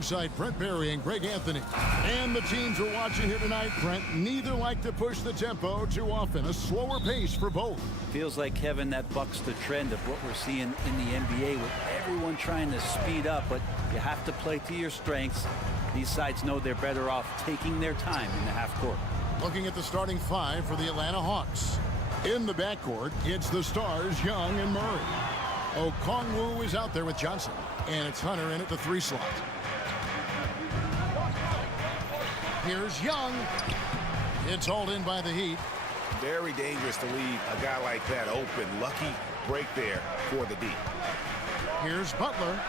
alongside Brent Berry and Greg Anthony. And the teams we're watching here tonight, Brent, neither like to push the tempo too often. A slower pace for both. Feels like, Kevin, that bucks the trend of what we're seeing in the NBA with everyone trying to speed up, but you have to play to your strengths. These sides know they're better off taking their time in the half court. Looking at the starting five for the Atlanta Hawks. In the backcourt, it's the stars, Young and Murray. Okongwu is out there with Johnson, and it's Hunter in at the 3 slot. Here's Young. It's hauled in by the Heat. Very dangerous to leave a guy like that open. Lucky break there for the D. Here's Butler.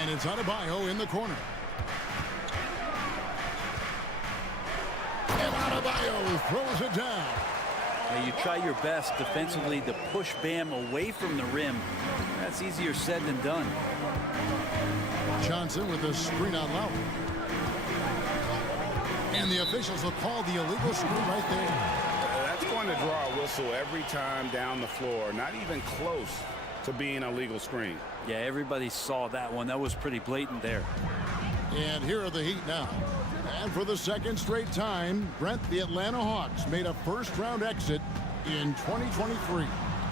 And it's Adebayo in the corner. And Adebayo throws it down. Now you try your best defensively to push Bam away from the rim. That's easier said than done. Johnson with a screen on Lowry. And the officials will call the illegal screen right there. That's going to draw a whistle every time down the floor. Not even close to being a legal screen. Yeah, everybody saw that one. That was pretty blatant there. And here are the Heat now. And for the second straight time, Brent, the Atlanta Hawks made a first-round exit in 2023.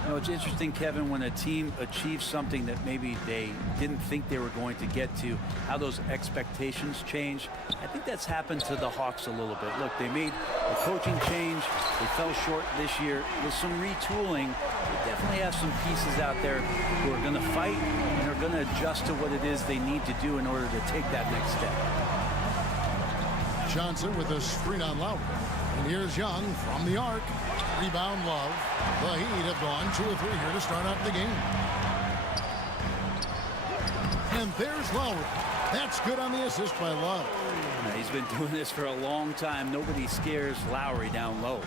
You know, it's interesting, Kevin, when a team achieves something that maybe they didn't think they were going to get to, how those expectations change. I think that's happened to the Hawks a little bit. Look, they made a coaching change. They fell short this year. With some retooling, they definitely have some pieces out there who are going to fight and are going to adjust to what it is they need to do in order to take that next step. Johnson with a screen on Lowry. And here's Young from the arc. Rebound Love. The Heat have gone 2 or 3 here to start up the game. And there's Lowry. That's good on the assist by Love. He's been doing this for a long time. Nobody scares Lowry down low.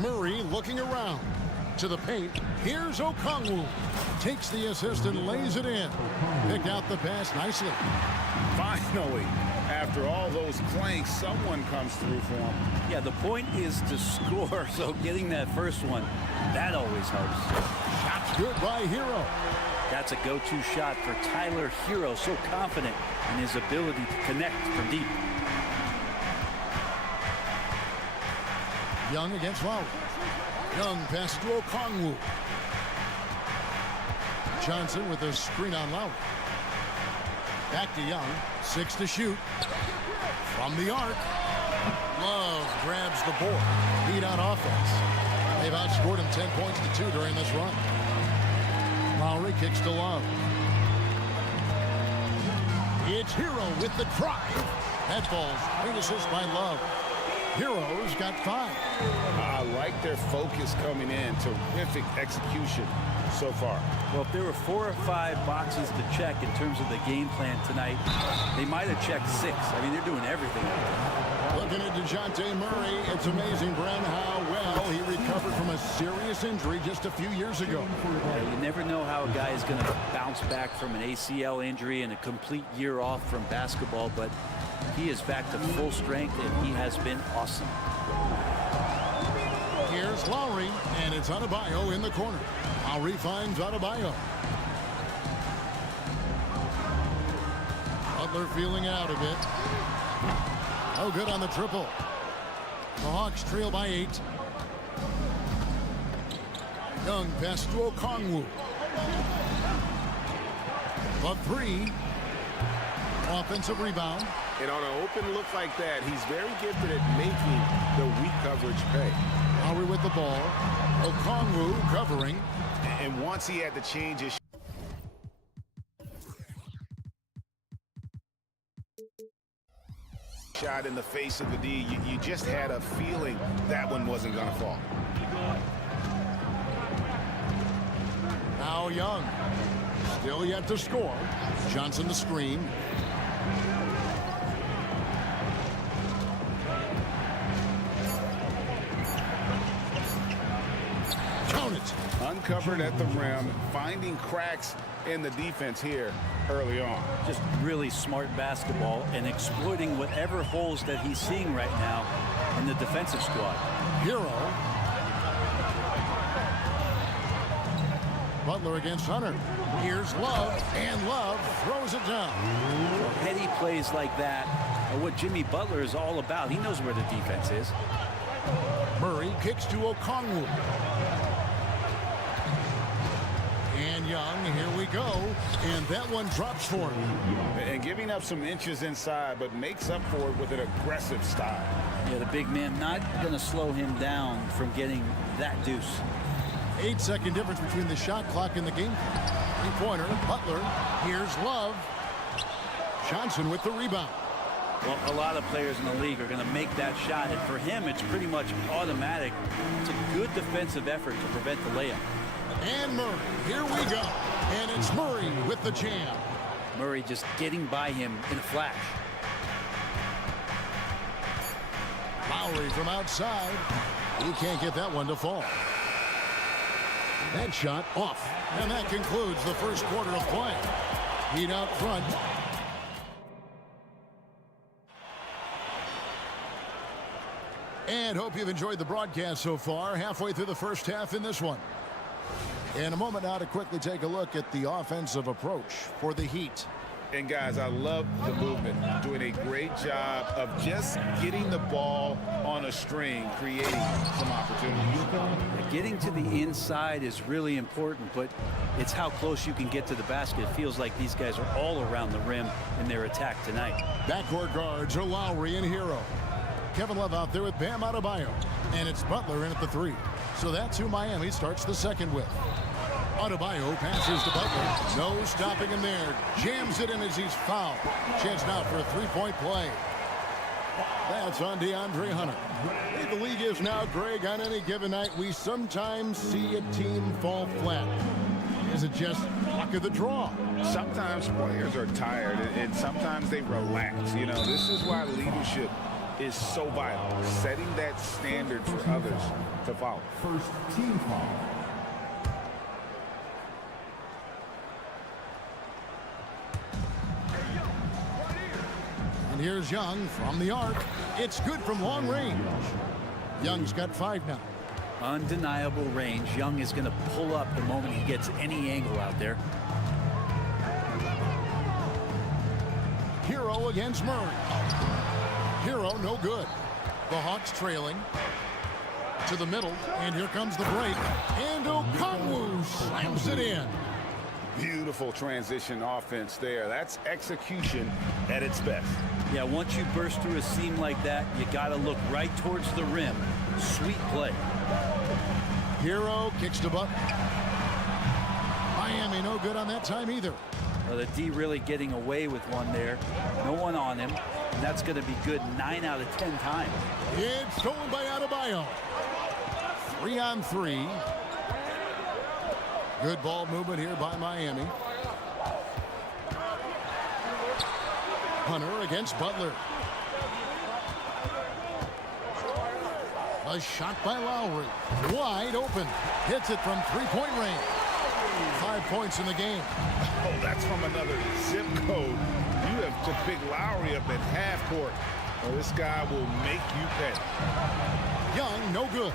Murray looking around to the paint. Here's Okongwu. Takes the assist and lays it in. Picked out the pass nicely. Finally, after all those planks, someone comes through for him. Yeah, the point is to score, so getting that first one, that always helps. Shot's good by Hero. That's a go-to shot for Tyler Hero, so confident in his ability to connect from deep. Young against Lowry. Young passes to Okongwu. Johnson with a screen on Lowry. Back to Young. 6 to shoot. From the arc. Love grabs the board. Heat on offense. They've outscored him 10 points to 2 during this run. Lowry kicks to Love. It's Hero with the drive. That falls. Great assist by Love. Hero's got 5. I like their focus coming in. Terrific execution so far. Well, if there were 4 or 5 boxes to check in terms of the game plan tonight, they might have checked 6. I mean, they're doing everything out there. Looking at DeJounte Murray, it's amazing, Brent, how well he recovered from a serious injury just a few years ago. Yeah, you never know how a guy is going to bounce back from an ACL injury and a complete year off from basketball, but he is back to full strength, and he has been awesome. Here's Lowry, and it's Adebayo in the corner. Lowry finds Adebayo. Butler feeling out a bit. Oh, good on the triple. The Hawks trail by 8. Young pass to Okongwu. The 3. Offensive rebound. And on an open look like that, he's very gifted at making the weak coverage pay. Lowry with the ball. Okongwu covering. And once he had to change his shot in the face of the D, you just had a feeling that one wasn't going to fall. Now Young. Still yet to score. Johnson the screen. Count it. Uncovered at the rim, finding cracks in the defense here early on. Just really smart basketball and exploiting whatever holes that he's seeing right now in the defensive squad. Hero. Butler against Hunter. Here's Love, and Love throws it down. Heady plays like that are what Jimmy Butler is all about. He knows where the defense is. Murray kicks to Okongwu. And Young, here we go. And that one drops for him. And giving up some inches inside, but makes up for it with an aggressive style. Yeah, the big man not going to slow him down from getting that deuce. 8-second difference between the shot clock and the game. Three-pointer, Butler. Here's Love. Johnson with the rebound. Well, a lot of players in the league are going to make that shot, and for him, it's pretty much automatic. It's a good defensive effort to prevent the layup. And Murray, here we go. And it's Murray with the jam. Murray just getting by him in a flash. Lowry from outside. He can't get that one to fall. That shot off. And that concludes the first quarter of play. Heat out front. And hope you've enjoyed the broadcast so far. Halfway through the first half in this one. In a moment now to quickly take a look at the offensive approach for the Heat. And guys, I love the movement. Doing a great job of just getting the ball on a string, creating some opportunities. Getting to the inside is really important, but it's how close you can get to the basket. It feels like these guys are all around the rim in their attack tonight. Backcourt guards are Lowry and Hero. Kevin Love out there with Bam Adebayo. And it's Butler in at the three. So that's who Miami starts the second with. Adebayo passes to Butler. No stopping him there. Jams it in as he's fouled. Chance now for a three-point play. That's on DeAndre Hunter. The league is now, Greg, on any given night, we sometimes see a team fall flat. Is it just luck of the draw? Sometimes players are tired, and sometimes they relax. You know, this is why leadership is so vital. Setting that standard for others to follow. First team foul. And here's Young from the arc. It's good from long range. Young's got 5 now. Undeniable range. Young is going to pull up the moment he gets any angle out there. Hero against Murray. Hero no good. The Hawks trailing to the middle, and here comes the break. And Okongwu slams it in. Beautiful transition offense there. That's execution at its best. Yeah, once you burst through a seam like that, you got to look right towards the rim. Sweet play. Hero kicks to Butler. Miami no good on that time either. Well, the D really getting away with one there. No one on him. And that's going to be good 9 out of 10 times. It's stolen by Adebayo. 3 on 3. Good ball movement here by Miami. Hunter against Butler. A shot by Lowry. Wide open. Hits it from three-point range. 5 points in the game. Oh, that's from another zip code. You have to pick Lowry up at half court. Well, this guy will make you pay. Young, no good.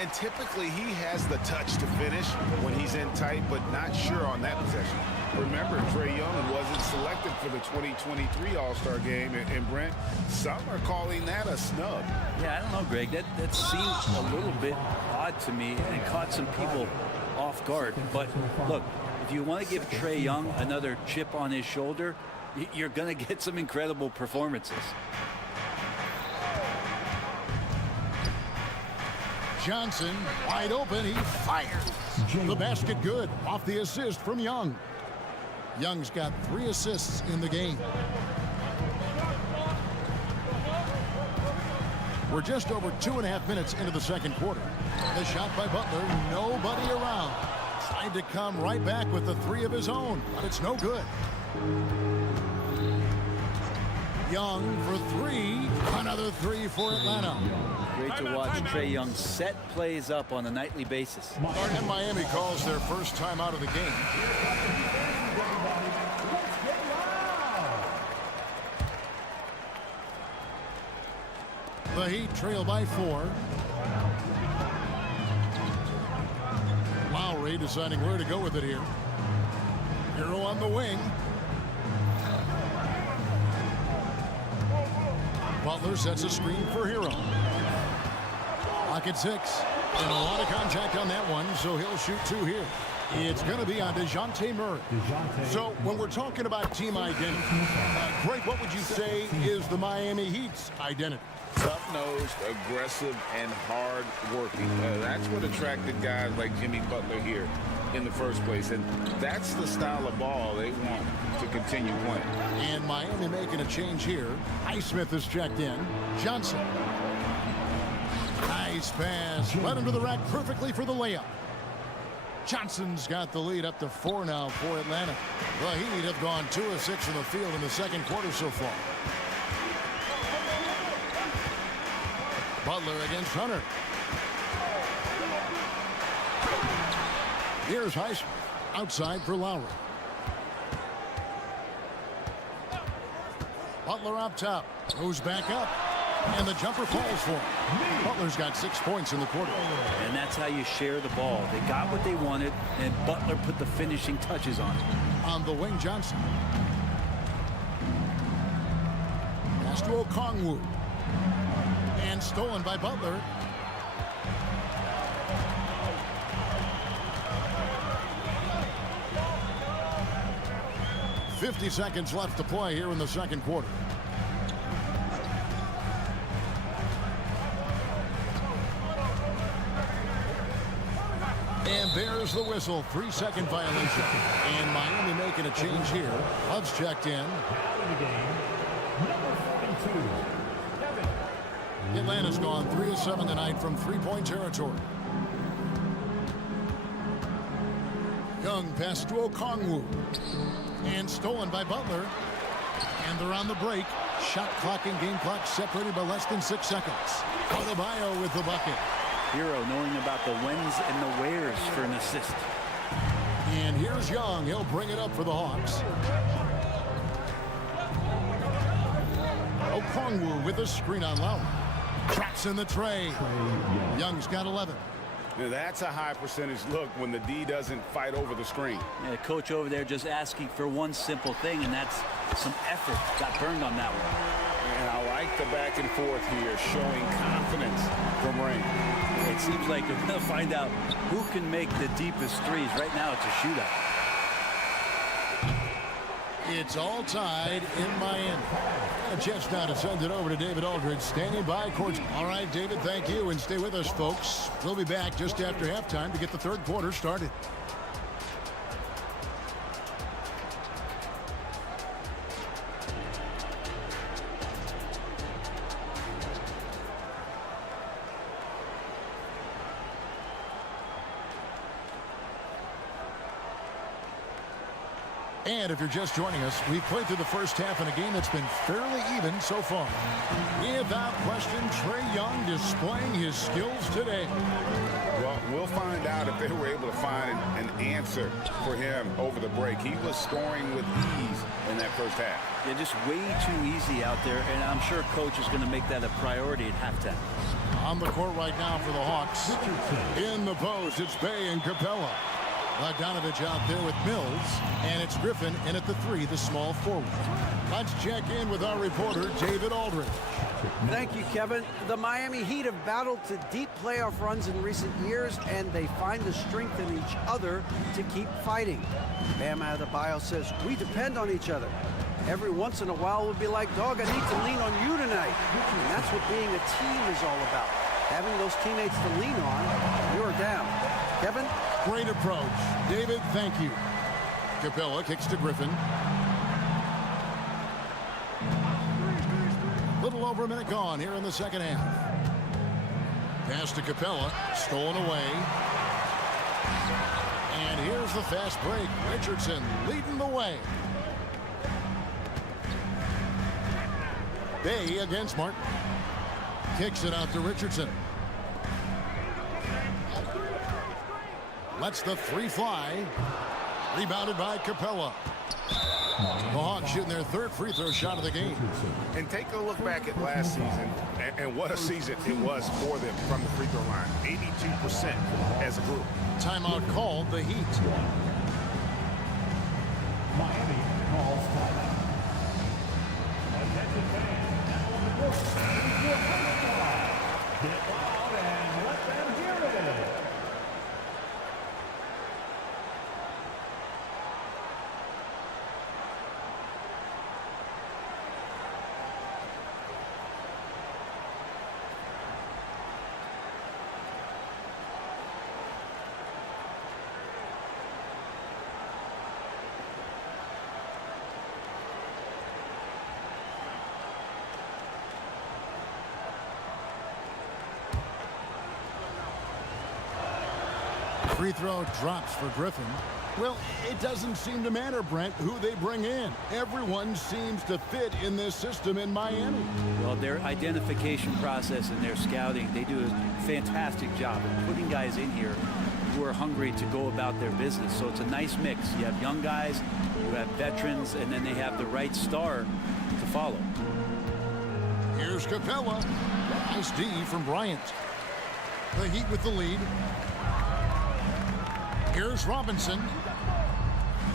And typically he has the touch to finish when he's in tight, but not sure on that possession. Remember, Trae Young wasn't selected for the 2023 All-Star game. And Brent, some are calling that a snub. Yeah, I don't know, Greg. That seemed a little bit odd to me, and it caught some people off guard. But look, if you want to give Trae Young another chip on his shoulder, you're going to get some incredible performances. Johnson wide open. He fires. The basket good off the assist from Young. Young's got 3 assists in the game. We're just over 2.5 minutes into the second quarter. The shot by Butler. Nobody around. Tried to come right back with the 3 of his own, but it's no good. Young for 3. Another 3 for Atlanta. Great to watch Trae Young set plays up on a nightly basis. And Miami calls their first time out of the game. The Heat trail by 4. Lowry deciding where to go with it here. Hero on the wing. Butler sets a screen for Hero. Pocket 6. And a lot of contact on that one, so he'll shoot 2 here. It's going to be on DeJounte Murray. So when we're talking about team identity, Greg, what would you say is the Miami Heat's identity? Tough-nosed, aggressive, and hard-working. That's what attracted guys like Jimmy Butler here in the first place. And that's the style of ball they want to continue playing. And Miami making a change here. Highsmith is checked in. Johnson. Nice pass. Led him to the rack perfectly for the layup. Johnson's got the lead up to 4 now for Atlanta. The Heat have gone 2 of 6 in the field in the second quarter so far. Butler against Hunter. Here's Highsmith. Outside for Lowry. Butler up top. Goes back up. And the jumper falls for him. Butler's got 6 points in the quarter. And that's how you share the ball. They got what they wanted, and Butler put the finishing touches on it. On the wing, Johnson. Pass to Okongwu. And stolen by Butler. .50 seconds left to play here in the second quarter. And there's the whistle. 3-second violation. And Miami making a change here. Love's checked in. Atlanta's gone 3 of 7 tonight from 3-point territory. Young pass to Okongwu. And stolen by Butler. And they're on the break. Shot clock and game clock separated by less than 6 seconds. Adebayo with the bucket. Hero knowing about the whens and the wheres for an assist. And here's Young. He'll bring it up for the Hawks. Okongwu with a screen on Lowry. Traps in the tray. Young's got 11. Now that's a high percentage look when the D doesn't fight over the screen. Yeah, coach over there just asking for one simple thing, and that's some effort. Got burned on that one. And I like the back and forth here, showing confidence from Rain. It seems like they're going to find out who can make the deepest threes. Right now, it's a shootout. It's all tied in Miami. A chance now to send it over to David Aldridge, standing by court. All right, David, thank you, and stay with us, folks. We'll be back just after halftime to get the third quarter started. And if you're just joining us, we've played through the first half in a game that's been fairly even so far. Without question, Trae Young displaying his skills today. Well, we'll find out if they were able to find an answer for him over the break. He was scoring with ease in that first half. Yeah, just way too easy out there, and I'm sure coach is going to make that a priority at halftime. On the court right now for the Hawks. In the post, it's Bey and Capella. Bogdanovich out there with Mills, and it's Griffin in at the 3, the small forward. Let's check in with our reporter, David Aldridge. Thank you, Kevin. The Miami Heat have battled to deep playoff runs in recent years, and they find the strength in each other to keep fighting. Bam Adebayo says, we depend on each other. Every once in a while, we'll be like, dog, I need to lean on you tonight. And that's what being a team is all about. Having those teammates to lean on, you're down. Kevin? Great approach. David, thank you. Capella kicks to Griffin. Little over a minute gone here in the second half. Pass to Capella. Stolen away. And here's the fast break. Richardson leading the way. Bey against Martin. Kicks it out to Richardson. Lets the 3 fly. Rebounded by Capella. The Hawks shooting their third free throw shot of the game. And take a look back at last season, and what a season it was for them from the free throw line. 82% as a group. Timeout called, the Heat. Miami calls timeout. Attention fans, now on the court. Get loud and let them hear it. Free throw drops for Griffin. Well, it doesn't seem to matter, Brent, who they bring in. Everyone seems to fit in this system in Miami. Well, their identification process and their scouting, they do a fantastic job of putting guys in here who are hungry to go about their business. So it's a nice mix. You have young guys, you have veterans, and then they have the right star to follow. Here's Capella. Nice D from Bryant. The Heat with the lead. Here's Robinson.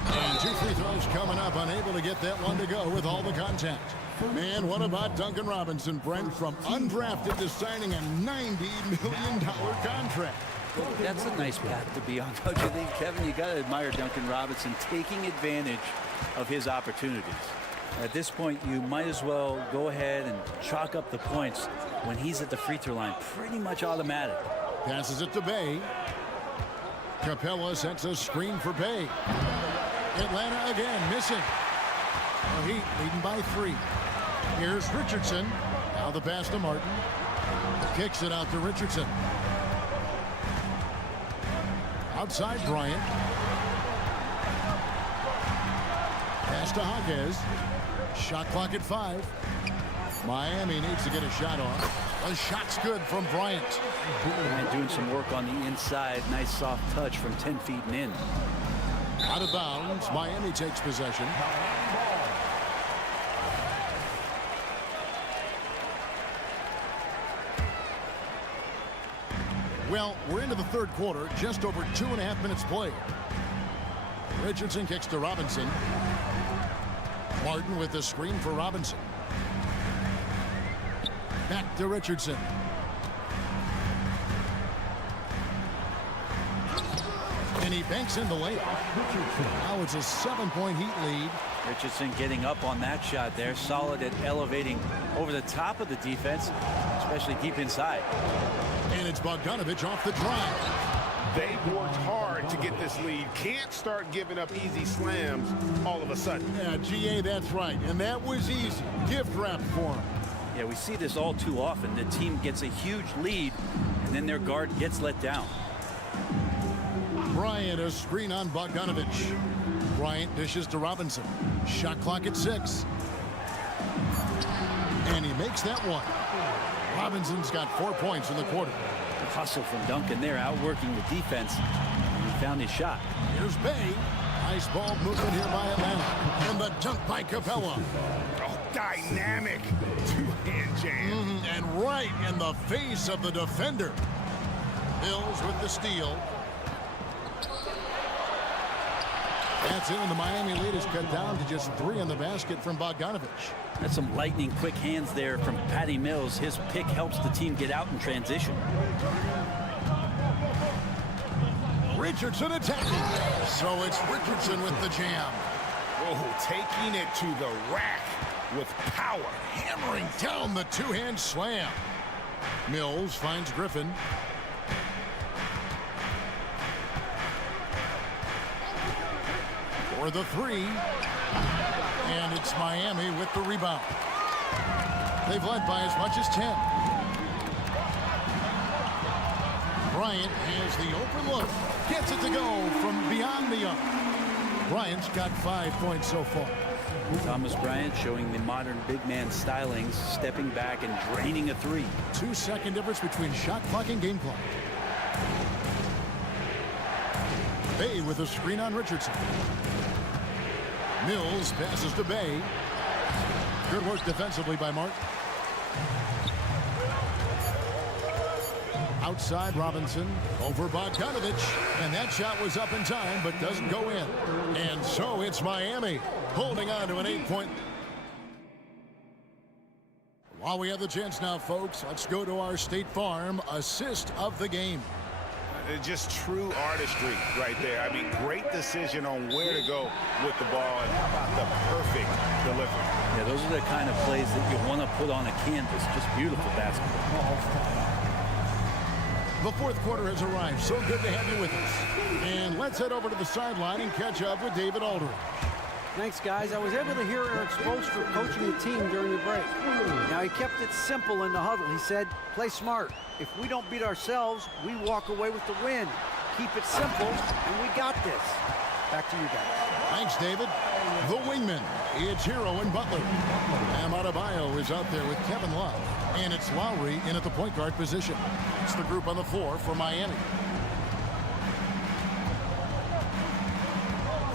And two free throws coming up, unable to get that one to go with all the contact. Man, what about Duncan Robinson, Brent, from undrafted to signing a $90 million contract? That's a nice path to be on, don't you think, Kevin? You got to admire Duncan Robinson taking advantage of his opportunities. At this point, you might as well go ahead and chalk up the points when he's at the free throw line. Pretty much automatic. Passes it to Bay. Capella sets a screen for Bay. Atlanta again missing. The Heat leading by 3. Here's Richardson. Now the pass to Martin. Kicks it out to Richardson. Outside Bryant. Pass to Skijesss. Shot clock at 5. Miami needs to get a shot off. A shot's good from Bryant. And doing some work on the inside. Nice soft touch from 10 feet and in. Out of bounds. Miami takes possession. Well, we're into the third quarter. Just over 2.5 minutes played. Richardson kicks to Robinson. Martin with the screen for Robinson. Back to Richardson. And he banks in the layup. Now it's a 7-point Heat lead. Richardson getting up on that shot there. Solid at elevating over the top of the defense, especially deep inside. And it's Bogdanovich off the drive. They've worked hard to get this lead. Can't start giving up easy slams all of a sudden. Yeah, GA, that's right. And that was easy. Gift wrap for him. Yeah, we see this all too often. The team gets a huge lead, and then their guard gets let down. Bryant, a screen on Bogdanovich. Bryant dishes to Robinson. Shot clock at 6. And he makes that one. Robinson's got 4 points in the quarter. The hustle from Duncan there, outworking the defense. He found his shot. Here's Bay. Nice ball movement here by Atlanta. And the dunk by Capella. Oh, dynamic two-hand jam. And right in the face of the defender. Mills with the steal. That's it, and the Miami lead is cut down to just 3 in the basket from Bogdanovich. That's some lightning quick hands there from Patty Mills. His pick helps the team get out in transition. Richardson attacking. So it's Richardson with the jam. Oh, taking it to the rack with power. Hammering down the two-hand slam. Mills finds Griffin. For the 3. And it's Miami with the rebound. They've led by as much as 10. Bryant has the open look. Gets it to go from beyond the arc. Bryant's got 5 points so far. Thomas Bryant showing the modern big man stylings, stepping back and draining a 3. 2-second difference between shot clock and game clock. Bay with a screen on Richardson. Mills passes to Bay. Good work defensively by Martin. Outside Robinson, over Bogdanovich, and that shot was up in time but doesn't go in. And so it's Miami holding on to an 8-point. While we have the chance now, folks, let's go to our State Farm assist of the game. Just true artistry right there. I mean, great decision on where to go with the ball, and how about the perfect delivery. Yeah, those are the kind of plays that you want to put on a canvas. Just beautiful basketball. The fourth quarter has arrived. So good to have you with us. And let's head over to the sideline and catch up with David Aldridge. Thanks, guys. I was able to hear Eric Spoelstra coaching the team during the break. Now, he kept it simple in the huddle. He said, play smart. If we don't beat ourselves, we walk away with the win. Keep it simple, and we got this. Back to you guys. Thanks, David. The wingman, it's Hero and Butler. Bam Adebayo is out there with Kevin Love. And it's Lowry in at the point guard position. It's the group on the floor for Miami.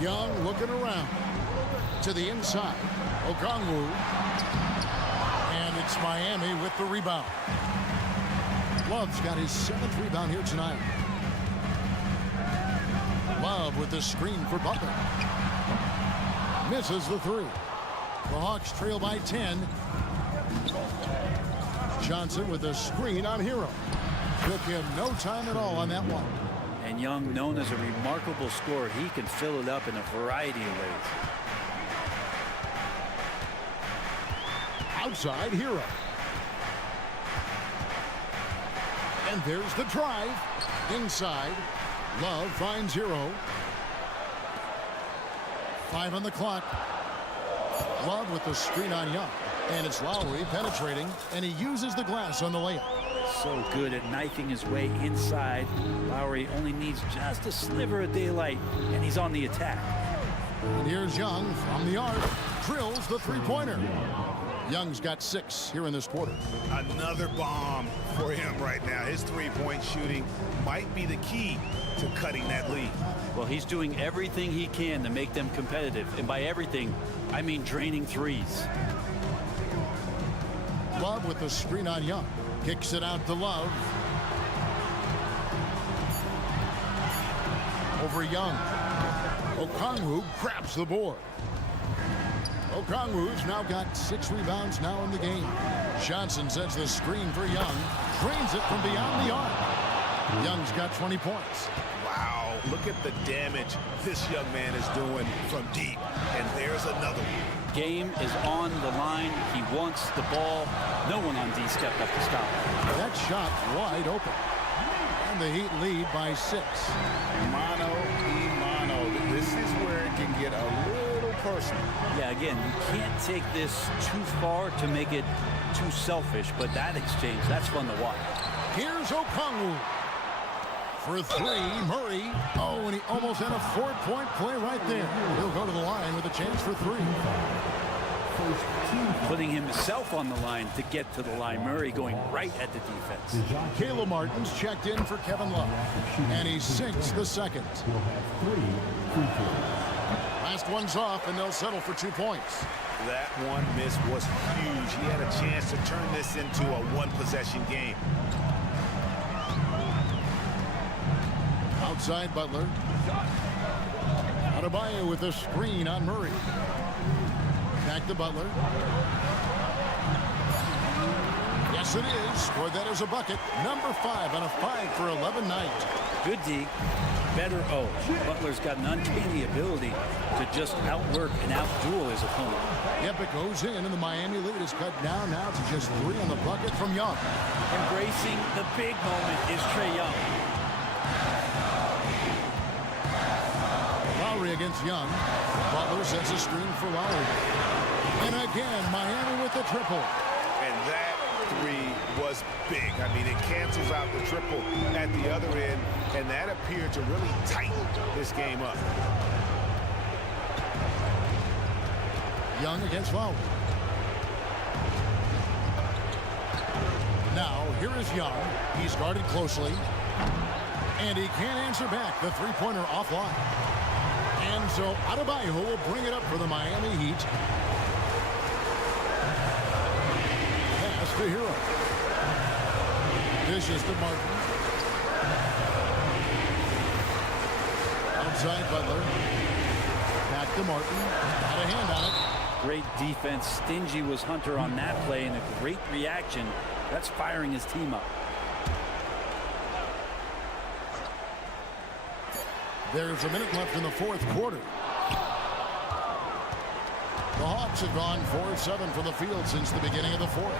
Young looking around. To the inside. Okongwu. And it's Miami with the rebound. Love's got his 7th rebound here tonight. Love with the screen for Butler. Misses the 3. The Hawks trail by 10. Johnson with a screen on Hero. Took him no time at all on that one. And Young, known as a remarkable scorer, he can fill it up in a variety of ways. Outside Hero. And there's the drive. Inside. Love finds Hero. 5 on the clock. Love with the screen on Young. And it's Lowry penetrating, and he uses the glass on the layup. So good at knifing his way inside. Lowry only needs just a sliver of daylight, and he's on the attack. And here's Young from the arc. Drills the three-pointer. Young's got 6 here in this quarter. Another bomb for him right now. His three-point shooting might be the key to cutting that lead. Well, he's doing everything he can to make them competitive. And by everything, I mean draining threes. Love with the screen on Young. Kicks it out to Love. Over Young. Okongwu grabs the board. Okongwu's now got 6 rebounds now in the game. Johnson sends the screen for Young. Drains it from beyond the arc. Young's got 20 points. Wow, look at the damage this young man is doing from deep. And there's another one. Game is on the line. He wants the ball. No one on D stepped up to stop him. That shot wide open. And the Heat lead by 6. Mano y mano. This is where it can get a little personal. Yeah, again, you can't take this too far to make it too selfish, but that exchange, that's fun to watch. Here's Okongwu. For 3, Murray. Oh, and he almost had a 4-point play right there. He'll go to the line with a chance for 3. Putting himself on the line to get to the line. Murray going right at the defense. Caleb Martin's checked in for Kevin Love. And he sinks the second. Last one's off, and they'll settle for 2 points. That one miss was huge. He had a chance to turn this into a one-possession game. Outside Butler. Adebayo with a screen on Murray. Back to Butler. Yes, it is. Scored that as a bucket. Number 5 on a 5 for 11 night. Good D, better O. Butler's got an uncanny ability to just outwork and outduel his opponent. Yep, it goes in, and the Miami lead is cut down now to just 3 on the bucket from Young. Embracing the big moment is Trae Young. Lowry against Young. Butler sets a screen for Lowry. And again, Miami with the triple. And that 3 was big. I mean, it cancels out the triple at the other end, and that appeared to really tighten this game up. Young against Lowry. Now, here is Young. He's guarded closely. And he can't answer back. The three-pointer offline. And so Adebayo will bring it up for the Miami Heat. Pass to Hero. Dishes to Martin. Outside Butler. Back to Martin. Had a hand on it. Great defense. Stingy was Hunter on that play, and a great reaction. That's firing his team up. There's a minute left in the fourth quarter. The Hawks have gone 4-7 from the field since the beginning of the fourth.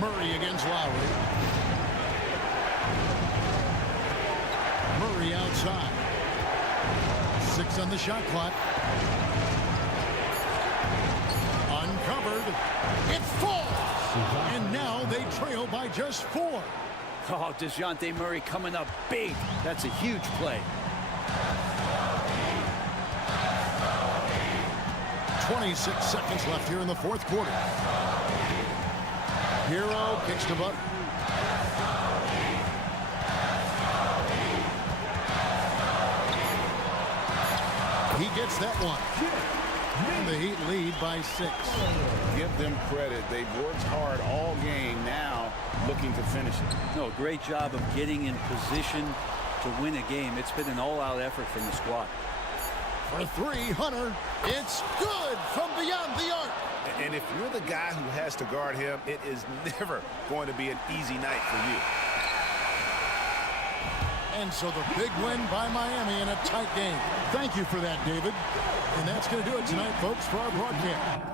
Murray against Lowry. Murray outside. 6 on the shot clock. Uncovered. It falls. And now they trail by just 4. Oh, DeJounte Murray coming up big. That's a huge play. 26 seconds left here in the fourth quarter. Hero kicks to Butler. He gets that one. And the Heat lead by 6. Give them credit. They've worked hard all game, now looking to finish it. No, great job of getting in position to win a game. It's been an all-out effort from the squad. For 3, Hunter. It's good from beyond the arc. And if you're the guy who has to guard him, it is never going to be an easy night for you. And so the big win by Miami in a tight game. Thank you for that, David. And that's going to do it tonight, folks, for our broadcast.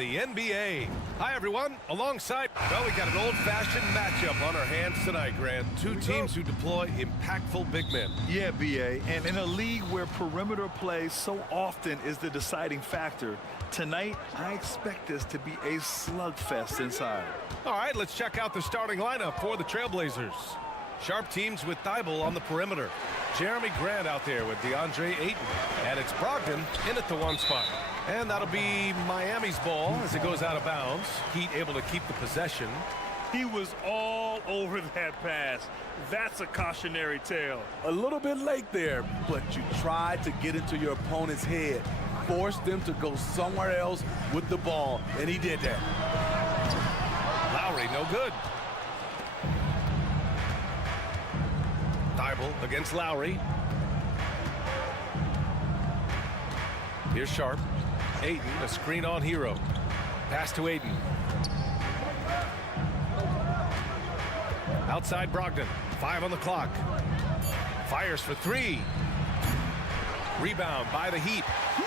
the NBA. Hi, everyone. Alongside, well, we got an old-fashioned matchup on our hands tonight, Grant. Two teams who deploy impactful big men. Yeah, B.A., and in a league where perimeter play so often is the deciding factor, tonight I expect this to be a slugfest inside. All right, let's check out the starting lineup for the Trailblazers. Sharp teams with Thibault on the perimeter. Jeremy Grant out there with DeAndre Ayton. And it's Brogdon in at the 1 spot. And that'll be Miami's ball as it goes out of bounds. Heat able to keep the possession. He was all over that pass. That's a cautionary tale. A little bit late there, but you tried to get into your opponent's head. Force them to go somewhere else with the ball, and he did that. Lowry, no good. Thibault against Lowry. Here's Sharp. Ayton, a screen on Hero. Pass to Ayton. Outside Brogdon. 5 on the clock. Fires for 3. Rebound by the Heat.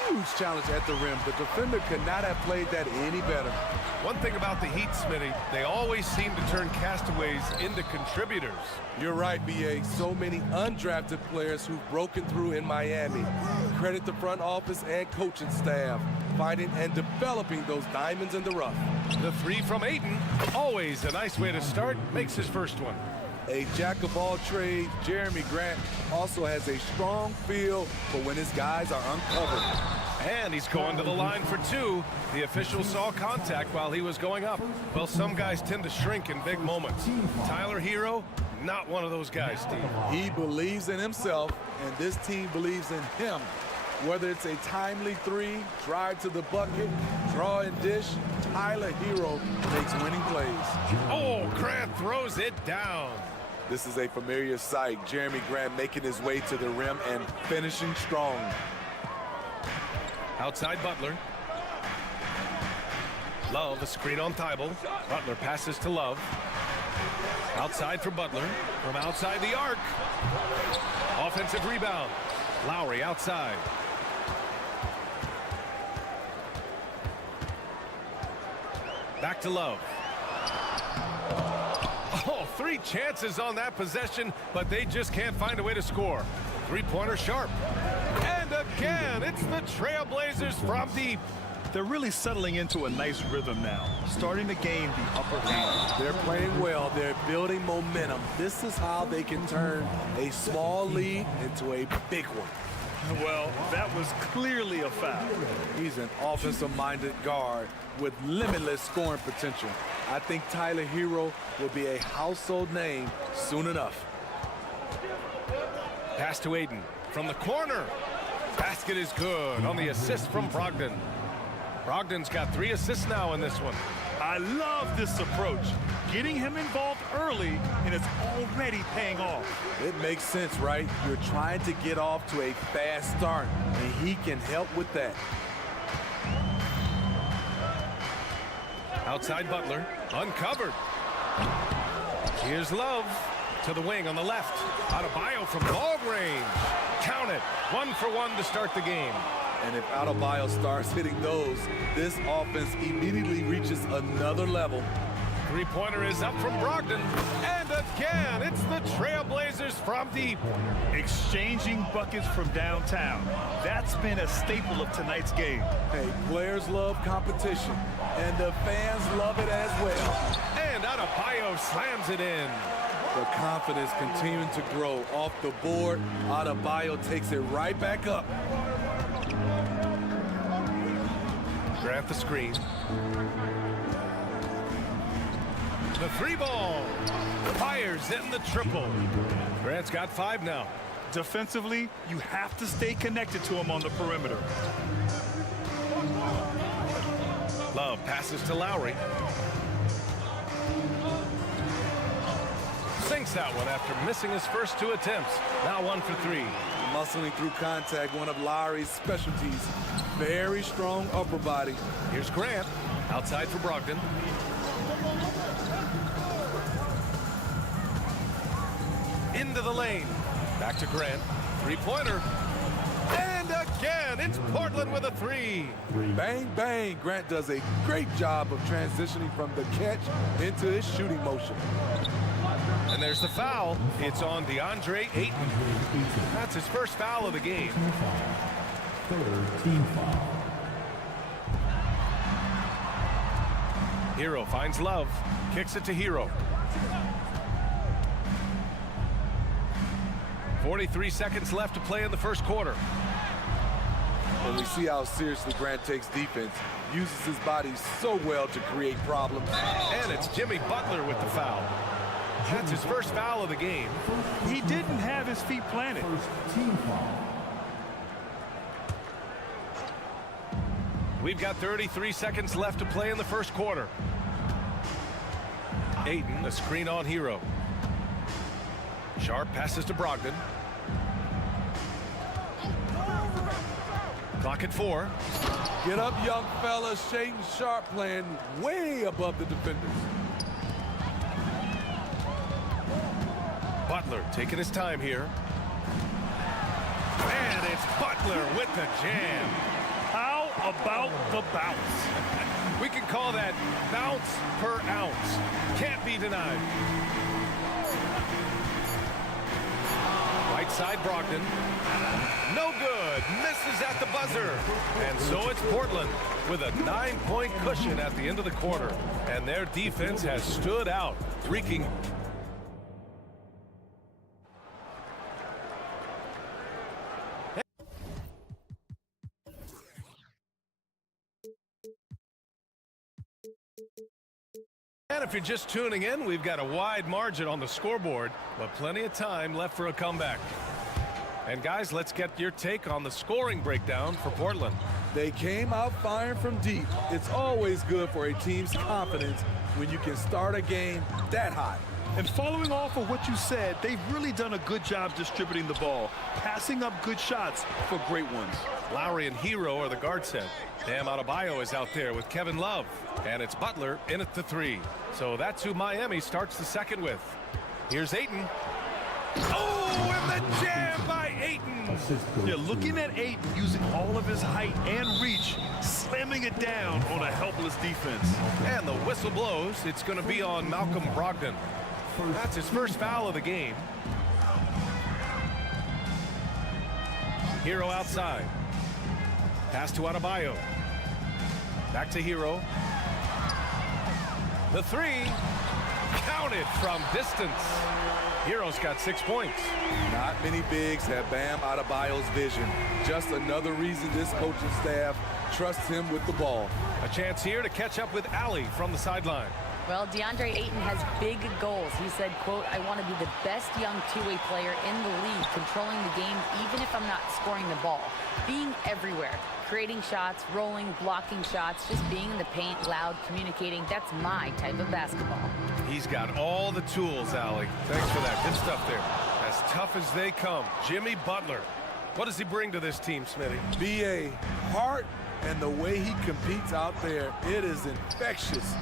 Huge challenge at the rim. The defender could not have played that any better. One thing about the Heat, Smitty, they always seem to turn castaways into contributors. You're right, B.A. So many undrafted players who've broken through in Miami. Credit the front office and coaching staff, finding and developing those diamonds in the rough. The 3 from Ayton, always a nice way to start, makes his first one. A jack of all trades, Jeremy Grant also has a strong feel for when his guys are uncovered. And he's going to the line for 2. The official saw contact while he was going up. Well, some guys tend to shrink in big moments. Tyler Hero, not one of those guys, Steve. He believes in himself, and this team believes in him. Whether it's a timely 3, drive to the bucket, draw and dish, Tyler Hero makes winning plays. Oh, Grant throws it down. This is a familiar sight. Jeremy Grant making his way to the rim and finishing strong. Outside Butler. Love, a screen on Thibault. Butler passes to Love. Outside for Butler. From outside the arc. Offensive rebound. Lowry outside. Back to Love. Oh, 3 chances on that possession, but they just can't find a way to score. 3-pointer Sharp. And again, it's the Trailblazers from deep. They're really settling into a nice rhythm now, starting to gain the upper hand. They're playing well. They're building momentum. This is how they can turn a small lead into a big one. Well, that was clearly a foul. He's an offensive-minded guard with limitless scoring potential. I think Tyler Hero will be a household name soon enough. Pass to Ayton from the corner. Basket is good on the assist from Brogdon. Brogdon's got 3 assists now in this one. I love this approach. Getting him involved early, and it's already paying off. It makes sense, right? You're trying to get off to a fast start, and he can help with that. Outside Butler, uncovered. Here's Love to the wing on the left. Adebayo from long range. Count it. 1 for 1 to start the game. And if Adebayo starts hitting those, this offense immediately reaches another level. 3-pointer is up from Brogdon. And again, it's the Trailblazers from deep. Exchanging buckets from downtown. That's been a staple of tonight's game. Hey, players love competition, and the fans love it as well. And Adebayo slams it in. The confidence continuing to grow off the board. Adebayo takes it right back up. Grant the screen. The 3-ball. Fires in the triple. Grant's got 5 now. Defensively, you have to stay connected to him on the perimeter. Love passes to Lowry. Sinks that one after missing his first 2 attempts. Now 1 for 3. Muscling through contact, one of Lowry's specialties. Very strong upper body. Here's Grant. Outside for Brogdon. Into the lane. Back to Grant. 3-pointer. And again. again. It's Portland with a three. Bang, bang. Grant does a great job of transitioning from the catch into his shooting motion. And there's the foul. It's on DeAndre Ayton. That's his first foul of the game. Third team foul. Hero finds Love. Kicks it to Hero. 43 seconds left to play in the first quarter. And we see how seriously Grant takes defense. Uses his body so well to create problems. And it's Jimmy Butler with the foul. That's his first foul of the game. He didn't have his feet planted. First team foul. We've got 33 seconds left to play in the first quarter. Ayton, a screen on Hero. Sharp passes to Brogdon. Clock at 4. Get up, young fella. Shaden Sharp playing way above the defenders. Butler taking his time here. And it's Butler with the jam. How about the bounce? We can call that bounce per ounce. Can't be denied. Right side Brogdon. No good. Misses at the buzzer. And so it's Portland with a 9-point cushion at the end of the quarter. And their defense has stood out, wreaking. And if you're just tuning in, we've got a wide margin on the scoreboard, but plenty of time left for a comeback. And guys, let's get your take on the scoring breakdown for Portland. They came out firing from deep. It's always good for a team's confidence when you can start a game that high. And following off of what you said, they've really done a good job distributing the ball, passing up good shots for great ones. Lowry and Hero are the guard set. Bam Adebayo is out there with Kevin Love. And it's Butler in at the 3. So that's who Miami starts the second with. Here's Ayton. Oh, and the jam by Ayton. Yeah, looking at Ayton using all of his height and reach, slamming it down on a helpless defense. And the whistle blows. It's going to be on Malcolm Brogdon. That's his first foul of the game. Hero outside. Pass to Adebayo. Back to Hero. The 3. Counted from distance. Hero's got 6 points. Not many bigs have Bam Adebayo's vision. Just another reason this coaching staff trusts him with the ball. A chance here to catch up with Allie from the sideline. Well, DeAndre Ayton has big goals. He said, quote, "I want to be the best young two-way player in the league, controlling the game even if I'm not scoring the ball. Being everywhere, creating shots, rolling, blocking shots, just being in the paint, loud, communicating. That's my type of basketball." He's got all the tools, Allie. Thanks for that. Good stuff there. As tough as they come, Jimmy Butler. What does he bring to this team, Smitty? BA, heart and the way he competes out there, it is infectious.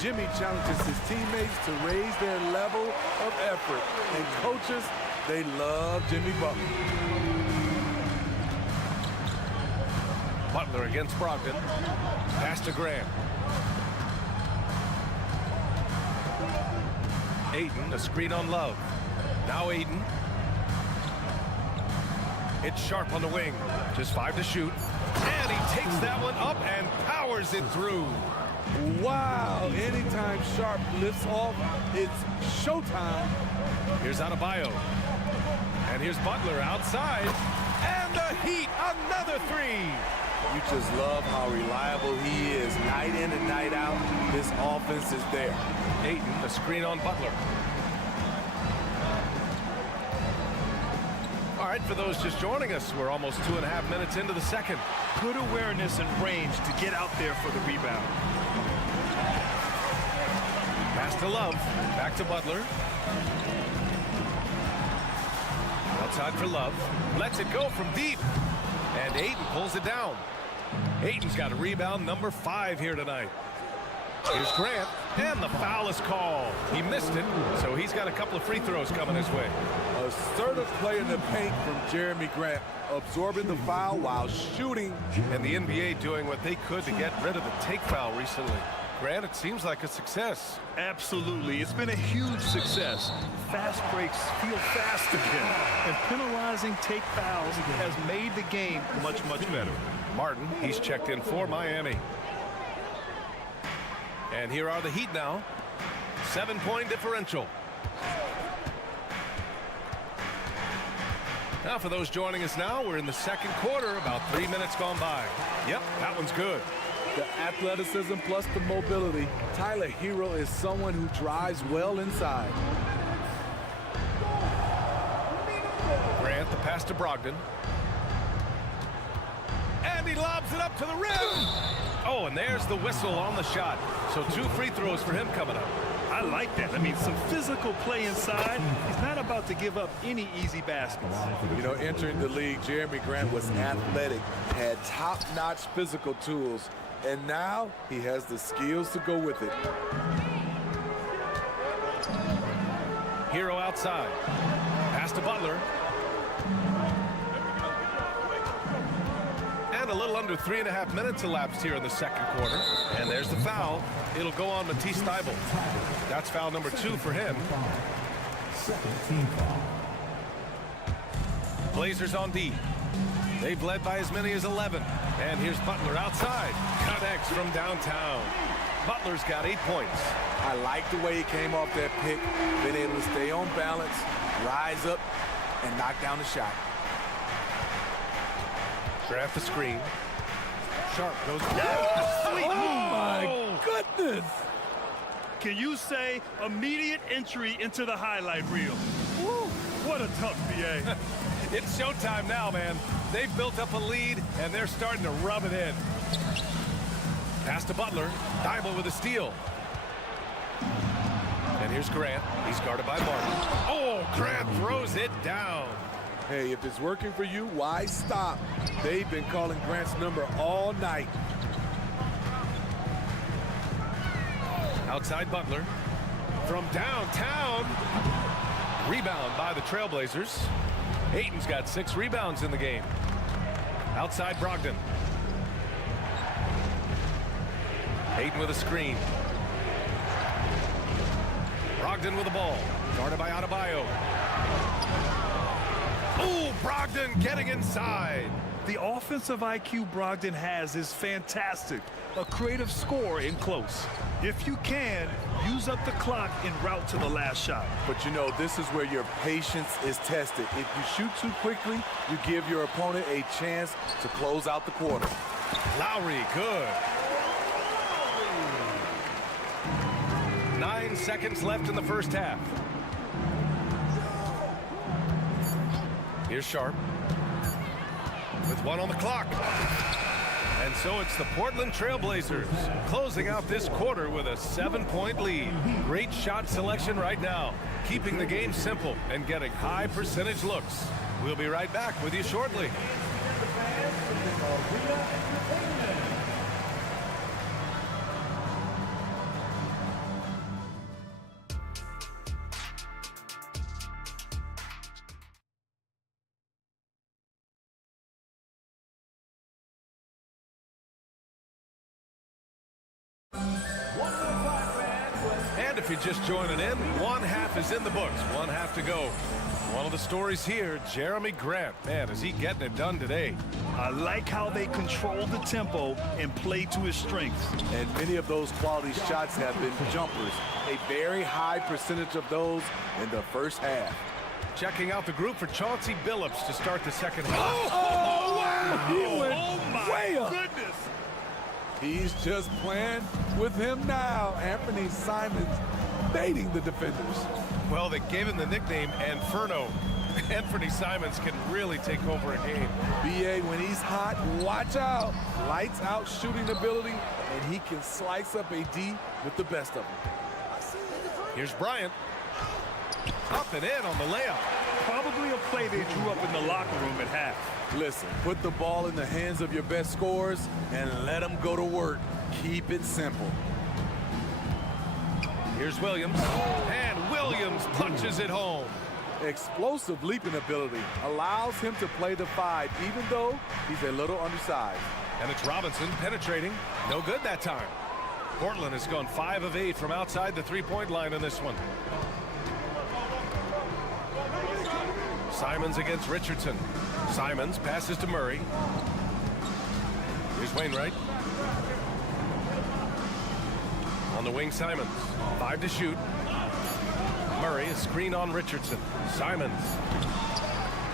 Jimmy challenges his teammates to raise their level of effort. And coaches, they love Jimmy Butler. Butler against Brogdon. Pass to Graham. Ayton, a screen on Love. Now Ayton. It's Sharp on the wing. Just 5 to shoot. And he takes that one up and powers it through. Wow, anytime Sharp lifts off, it's showtime. Here's Adebayo. And here's Butler outside. And the Heat, another 3. You just love how reliable he is. Night in and night out, this offense is there. Ayton, a screen on Butler. All right, for those just joining us, we're almost 2.5 minutes into the second. Good awareness and range to get out there for the rebound. Pass to Love. Back to Butler. Outside for Love. Lets it go from deep. And Ayton pulls it down. Ayton's got a rebound number 5 here tonight. Here's Grant. And the foul is called. He missed it, so he's got a couple of free throws coming his way. Assertive play in the paint from Jeremy Grant, absorbing the foul while shooting. And the NBA doing what they could to get rid of the take foul recently. Grant, it seems like a success. Absolutely. It's been a huge success. Fast breaks feel fast again. And penalizing take fouls has made the game much, much better. Martin, he's checked in for Miami. And here are the Heat now. 7-point differential. Now for those joining us now, we're in the second quarter, about 3 minutes gone by. Yep, that one's good. The athleticism plus the mobility. Tyler Hero is someone who drives well inside. Grant, the pass to Brogdon. And he lobs it up to the rim. Oh, and there's the whistle on the shot. So 2 free throws for him coming up. I like that. I mean, some physical play inside. He's not about to give up any easy baskets. You know, entering the league, Jeremy Grant was athletic, had top-notch physical tools, and now he has the skills to go with it. Hero outside. Pass to Butler. And a little under 3.5 minutes elapsed here in the second quarter. And there's the foul. It'll go on Matisse Thybulle. That's foul number 2 for him. Second team foul. Blazers on D. They've led by as many as 11. And here's Butler outside. Connects from downtown. Butler's got 8 points. I like the way he came off that pick, been able to stay on balance, rise up, and knock down the shot. Draft the screen. Sharp goes. Oh, my Goodness! Can you say immediate entry into the highlight reel? Woo, what a tough BA. It's showtime now, man. They've built up a lead, and they're starting to rub it in. Pass to Butler. Thybulle with a steal. And here's Grant. He's guarded by Martin. Oh, Grant throws it down. Hey, if it's working for you, why stop? They've been calling Grant's number all night. Outside Butler. From downtown. Rebound by the Trailblazers. Ayton's got 6 rebounds in the game. Outside Brogdon. Ayton with a screen. Brogdon with the ball. Guarded by Adebayo. Ooh, Brogdon getting inside. The offensive IQ Brogdon has is fantastic. A creative scorer in close. If you can, use up the clock en route to the last shot. But you know, this is where your patience is tested. If you shoot too quickly, you give your opponent a chance to close out the quarter. Lowry, good. 9 seconds left in the first half. Here's Sharp with 1 on the clock. And so it's the Portland Trailblazers closing out this quarter with a 7-point lead. Great shot selection right now, keeping the game simple and getting high percentage looks. We'll be right back with you shortly. And if you're just joining in, 1 half is in the books, 1 half to go. One of the stories here, Jeremy Grant. Man, is he getting it done today? I like how they control the tempo and play to his strengths. And many of those quality shots have been jumpers. A very high percentage of those in the first half. Checking out the group for Chauncey Billups to start the second half. Oh, wow! He went my way up. goodness! He's just playing with him now. Anthony Simons baiting the defenders. Well, they gave him the nickname Inferno. Anthony Simons can really take over a game. BA, when he's hot, watch out. Lights out shooting ability, and he can slice up a D with the best of them. Here's Bryant. Up and in on the layup. Probably a play they drew up in the locker room at half. Listen, put the ball in the hands of your best scorers and let them go to work. Keep it simple. Here's Williams, and Williams punches it home. Explosive leaping ability allows him to play the 5, even though he's a little undersized. And it's Robinson penetrating. No good that time. Portland has gone 5 of 8 from outside the three-point line in this one. Simons against Richardson. Simons passes to Murray. Here's Wainwright. On the wing, Simons. 5 to shoot. Murray, a screen on Richardson. Simons.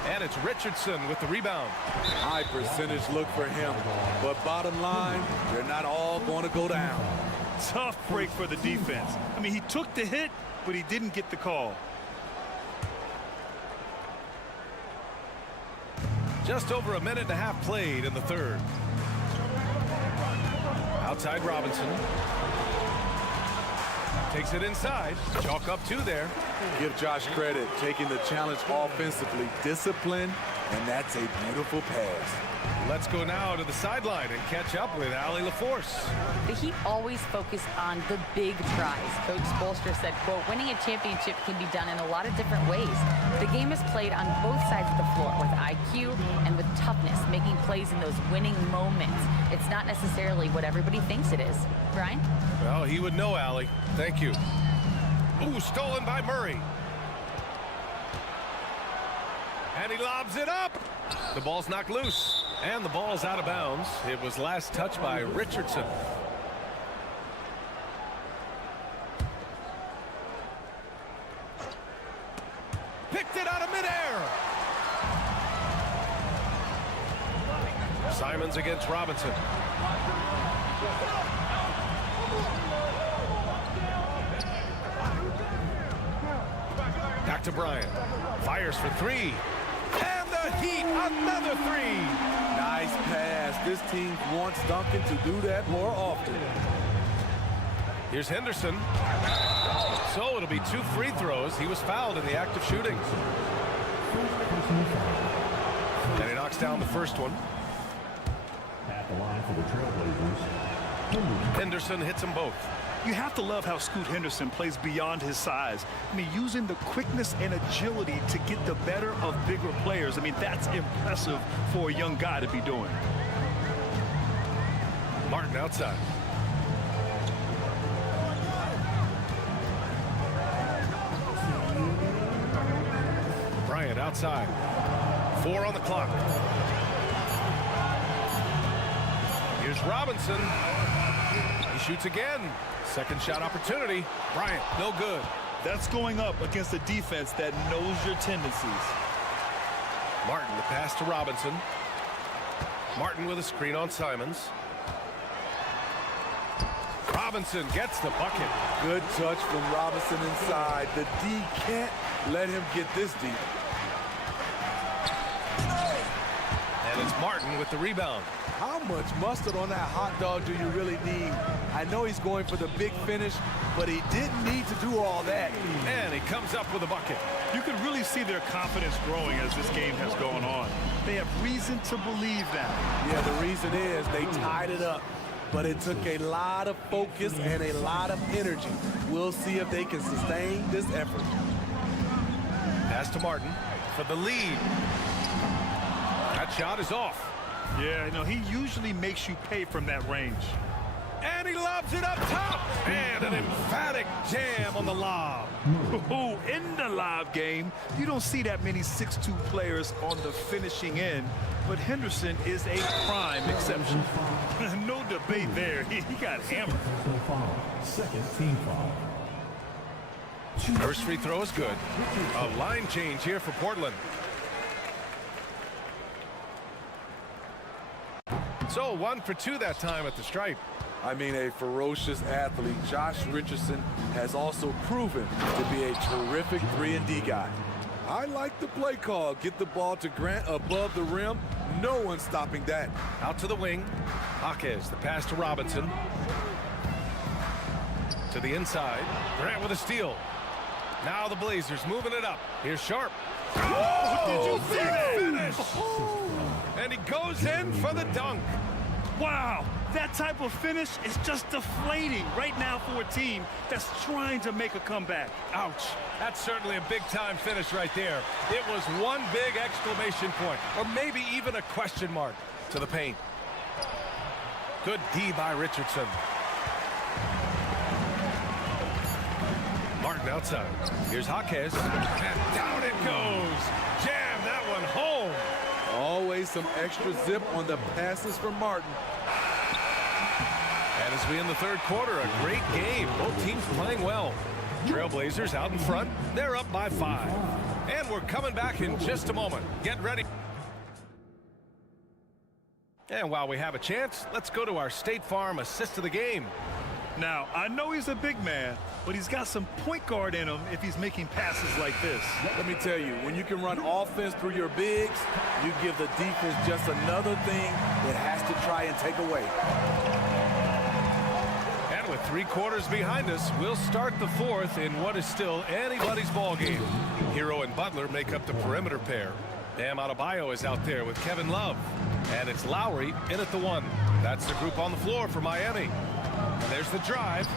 And it's Richardson with the rebound. High percentage look for him. But bottom line, they're not all going to go down. Tough break for the defense. I mean, he took the hit, but he didn't get the call. Just over a minute and a half played in the third. Outside Robinson. Takes it inside. Chalk up 2 there. Give Josh credit, taking the challenge offensively. Discipline, and that's a beautiful pass. Let's go now to the sideline and catch up with Allie LaForce. The Heat always focus on the big tries. Coach Spoelstra said, quote, winning a championship can be done in a lot of different ways. The game is played on both sides of the floor with IQ and with toughness, making plays in those winning moments. It's not necessarily what everybody thinks it is. Brian? Well, he would know, Allie. Thank you. Ooh, stolen by Murray. And he lobs it up. The ball's knocked loose. And the ball's out of bounds. It was last touched by Richardson. Picked it out of midair. Simons against Robinson. Back to Bryant. Fires for 3. And the Heat, another 3. Nice pass. This team wants Duncan to do that more often. Here's Henderson. So it'll be 2 free throws. He was fouled in the act of shooting. And he knocks down the first one. At the line for the Trailblazers, Henderson hits them both. You have to love how Scoot Henderson plays beyond his size. I mean, using the quickness and agility to get the better of bigger players. I mean, that's impressive for a young guy to be doing. Martin outside. Bryant outside. 4 on the clock. Here's Robinson. He shoots again. Second shot opportunity. Bryant, no good. That's going up against a defense that knows your tendencies. Martin, the pass to Robinson. Martin with a screen on Simons. Robinson gets the bucket. Good touch from Robinson inside. The D can't let him get this deep. And it's Martin with the rebound. How much mustard on that hot dog do you really need? I know he's going for the big finish, but he didn't need to do all that. And he comes up with a bucket. You can really see their confidence growing as this game has gone on. They have reason to believe that. Yeah, the reason is they tied it up, but it took a lot of focus and a lot of energy. We'll see if they can sustain this effort. Pass to Martin for the lead. That shot is off. Yeah, you know, he usually makes you pay from that range. And he lobs it up top. And an emphatic jam on the lob. Ooh, in the live game, you don't see that many 6'2" players on the finishing end, but Henderson is a prime exception. No debate there. He got hammered. second team foul. First free throw is good. A line change here for Portland. So 1 for 2 that time at the stripe. I mean, a ferocious athlete. Josh Richardson has also proven to be a terrific 3-and-D guy. I like the play call. Get the ball to Grant above the rim. No one's stopping that. Out to the wing. Skijesss, the pass to Robinson. To the inside. Grant with a steal. Now the Blazers moving it up. Here's Sharp. Oh, did you see that finish? And he goes in for the dunk. Wow, That type of finish is just deflating right now for a team that's trying to make a comeback. Ouch. That's certainly a big-time finish right there. It was one big exclamation point, or maybe even a question mark to the paint. Good D by Richardson. Martin outside. Here's Skijesss. And down it goes. Jam that one home. Always some extra zip on the passes from Martin. And as we in the third quarter, a great game. Both teams playing well. Trailblazers out in front. They're up by 5. And we're coming back in just a moment. Get ready. And while we have a chance, let's go to our State Farm assist of the game. Now, I know he's a big man, but he's got some point guard in him if he's making passes like this. Let me tell you, when you can run offense through your bigs, you give the defense just another thing it has to try and take away. And with 3 quarters behind us, we'll start the fourth in what is still anybody's ball game. Hero and Butler make up the perimeter pair. Bam Adebayo is out there with Kevin Love. And it's Lowry in at the 1. That's the group on the floor for Miami. And there's the drive.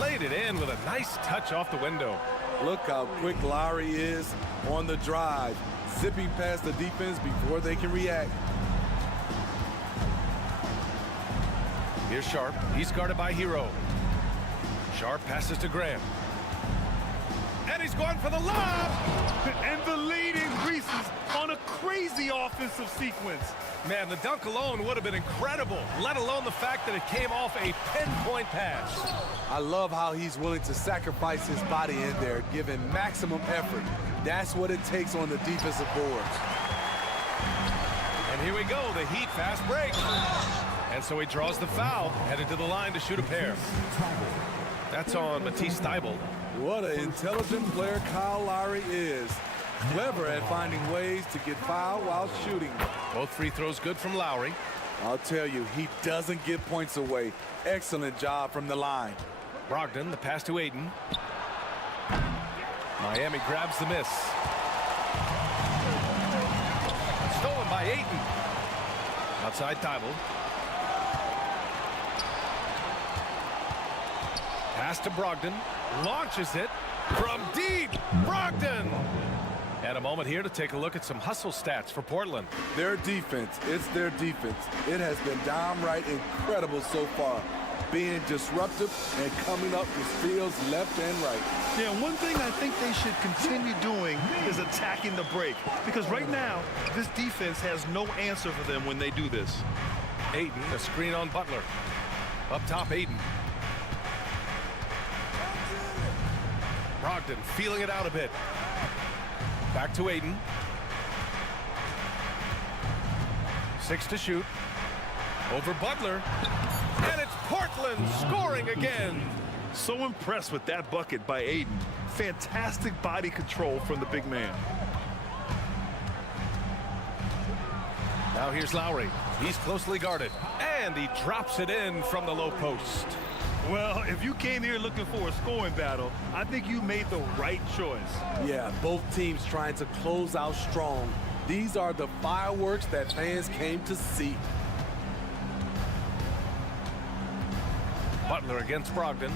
Laid it in with a nice touch off the window. Look how quick Lowry is on the drive, zipping past the defense before they can react. Here's Sharp. He's guarded by Hero. Sharp passes to Graham. And he's going for the lob. And the lead increases on a crazy offensive sequence. Man, the dunk alone would have been incredible, let alone the fact that it came off a pinpoint pass. I love how he's willing to sacrifice his body in there, giving maximum effort. That's what it takes on the defensive boards. And here we go, the Heat fast break. And so he draws the foul, headed to the line to shoot a pair. That's on Matisse Thybulle. What an intelligent player Kyle Lowry is. Clever at finding ways to get fouled while shooting. Both free throws good from Lowry. I'll tell you, he doesn't give points away. Excellent job from the line. Brogdon, the pass to Aiden. Miami grabs the miss. Stolen by Aiden. Outside Thybulle. Pass to Brogdon. Launches it from deep. Brogdon. And a moment here to take a look at some hustle stats for Portland. Their defense, it's their defense. It has been downright incredible so far, being disruptive and coming up with steals left and right. Yeah, one thing I think they should continue doing is attacking the break, because right now, this defense has no answer for them when they do this. Aiden, a screen on Butler. Up top, Aiden. Brogdon feeling it out a bit. Back to Aiden. 6 to shoot. Over Butler. And it's Portland scoring again. So impressed with that bucket by Aiden. Fantastic body control from the big man. Now here's Lowry. He's closely guarded. And he drops it in from the low post. Well, if you came here looking for a scoring battle, I think you made the right choice. Yeah, both teams trying to close out strong. These are the fireworks that fans came to see. Butler against Brogdon.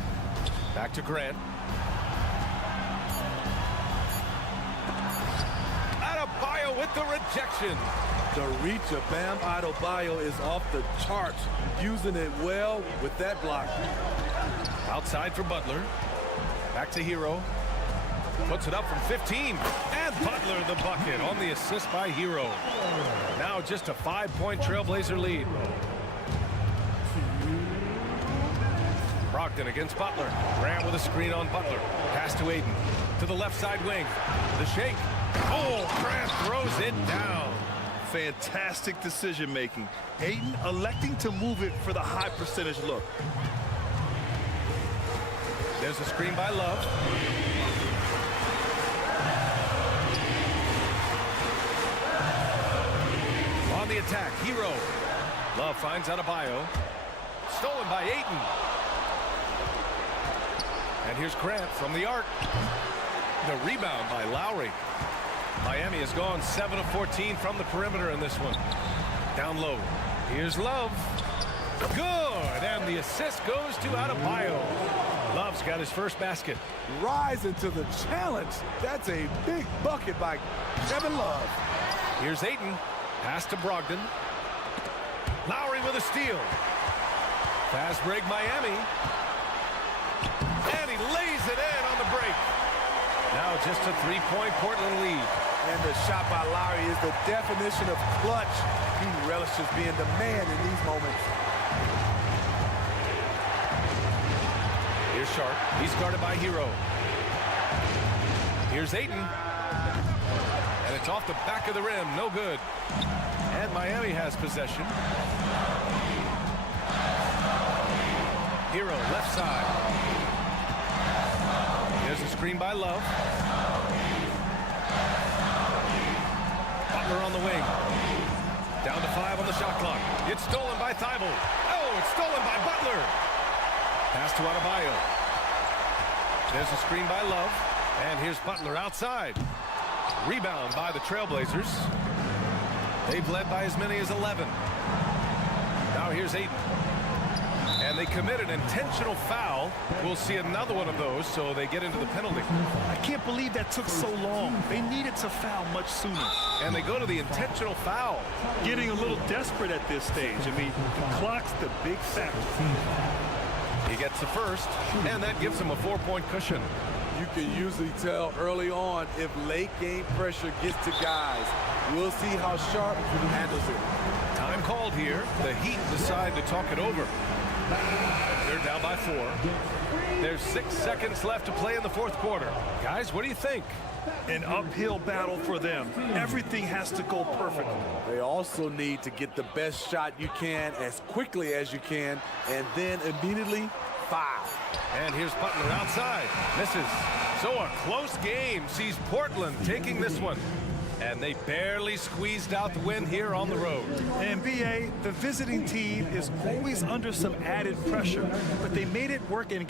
Back to Grant. Adebayo with the rejection. The reach of Bam Adebayo is off the charts, using it well with that block. Outside for Butler. Back to Hero. Puts it up from 15. And Butler the bucket on the assist by Hero. Now just a 5-point Trailblazer lead. Brogdon against Butler. Graham with a screen on Butler. Pass to Aiden. To the left side wing. The shake. Oh, Grant throws it down. Fantastic decision making. Aiden electing to move it for the high percentage look. There's a screen by Love. On the attack, Hero. Love finds Adebayo. Stolen by Aiden. And here's Grant from the arc. The rebound by Lowry. Miami has gone 7 of 14 from the perimeter in this one. Down low. Here's Love. Good, and the assist goes to Adebayo. Love's got his first basket. Rising to the challenge. That's a big bucket by Kevin Love. Here's Ayton. Pass to Brogdon. Lowry with a steal. Fast break Miami. And he lays it in on the break. Now just a three-point Portland lead. And the shot by Lowry is the definition of clutch. He relishes being the man in these moments. Here's Sharp. He's guarded by Hero. Here's Ayton. And it's off the back of the rim. No good. And Miami has possession. Hero, left side. There's a screen by Love. Butler on the wing. Down to 5 on the shot clock. It's stolen by Thibault. Oh, it's stolen by Butler. Pass to Adebayo. There's a screen by Love. And here's Butler outside. Rebound by the Trailblazers. They've led by as many as 11. Now here's Ayton. And they commit an intentional foul. We'll see another one of those, so they get into the penalty. I can't believe that took so long. They needed to foul much sooner. And they go to the intentional foul. Getting a little desperate at this stage. I mean, the clock's the big factor. He gets the first, and that gives him a 4-point cushion. You can usually tell early on if late game pressure gets to guys. We'll see how Sharp handles it. Time called here. The Heat decide to talk it over. They're down by 4. There's 6 seconds left to play in the fourth quarter. Guys, what do you think? An uphill battle for them. Everything has to go perfectly. They also need to get the best shot you can as quickly as you can, and then immediately foul. And here's Butler outside. Misses. So a close game sees Portland taking this one. And they barely squeezed out the win here on the road. And BA, the visiting team is always under some added pressure, but they made it work in.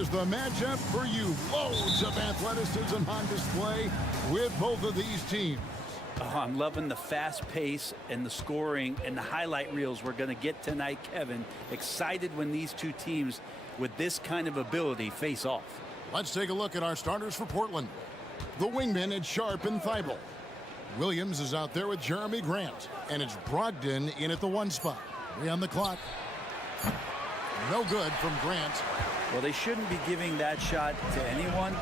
is the matchup for you. Loads of athleticism on display with both of these teams. Oh, I'm loving the fast pace and the scoring and the highlight reels we're going to get tonight, Kevin. Excited when these two teams with this kind of ability face off. Let's take a look at our starters for Portland. The wingmen at Sharp and Thibault. Williams is out there with Jeremy Grant, and it's Brogdon in at the 1 spot. 3 on the clock. No good from Grant. Well, they shouldn't be giving that shot to anyone,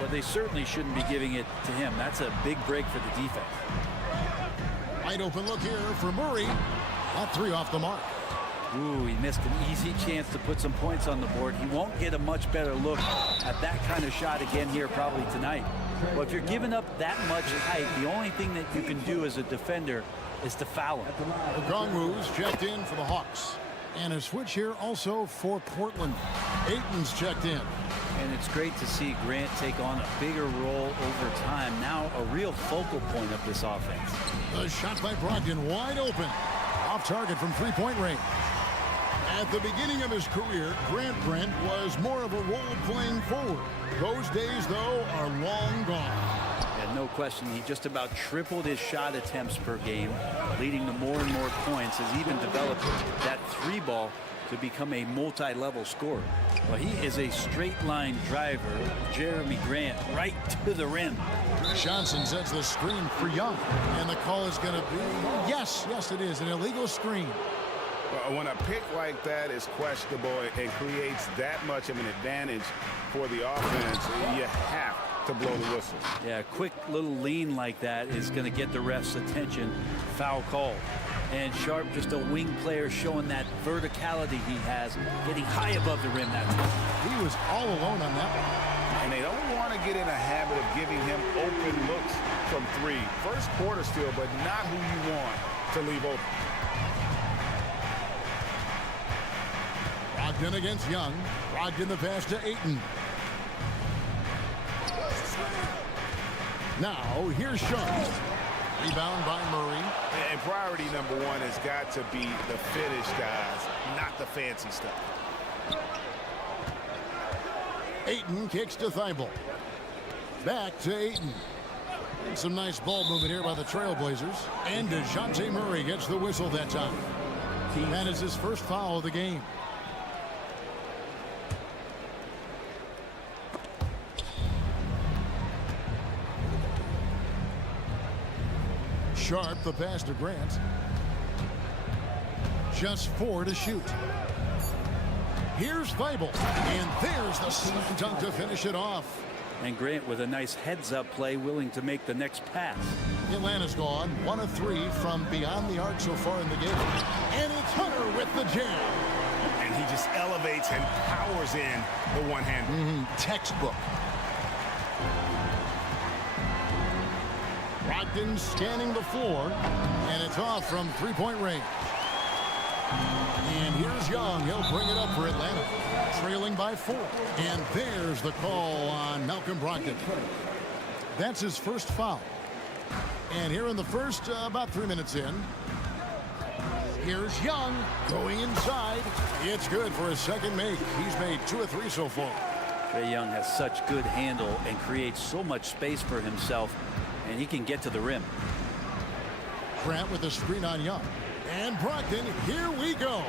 but they certainly shouldn't be giving it to him. That's a big break for the defense. Wide open look here for Murray. That 3 off the mark. Ooh, he missed an easy chance to put some points on the board. He won't get a much better look at that kind of shot again here probably tonight. Well, if you're giving up that much height, the only thing that you can do as a defender is to foul him. Okongwu's checked in for the Hawks. And a switch here also for Portland. Ayton's checked in. And it's great to see Grant take on a bigger role over time. Now a real focal point of this offense. The shot by Brogdon wide open. Off target from 3-point range. At the beginning of his career, Grant was more of a role-playing forward. Those days, though, are long gone. And no question, he just about tripled his shot attempts per game, leading to more and more points, has even developed that 3-ball to become a multi-level scorer. Well, he is a straight-line driver. Jeremy Grant right to the rim. Johnson sets the screen for Young. And the call is going to be, yes, it is, an illegal screen. When a pick like that is questionable and creates that much of an advantage for the offense, you have to blow the whistle. Yeah, a quick little lean like that is going to get the ref's attention. Foul call. And Sharp, just a wing player, showing that verticality he has, getting high above the rim that time. He was all alone on that one. And they don't want to get in a habit of giving him open looks from 3. First quarter still, but not who you want to leave open. Brogdon against Young. Brogdon the pass to Ayton. Now, here's Sharp. Rebound by Murray. And priority number 1 has got to be the finish, guys, not the fancy stuff. Ayton kicks to Thibault. Back to Ayton. And some nice ball movement here by the Trailblazers. And DeJounte Murray gets the whistle that time. That is his first foul of the game. Sharp, the pass to Grant. Just 4 to shoot. Here's Thibault. And there's the slam dunk to finish it off. And Grant with a nice heads-up play, willing to make the next pass. Atlanta's gone 1 of 3 from beyond the arc so far in the game. And it's Hunter with the jam. And he just elevates and powers in the one-hander. Textbook. Brogdon scanning the floor, and it's off from 3-point range. And here's Young. He'll bring it up for Atlanta, trailing by 4. And there's the call on Malcolm Brogdon. That's his first foul. And here in the first, about 3 minutes in, here's Young going inside. It's good for his second make. He's made 2 of 3 so far. Trae Young has such good handle and creates so much space for himself, and he can get to the rim. Grant with the screen on Young. And Brogdon, here we go.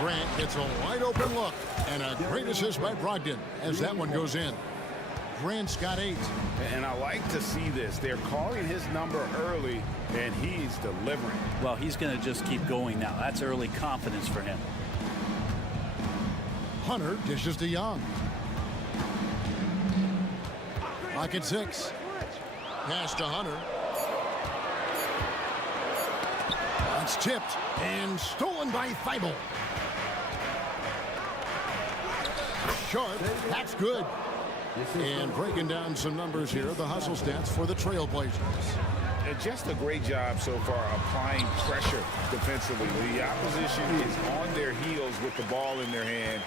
Grant gets a wide open look. And a great assist by Brogdon as that one goes in. Grant's got 8. And I like to see this. They're calling his number early, and he's delivering. Well, he's going to just keep going now. That's early confidence for him. Hunter dishes to Young. Lock at 6. Pass to Hunter. It's tipped and stolen by Thibault. Sharp, that's good. And breaking down some numbers here, the hustle stats for the Trailblazers. Just a great job so far applying pressure defensively. The opposition is on their heels with the ball in their hand.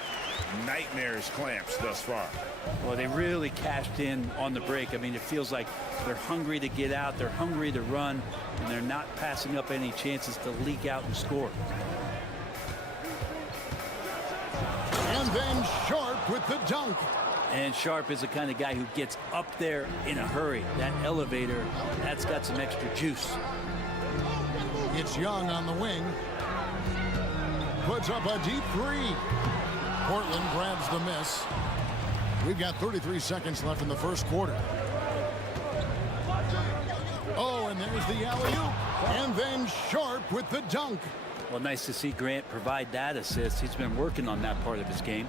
Nightmarish clamps thus far. Well, they really cashed in on the break. I mean, it feels like they're hungry to get out, they're hungry to run, and they're not passing up any chances to leak out and score. And then Sharp with the dunk. And Sharp is the kind of guy who gets up there in a hurry. That elevator, that's got some extra juice. It's Young on the wing. Puts up a deep three. Portland grabs the miss. We've got 33 seconds left in the first quarter. Oh, and there's the alley-oop. And then Sharp with the dunk. Well, nice to see Grant provide that assist. He's been working on that part of his game.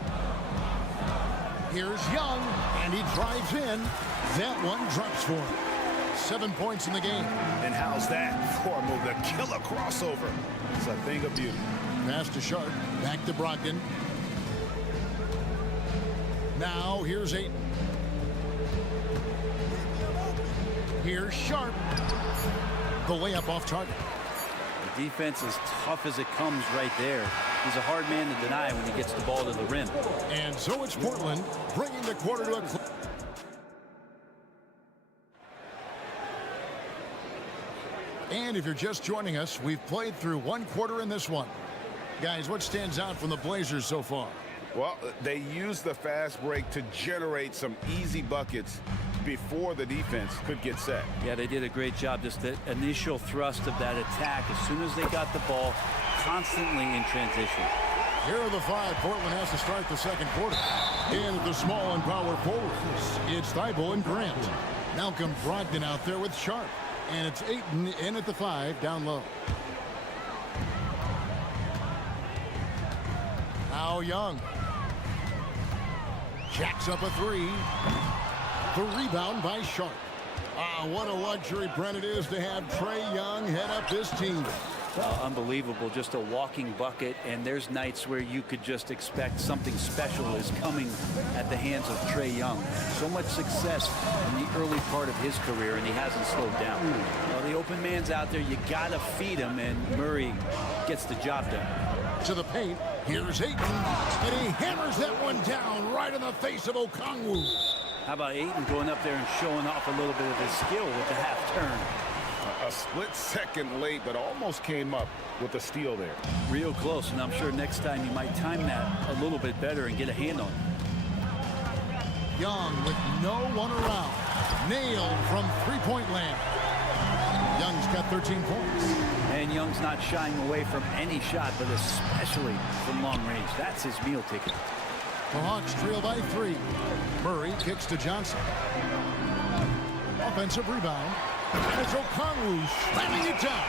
Here's Young, and he drives in. That one drops for him. 7 points in the game. And how's that for a move? The killer crossover. It's a thing of beauty. Pass to Sharp. Back to Brogdon. Now here's Ayton. Here's Sharp. The layup off target. The defense is tough as it comes right there. He's a hard man to deny when he gets the ball to the rim. And so it's Portland bringing the quarter to a close. And if you're just joining us, we've played through one quarter in this one. Guys, what stands out from the Blazers so far? Well, they used the fast break to generate some easy buckets before the defense could get set. Yeah, they did a great job. Just the initial thrust of that attack, as soon as they got the ball, constantly in transition. Here are the 5 Portland has to start the second quarter. And the small and power forwards, it's Thibault and Grant. Now comes Brogdon out there with Sharp. And it's Ayton in at the 5, down low. Now Young. Jacks up a 3. The rebound by Sharp. What a luxury, Brent, it is to have Trae Young head up this team. Unbelievable, just a walking bucket, and there's nights where you could just expect something special is coming at the hands of Trae Young. So much success in the early part of his career, and he hasn't slowed down. Well, the open man's out there, you gotta feed him, and Murray gets the job done. To the paint, here's Ayton, and he hammers that one down right in the face of Okongwu. How about Ayton going up there and showing off a little bit of his skill with the half turn? A split second late, but almost came up with a steal there. Real close, and I'm sure next time you might time that a little bit better and get a hand on it. Young with no one around. Nailed from three-point land. Young's got 13 points. And Young's not shying away from any shot, but especially from long range. That's his meal ticket. The Hawks trail by 3. Murray kicks to Johnson. Offensive rebound. As Okongwu slamming it down.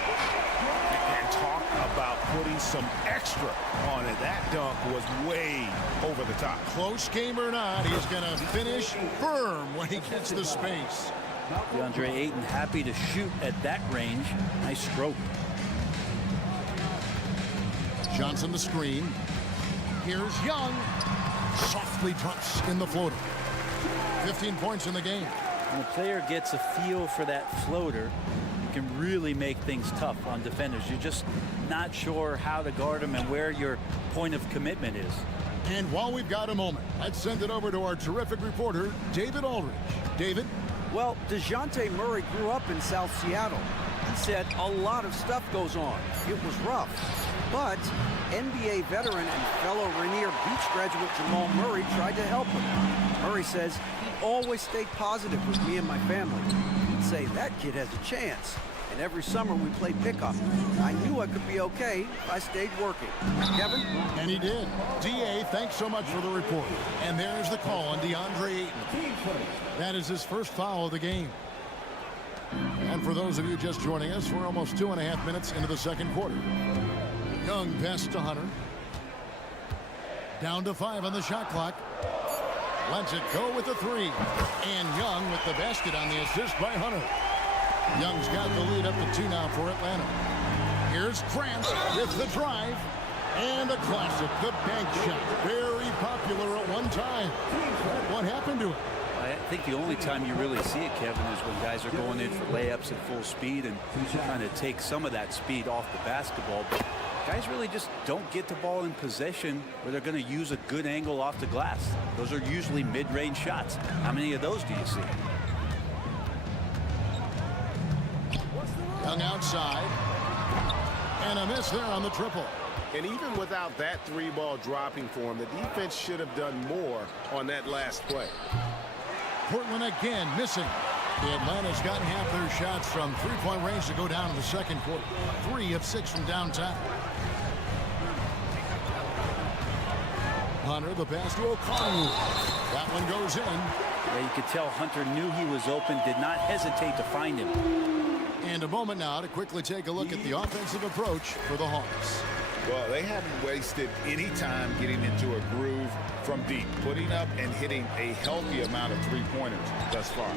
And talk about putting some extra on it. That dunk was way over the top. Close game or not, he's going to finish firm when he gets the space. DeAndre Ayton happy to shoot at that range. Nice stroke. Johnson the screen. Here's Young. Softly drops in the floater. 15 points in the game. When a player gets a feel for that floater, you can really make things tough on defenders. You're just not sure how to guard them and where your point of commitment is. And while we've got a moment, let's send it over to our terrific reporter, David Aldridge. David? Well, DeJounte Murray grew up in South Seattle. He said a lot of stuff goes on. It was rough. But NBA veteran and fellow Rainier Beach graduate Jamal Murray tried to help him. Murray says he always stayed positive with me and my family. He'd say that kid has a chance. And every summer we played pickup. I knew I could be okay if I stayed working. Kevin? And he did. D.A., thanks so much for the report. And there's the call on DeAndre Ayton. That is his first foul of the game. And for those of you just joining us, we're almost 2.5 minutes into the second quarter. Young pass to Hunter. Down to 5 on the shot clock. Lets it go with the 3. And Young with the basket on the assist by Hunter. Young's got the lead up to 2 now for Atlanta. Here's Grant with the drive. And a classic, the bank shot. Very popular at one time. What happened to it? I think the only time you really see it, Kevin, is when guys are going in for layups at full speed and trying to take some of that speed off the basketball. But guys really just don't get the ball in possession where they're going to use a good angle off the glass. Those are usually mid-range shots. How many of those do you see? Young outside. And a miss there on the triple. And even without that 3-ball dropping for him, the defense should have done more on that last play. Portland again missing. The Atlanta's gotten half their shots from three-point range to go down in the second quarter. 3 of 6 from downtown. Hunter, the pass to O'Connell. That one goes in. Yeah, you could tell Hunter knew he was open, did not hesitate to find him. And a moment now to quickly take a look at the offensive approach for the Hawks. Well, they haven't wasted any time getting into a groove from deep, putting up and hitting a healthy amount of three-pointers thus far.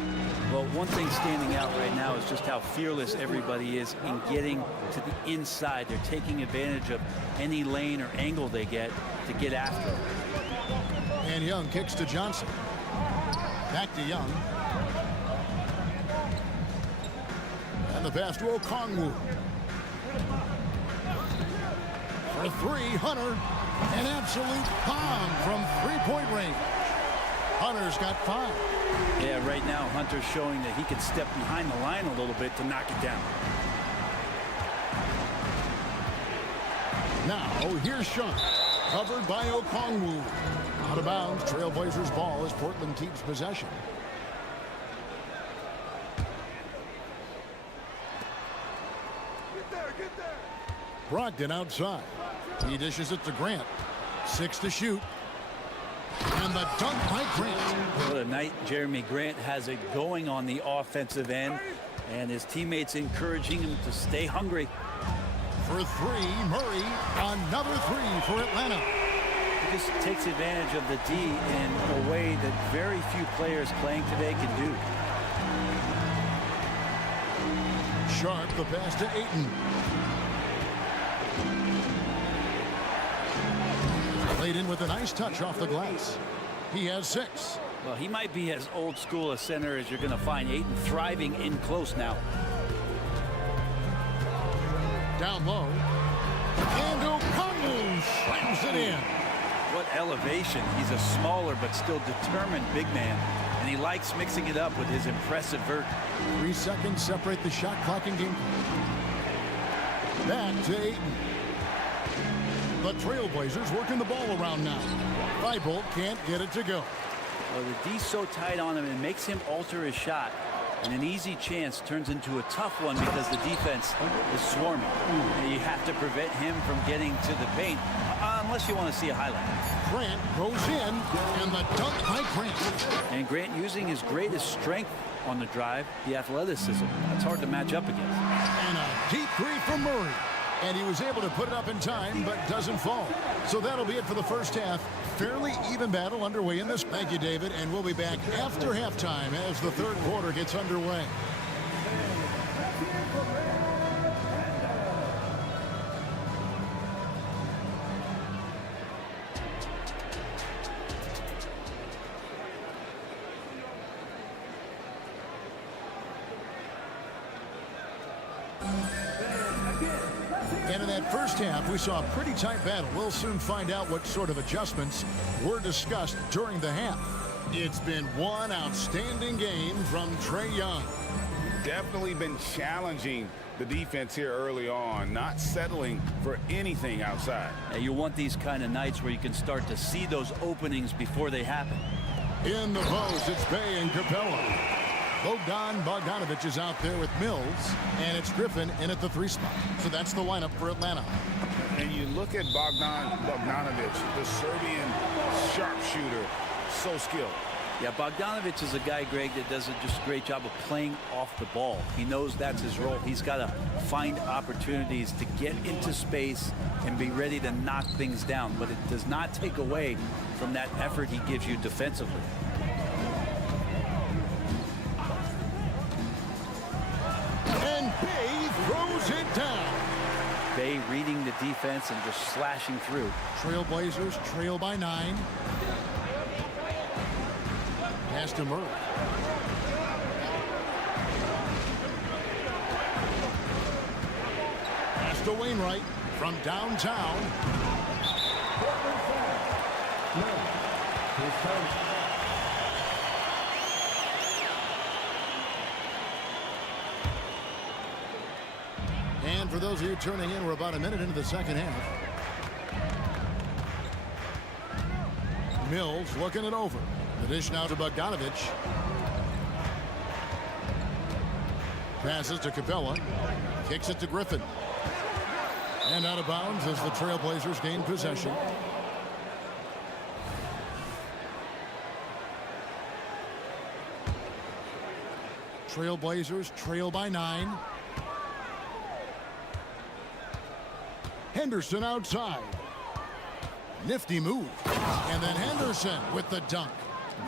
Well, one thing standing out right now is just how fearless everybody is in getting to the inside. They're taking advantage of any lane or angle they get to get after it. And Young kicks to Johnson. Back to Young. And the pass to Okongwu. For 3, Hunter. An absolute bomb from three-point range. Hunter's got 5. Yeah, right now Hunter's showing that he can step behind the line a little bit to knock it down. Now, here's Sean. Covered by Okongwu. Out of bounds. Trailblazers ball as Portland keeps possession. Get there. Brogdon outside. He dishes it to Grant. 6 to shoot. And the dunk by Grant. What a night Jeremy Grant has it going on the offensive end. And his teammates encouraging him to stay hungry. For 3, Murray. Another 3 for Atlanta. He just takes advantage of the D in a way that very few players playing today can do. Sharp, the pass to Ayton. Laid in with a nice touch off the glass. He has 6. Well, he might be as old school a center as you're going to find. Ayton thriving in close now. Down low. And Okongwu slams it in. What elevation. He's a smaller but still determined big man. And he likes mixing it up with his impressive vert. 3 seconds separate the shot clock and game clock. Back to Ayton. The Trailblazers working the ball around now. Thibault can't get it to go. Well, the D's so tight on him, it makes him alter his shot. And an easy chance turns into a tough one because the defense is swarming. And you have to prevent him from getting to the paint, unless you want to see a highlight. Grant goes in, and the dunk by Grant. And Grant using his greatest strength on the drive, the athleticism. That's hard to match up against. And a deep 3 from Murray. And he was able to put it up in time, but doesn't fall. So that'll be it for the first half. Fairly even battle underway in this. Thank you, David. And we'll be back after halftime as the third quarter gets underway. And in that first half, we saw a pretty tight battle. We'll soon find out what sort of adjustments were discussed during the half. It's been one outstanding game from Trae Young. Definitely been challenging the defense here early on, not settling for anything outside. Yeah, you want these kind of nights where you can start to see those openings before they happen. In the post, it's Bey and Capella. Bogdanovic is out there with Mills, and it's Griffin in at the 3 spot. So that's the lineup for Atlanta. And you look at Bogdanovic, the Serbian sharpshooter, so skilled. Yeah, Bogdanovic is a guy, Greg, that does just a great job of playing off the ball. He knows that's his role. He's got to find opportunities to get into space and be ready to knock things down. But it does not take away from that effort he gives you defensively. And Bey throws it down. Bey reading the defense and just slashing through. Trailblazers trail by 9. Pass to Murray. Pass to Wainwright from downtown. And for those of you turning in, we're about a minute into the second half. Mills looking it over. The dish now to Bogdanovich. Passes to Capella. Kicks it to Griffin. And out of bounds as the Trailblazers gain possession. Trailblazers trail by 9. Henderson outside. Nifty move. And then Henderson with the dunk.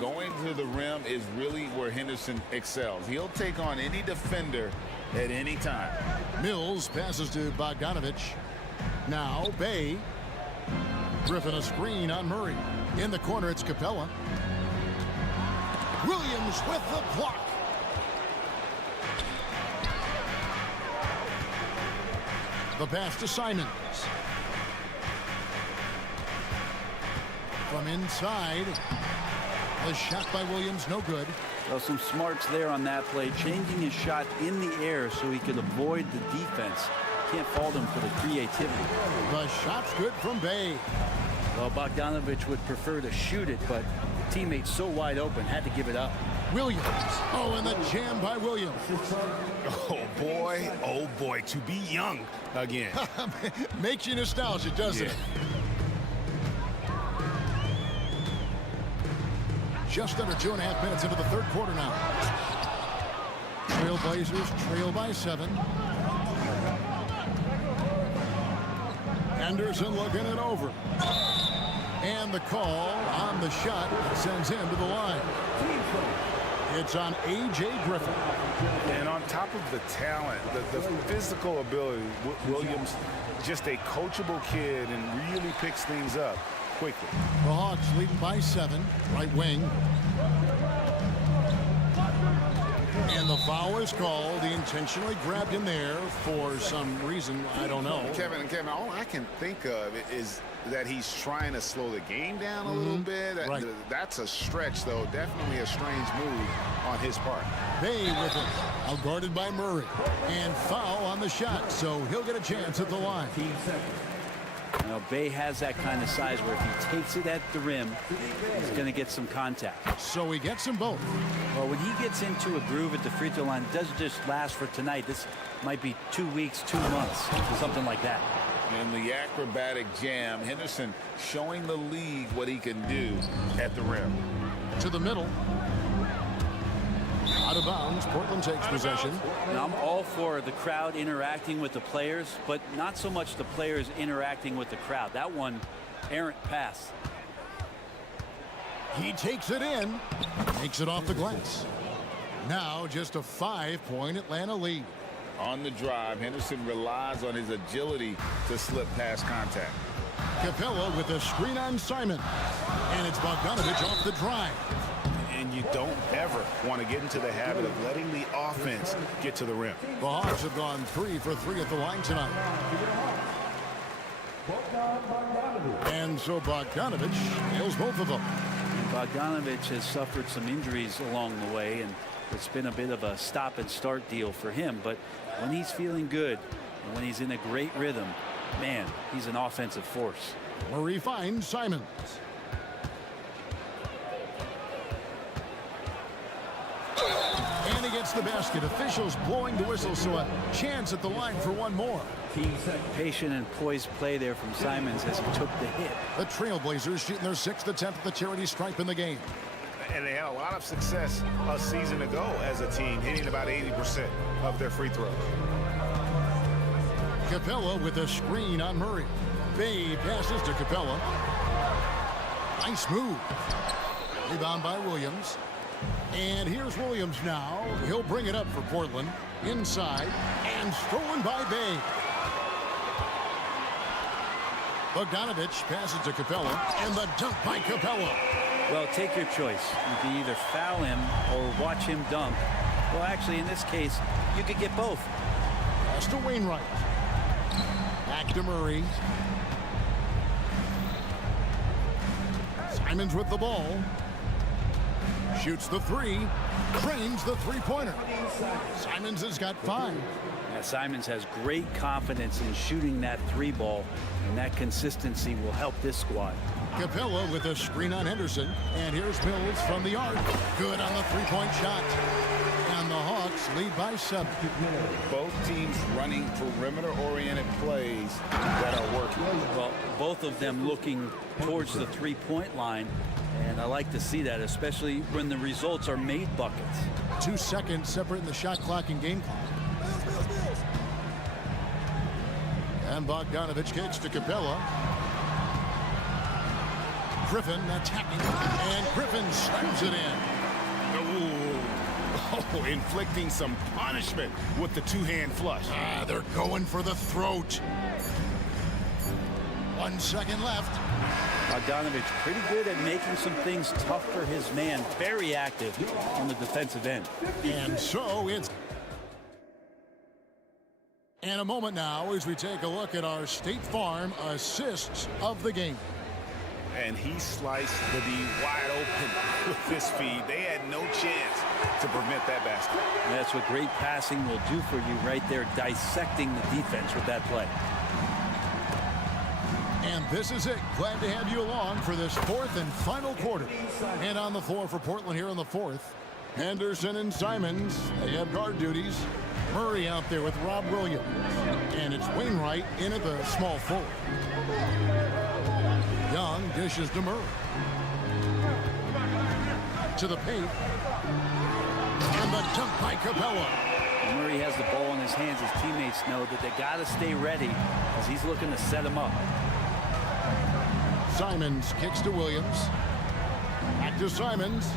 Going to the rim is really where Henderson excels. He'll take on any defender at any time. Mills passes to Bogdanovich. Now Bay. Griffin a screen on Murray. In the corner, it's Capella. Williams with the block. The pass to Simons. From inside. The shot by Williams, no good. Well, some smarts there on that play, changing his shot in the air so he could avoid the defense. Can't fault him for the creativity. The shot's good from Bay. Well, Bogdanovich would prefer to shoot it, but teammates so wide open, had to give it up. Williams. Oh, and the jam by Williams. Oh boy, to be young again. Makes you nostalgic, doesn't it? Just under 2.5 minutes into the third quarter now. Trailblazers trail by 7. Henderson looking it over. And the call on the shot sends him to the line. It's on A.J. Griffin. And on top of the talent, the physical ability, Williams, just a coachable kid and really picks things up quickly. The Hawks leading by 7. Right wing. And the foul is called. He intentionally grabbed him there for some reason. I don't know. Kevin, all I can think of is that he's trying to slow the game down a little bit. Right. That's a stretch, though. Definitely a strange move on his part. Bay with it. Out guarded by Murray. And foul on the shot, so he'll get a chance at the line. Now, Bay has that kind of size where if he takes it at the rim, he's going to get some contact. So he gets them both. Well, when he gets into a groove at the free throw line, it doesn't just last for tonight. This might be 2 weeks, 2 months, something like that. In the acrobatic jam, Henderson showing the league what he can do at the rim. To the middle. Out of bounds. Portland takes possession. Now, I'm all for the crowd interacting with the players, but not so much the players interacting with the crowd. That one, errant pass. He takes it in. Takes it off the glass. Now just a 5-point Atlanta lead. On the drive, Henderson relies on his agility to slip past contact. Capella with a screen on Simon. And it's Bogdanovich off the drive. And you don't ever want to get into the habit of letting the offense get to the rim. The Hawks have gone 3 for 3 at the line tonight. And so Bogdanovich nails both of them. Bogdanovich has suffered some injuries along the way, and it's been a bit of a stop-and-start deal for him. But when he's feeling good and when he's in a great rhythm, man, he's an offensive force. Murray finds Simons. And he gets the basket. Officials blowing the whistle, so a chance at the line for one more. Patient and poised play there from Simons as he took the hit. The Trailblazers shooting their 6th attempt at the charity stripe in the game. And they had a lot of success a season ago as a team, hitting about 80% of their free throws. Capella with a screen on Murray. Bay passes to Capella. Nice move. Rebound by Williams. And here's Williams now. He'll bring it up for Portland. Inside. And stolen by Bay. Bogdanovich passes to Capella. And the dunk by Capella. Well, take your choice. You can either foul him or watch him dunk. Well, actually, in this case, you could get both. Pass to Wainwright. Back to Murray. Simons with the ball. Shoots the three. Drains the three-pointer. Simons has got 5. Yeah, Simons has great confidence in shooting that 3 ball, and that consistency will help this squad. Capella with a screen on Henderson. And here's Mills from the arc. Good on the three-point shot. And the Hawks lead by 7. Both teams running perimeter-oriented plays that are working. Well, both of them looking towards the three-point line, and I like to see that, especially when the results are made buckets. 2 seconds separating the shot clock and game clock. And Bogdanovich kicks to Capella. Griffin attacking, and Griffin slams it in. Oh, inflicting some punishment with the two-hand flush. They're going for the throat. 1 second left. Bogdanovich pretty good at making some things tough for his man. Very active on the defensive end. And so it's... And a moment now as we take a look at our State Farm assists of the game. And he sliced the D wide open with this feed. They had no chance to prevent that basket. That's what great passing will do for you right there, dissecting the defense with that play. And this is it. Glad to have you along for this 4th and final quarter. And on the floor for Portland here in the 4th, Henderson and Simons, they have guard duties. Murray out there with Rob Williams. And it's Wainwright in at the small forward. Young dishes to Murray. To the paint. And the dunk by Capella. Murray has the ball in his hands. His teammates know that they got to stay ready as he's looking to set him up. Simons kicks to Williams. Back to Simons.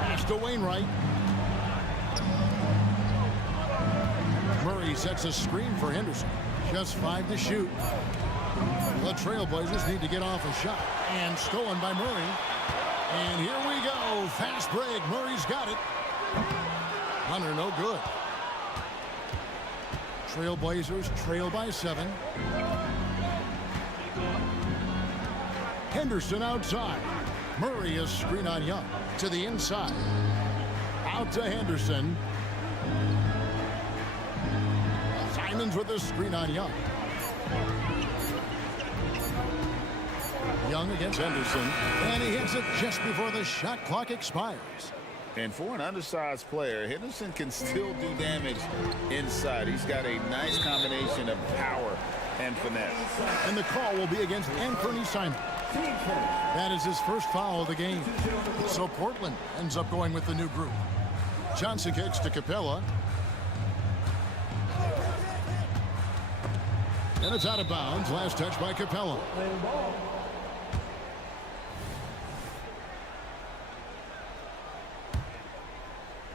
Pass to Wainwright. Murray sets a screen for Henderson. Just 5 to shoot. The Trailblazers need to get off a shot. And stolen by Murray. And here we go. Fast break. Murray's got it. Hunter no good. Trailblazers trail by 7. Henderson outside. Murray is screen on Young. To the inside. Out to Henderson. Simons with a screen on Young. Young against Henderson. And he hits it just before the shot clock expires. And for an undersized player, Henderson can still do damage inside. He's got a nice combination of power and finesse. And the call will be against Anthony Simons. That is his first foul of the game. So Portland ends up going with the new group. Johnson kicks to Capella. And it's out of bounds. Last touch by Capella.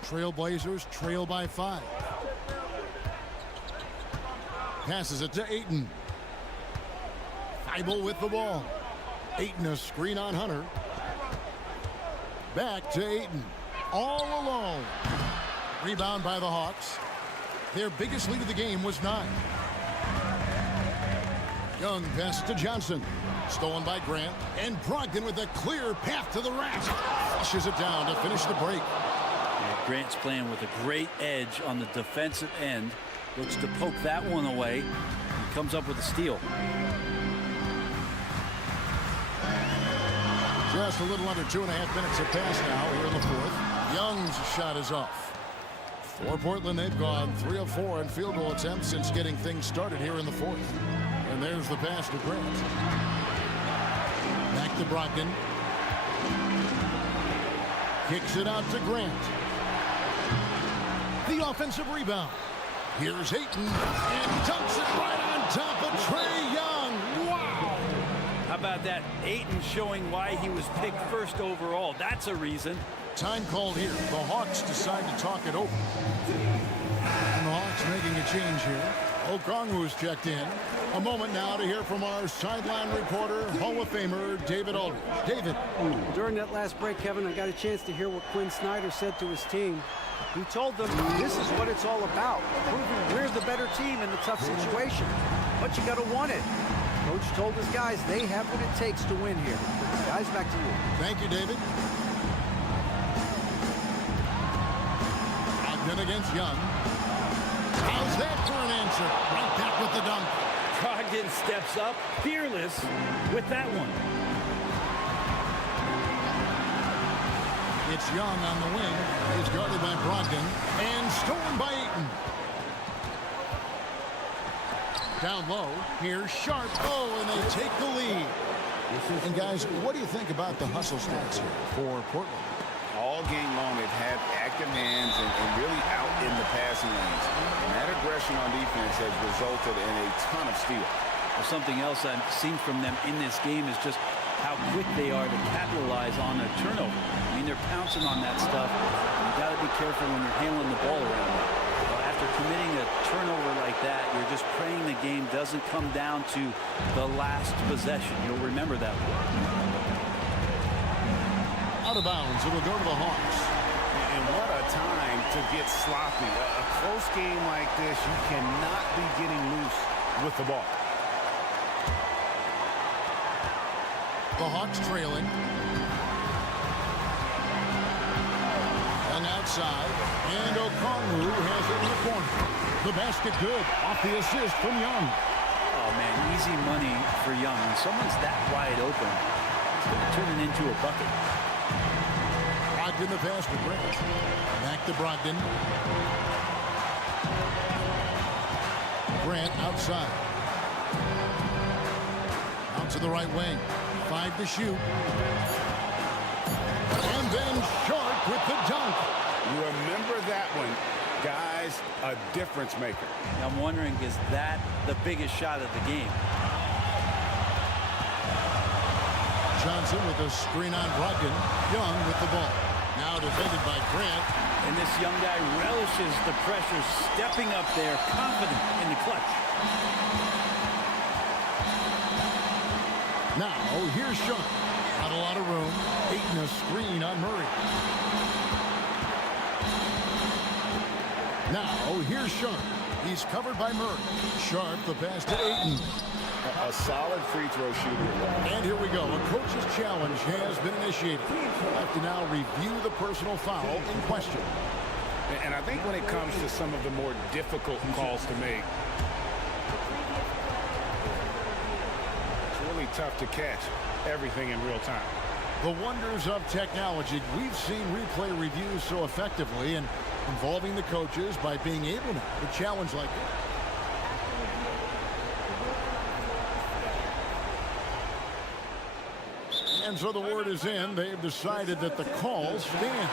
Trailblazers trail by 5. Passes it to Ayton. Thibault with the ball. Ayton a screen on Hunter. Back to Ayton. All alone. Rebound by the Hawks. Their biggest lead of the game was 9. Young pass to Johnson. Stolen by Grant. And Brogdon with a clear path to the rack. Flushes it down to finish the break. Grant's playing with a great edge on the defensive end. Looks to poke that one away. He comes up with a steal. Just a little under 2.5 minutes have passed now here in the 4th. Young's shot is off. For Portland, they've gone 3 of 4 in field goal attempts since getting things started here in the 4th. And there's the pass to Grant. Back to Brogdon. Kicks it out to Grant. The offensive rebound. Here's Ayton and dunks it right on top of Trae Young. Wow! How about that? Ayton showing why he was picked first overall. That's a reason. Time called here. The Hawks decide to talk it over. And the Hawks making a change here. Okongwu's checked in. A moment now to hear from our sideline reporter, Hall of Famer David Aldridge. David. During that last break, Kevin, I got a chance to hear what Quinn Snyder said to his team. He told them this is what it's all about, proving we're the better team in a tough situation. But you got to want it. Coach told his guys they have what it takes to win here. Guys, back to you. Thank you, David. Brogdon against Young. How's that for an answer? Right back with the dunk. Brogdon steps up, fearless with that one. It's Young on the wing. He's guarded by Brogdon and stolen by Ayton. Down low, here's Sharp. Oh, and they take the lead. And guys, what do you think about the hustle stats here for Portland? All game long, they've had active hands and really out in the passing lanes. And that aggression on defense has resulted in a ton of steals. Well, something else I've seen from them in this game is just how quick they are to capitalize on a turnover. I mean, they're pouncing on that stuff. You've got to be careful when you're handling the ball around them. After committing a turnover like that, you're just praying the game doesn't come down to the last possession. You'll remember that one. Out of bounds, it'll go to the Hawks. And what a time to get sloppy. A close game like this, you cannot be getting loose with the ball. The Hawks trailing. And outside, and Okongwu has it in the corner. The basket good, off the assist from Young. Oh, man, easy money for Young. When someone's that wide open, it's going to turn it into a bucket. Brogdon the pass to Grant. Back to Brogdon. Grant outside. Out to the right wing. 5 to shoot. And then Sharp with the dunk. You remember that one. Guys, a difference maker. I'm wondering, is that the biggest shot of the game? Johnson with a screen on Brogdon. Young with the ball. Now defended by Grant. And this young guy relishes the pressure, stepping up there, confident in the clutch. Now, here's Sharp. Not a lot of room. Ayton a screen on Murray. Now, here's Sharp. He's covered by Murray. Sharp, the pass to Ayton. A solid free throw shooter. And here we go. A coach's challenge has been initiated. We'll have to now review the personal foul in question. And I think when it comes to some of the more difficult calls to make, it's really tough to catch everything in real time. The wonders of technology. We've seen replay reviews so effectively and involving the coaches by being able to challenge like that. And so the word is in. They've decided that the call stands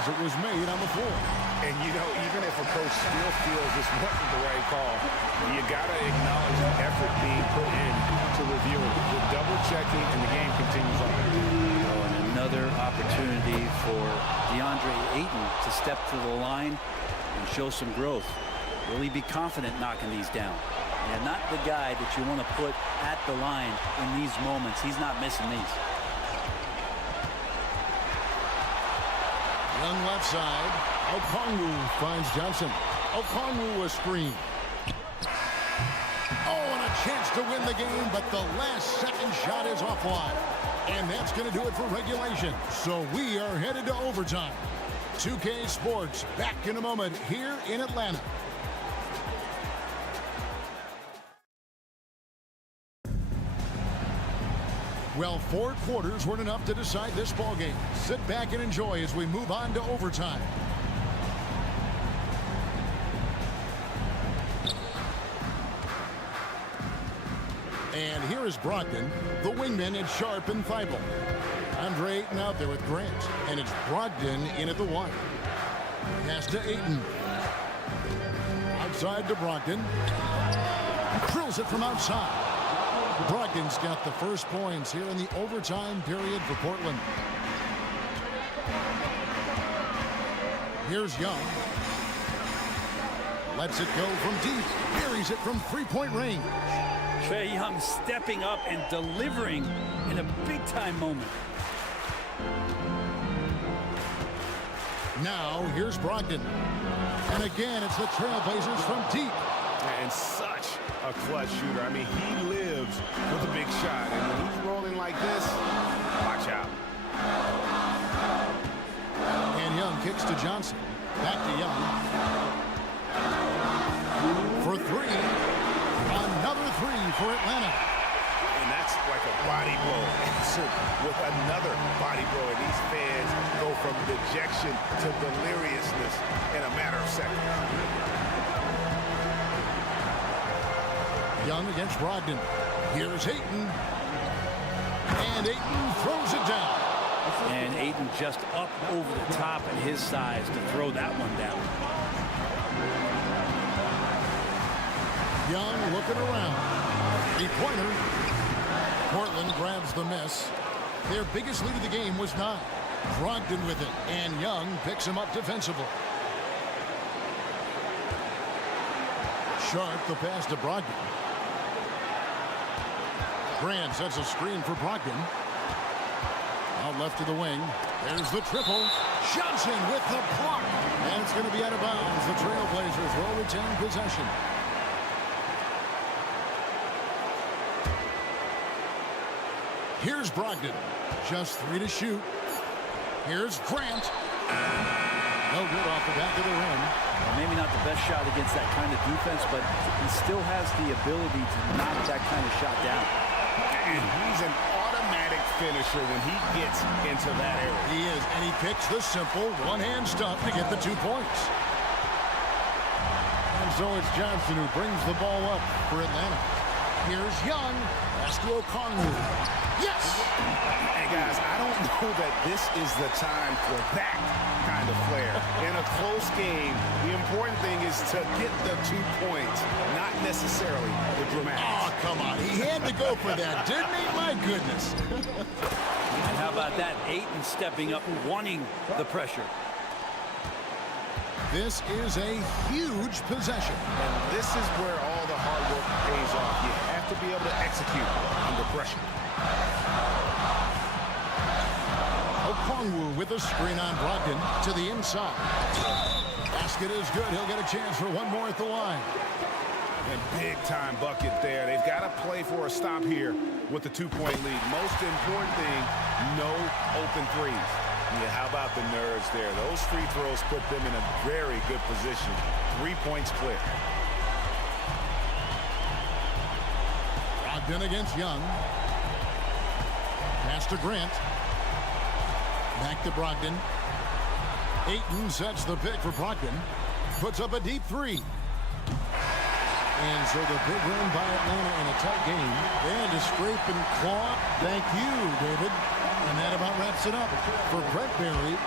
as it was made on the floor. And, you know, even if a coach still feels this wasn't the right call, you got to acknowledge the effort being put in to review it. The double checking, and the game continues on. Oh, and another opportunity for DeAndre Ayton to step to the line and show some growth. Really be confident knocking these down. And not the guy that you want to put at the line in these moments. He's not missing these. Young left side. Okongwu finds Johnson. Okongwu a screen. Oh, and a chance to win the game, but the last second shot is offline. And that's going to do it for regulation. So we are headed to overtime. 2K Sports back in a moment here in Atlanta. Well, 4 quarters weren't enough to decide this ballgame. Sit back and enjoy as we move on to overtime. And here is Brogdon, the wingman at Sharp and Thibault. Andre Ayton out there with Grant, and it's Brogdon in at the 1. Pass to Ayton. Outside to Brogdon. Drills it from outside. Brogdon's got the first points here in the overtime period for Portland. Here's Young. Lets it go from deep. Buries it from three-point range. Trae Young stepping up and delivering in a big-time moment. Now, here's Brogdon. And again, it's the Trailblazers from deep. And and such a clutch shooter. I mean, he lives for the big shot. And when he's rolling like this, watch out. And Young kicks to Johnson. Back to Young. For three. Another three for Atlanta. And that's like a body blow answered with another body blow. And these fans go from dejection to deliriousness in a matter of seconds. Young against Brogdon. Here's Ayton. And Ayton throws it down. And Ayton just up over the top at his size to throw that one down. Young looking around. Three-pointer. Portland grabs the miss. Their biggest lead of the game was 9. Brogdon with it, and Young picks him up defensively. Sharp the pass to Brogdon. Grant sets a screen for Brogdon. Out left to the wing. There's the triple. Johnson with the block. And it's going to be out of bounds. The Trailblazers will retain possession. Here's Brogdon. Just 3 to shoot. Here's Grant. No good off the back of the rim. Well, maybe not the best shot against that kind of defense, but he still has the ability to knock that kind of shot down. And he's an automatic finisher when he gets into that area. He is, and he picks the simple one-hand stuff to get the 2 points. And so it's Johnson who brings the ball up for Atlanta. Here's Young. Pass to Okongwu. Yes! Hey, guys, I don't know that this is the time for that kind of flair. In a close game, the important thing is to get the 2 points, not necessarily the dramatics. Oh, come on. He had to go for that, didn't he? My goodness. And how about that? Ayton stepping up, wanting the pressure. This is a huge possession. And this is where all the hard work pays off. You have to be able to execute under pressure. Okongwu with a screen on Brogdon to the inside. Basket is good. He'll get a chance for one more at the line. And big-time bucket there. They've got to play for a stop here with the 2-point lead. Most important thing, no open threes. Yeah, how about the nerves there? Those free throws put them in a very good position. 3 points clear. Brogdon against Young. Pass to Grant. Back to Brogdon. Ayton sets the pick for Brogdon. Puts up a deep 3. And so the big win by Atlanta in a tight game. And a scrape and claw. Thank you, David. And that about wraps it up for Brett Barry.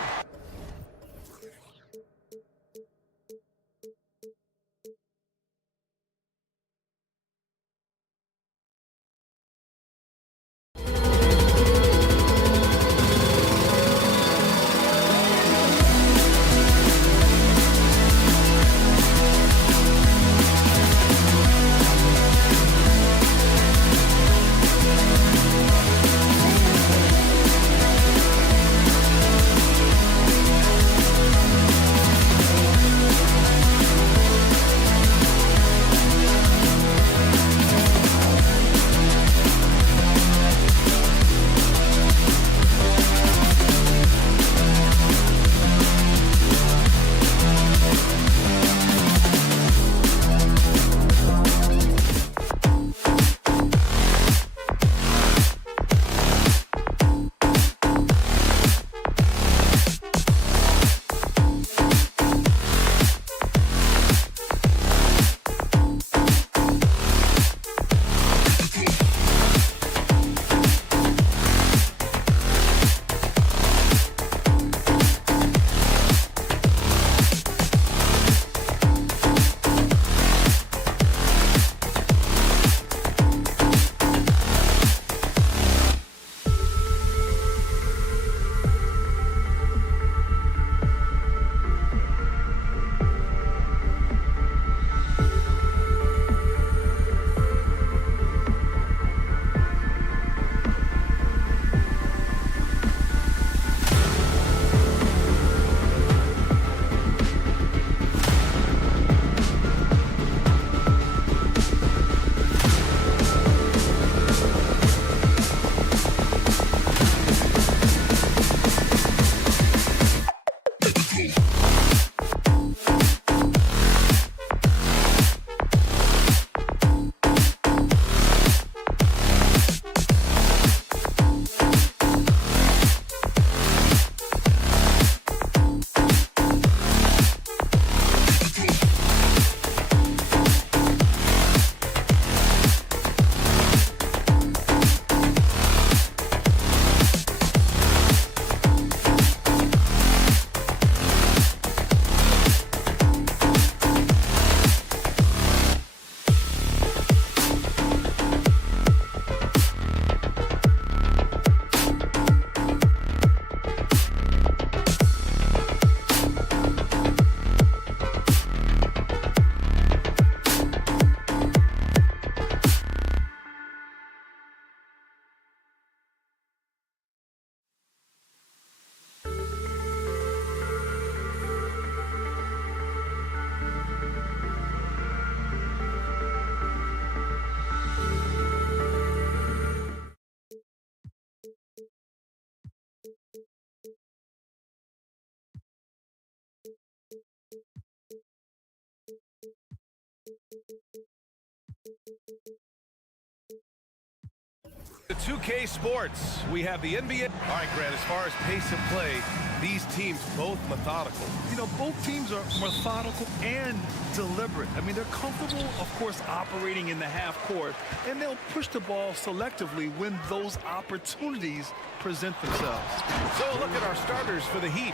The 2K Sports, we have the NBA. All right, Grant, as far as pace of play, these teams both methodical. You know, both teams are methodical and deliberate. I mean, they're comfortable, of course, operating in the half court, and they'll push the ball selectively when those opportunities present themselves. So look at our starters for the Heat.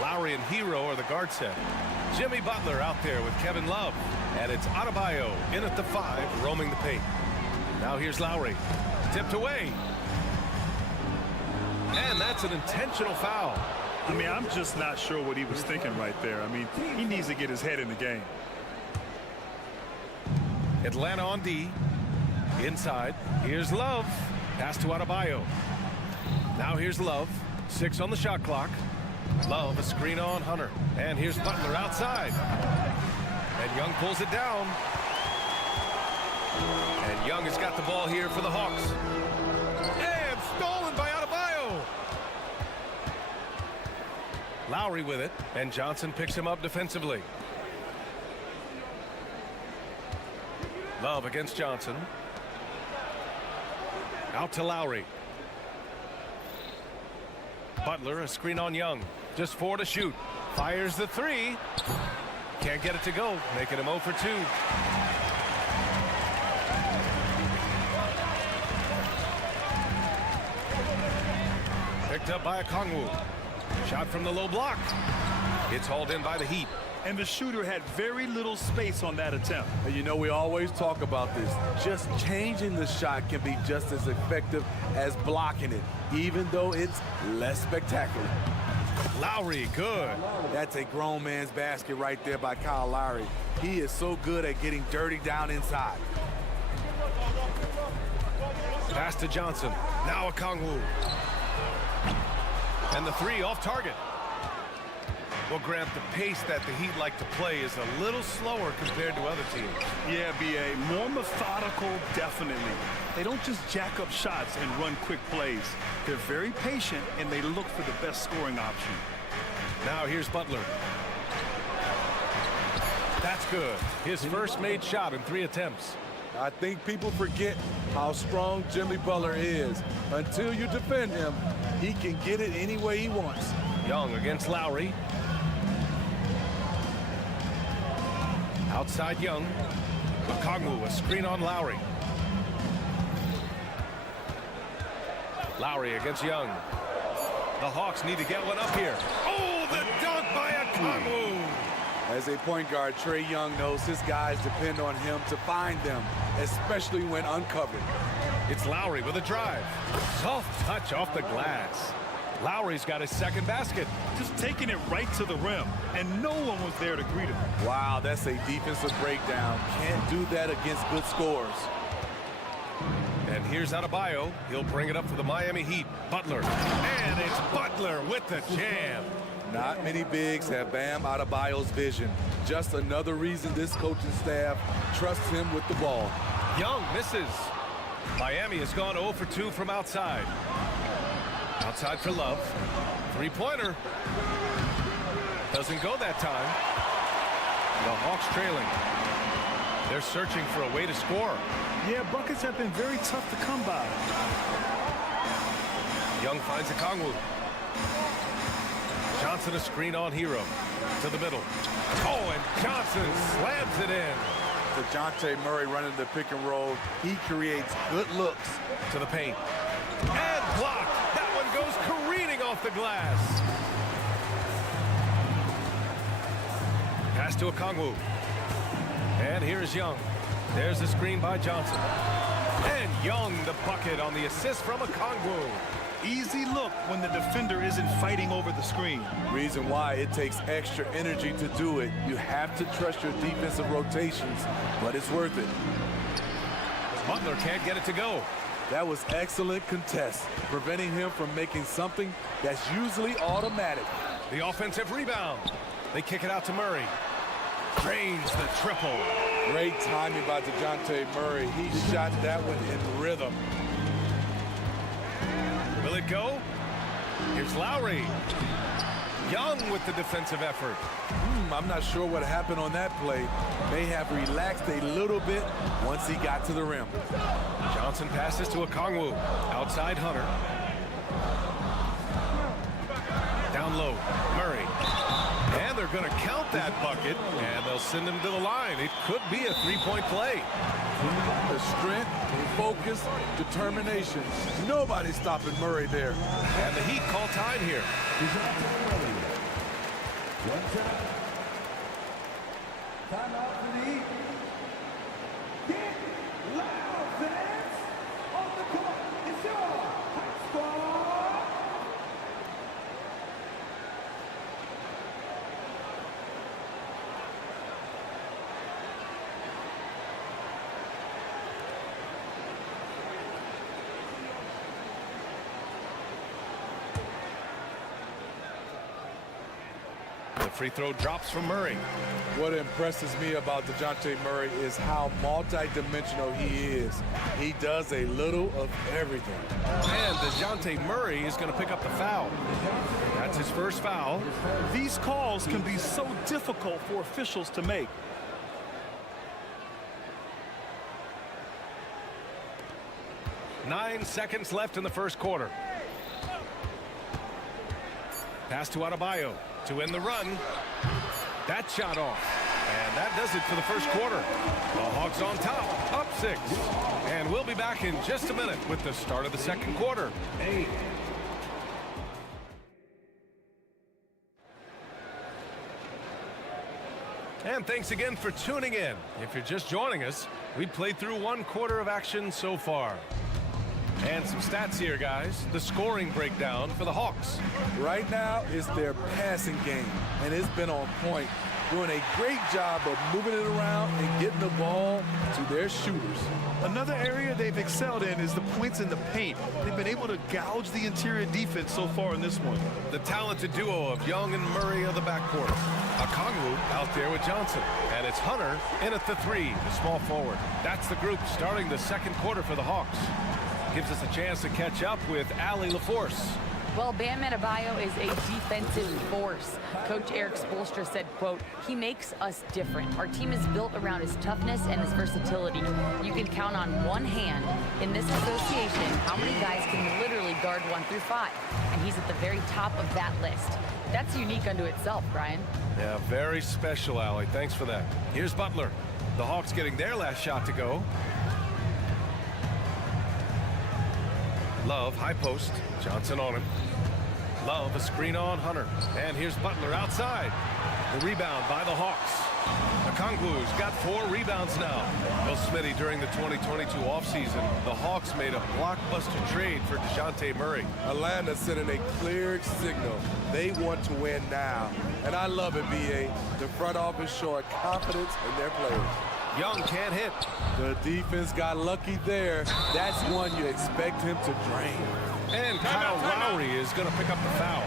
Lowry and Hero are the guard set. Jimmy Butler out there with Kevin Love. And it's Adebayo in at the 5, roaming the paint. Now here's Lowry. Tipped away. And that's an intentional foul. I mean, I'm just not sure what he was thinking right there. I mean, he needs to get his head in the game. Atlanta on D. Inside. Here's Love. Pass to Adebayo. Now here's Love. 6 on the shot clock. Love, a screen on Hunter. And here's Butler outside. And Young pulls it down. And Young has got the ball here for the Hawks. And stolen by Adebayo. Lowry with it. And Johnson picks him up defensively. Love against Johnson. Out to Lowry. Butler, a screen on Young. Just 4 to shoot. Fires the 3. Can't get it to go. Making him 0 for 2. Picked up by Okongwu. Shot from the low block. It's hauled in by the Heat. And the shooter had very little space on that attempt. And you know, we always talk about this. Just changing the shot can be just as effective as blocking it, even though it's less spectacular. Lowry, good. That's a grown man's basket right there by Kyle Lowry. He is so good at getting dirty down inside. Pass to Johnson. Now Okongwu. And the 3 off target. Well, Grant, the pace that the Heat like to play is a little slower compared to other teams. Yeah, B.A., more methodical, definitely. They don't just jack up shots and run quick plays. They're very patient, and they look for the best scoring option. Now here's Butler. That's good. His first made shot in 3 attempts. I think people forget how strong Jimmy Butler is. Until you defend him, he can get it any way he wants. Young against Lowry. Outside Young. Okongwu, a screen on Lowry. Lowry against Young. The Hawks need to get one up here. Oh, the dunk by Okongwu. As a point guard, Trae Young knows his guys depend on him to find them, especially when uncovered. It's Lowry with a drive. Soft touch off the glass. Lowry's got his second basket. Just taking it right to the rim, and no one was there to greet him. Wow, that's a defensive breakdown. Can't do that against good scores. And here's Adebayo. He'll bring it up for the Miami Heat. Butler. And it's Butler with the jam. Not many bigs have Bam Adebayo's vision. Just another reason this coaching staff trusts him with the ball. Young misses. Miami has gone 0 for 2 from outside. Outside for Love. 3-pointer. Doesn't go that time. The Hawks trailing. They're searching for a way to score. Yeah, buckets have been very tough to come by. Young finds Okongwu. Johnson a screen on Hero. To the middle. Oh, and Johnson slams it in. DeJounte Murray running the pick and roll. He creates good looks. To the paint. And blocked. That one goes careening off the glass. Pass to Okongwu. And here's Young. There's the screen by Johnson. And Young the bucket on the assist from Okongwu. Easy look when the defender isn't fighting over the screen. Reason why it takes extra energy to do it. You have to trust your defensive rotations, but it's worth it. Butler can't get it to go. That was excellent contest, preventing him from making something that's usually automatic. The offensive rebound. They kick it out to Murray. Drains the triple. Great timing by DeJounte Murray. He shot that one in rhythm. Will it go? Here's Lowry. Young with the defensive effort. I'm not sure what happened on that play. May have relaxed a little bit once he got to the rim. Johnson passes to Okongwu. Outside Hunter. Down low, Murray. And they're going to count that bucket, and they'll send him to the line. It could be a three-point play. The strength, focus, determination. Nobody's stopping Murray there. And the Heat call time here. Time out for the Heat. Get loud, fans! On the court, it's your high squad! The free throw drops from Murray. What impresses me about DeJounte Murray is how multi-dimensional he is. He does a little of everything. And DeJounte Murray is going to pick up the foul. That's his first foul. These calls can be so difficult for officials to make. Nine seconds left in the first quarter. Pass to Adebayo to end the run. That shot off. And that does it for the first quarter. The Hawks on top, up 6. And we'll be back in just a minute with the start of the second quarter. And thanks again for tuning in. If you're just joining us, we played through one quarter of action so far. And some stats here, guys. The scoring breakdown for the Hawks. Right now, it's their passing game, and it's been on point, doing a great job of moving it around and getting the ball to their shooters. Another area they've excelled in is the points in the paint. They've been able to gouge the interior defense so far in this one. The talented duo of Young and Murray of the backcourt. Okongwu out there with Johnson. And it's Hunter in at the 3, the small forward. That's the group starting the second quarter for the Hawks. Gives us a chance to catch up with Allie LaForce. Well, Bam Adebayo is a defensive force. Coach Eric Spoelstra said, quote, "He makes us different. Our team is built around his toughness and his versatility. You can count on one hand in this association how many guys can literally guard 1 through 5. And he's at the very top of that list. That's unique unto itself, Brian." Yeah, very special, Allie. Thanks for that. Here's Butler. The Hawks getting their last shot to go. Love, high post. Johnson on him. Love, a screen on Hunter. And here's Butler outside. The rebound by the Hawks. Okongwu's got 4 rebounds now. Well, Smitty, during the 2022 offseason, the Hawks made a blockbuster trade for DeJounte Murray. Atlanta sending a clear signal. They want to win now. And I love it, B.A. The front office showing confidence in their players. Young can't hit. The defense got lucky there. That's one you expect him to drain. And Kyle Lowry is going to pick up the foul.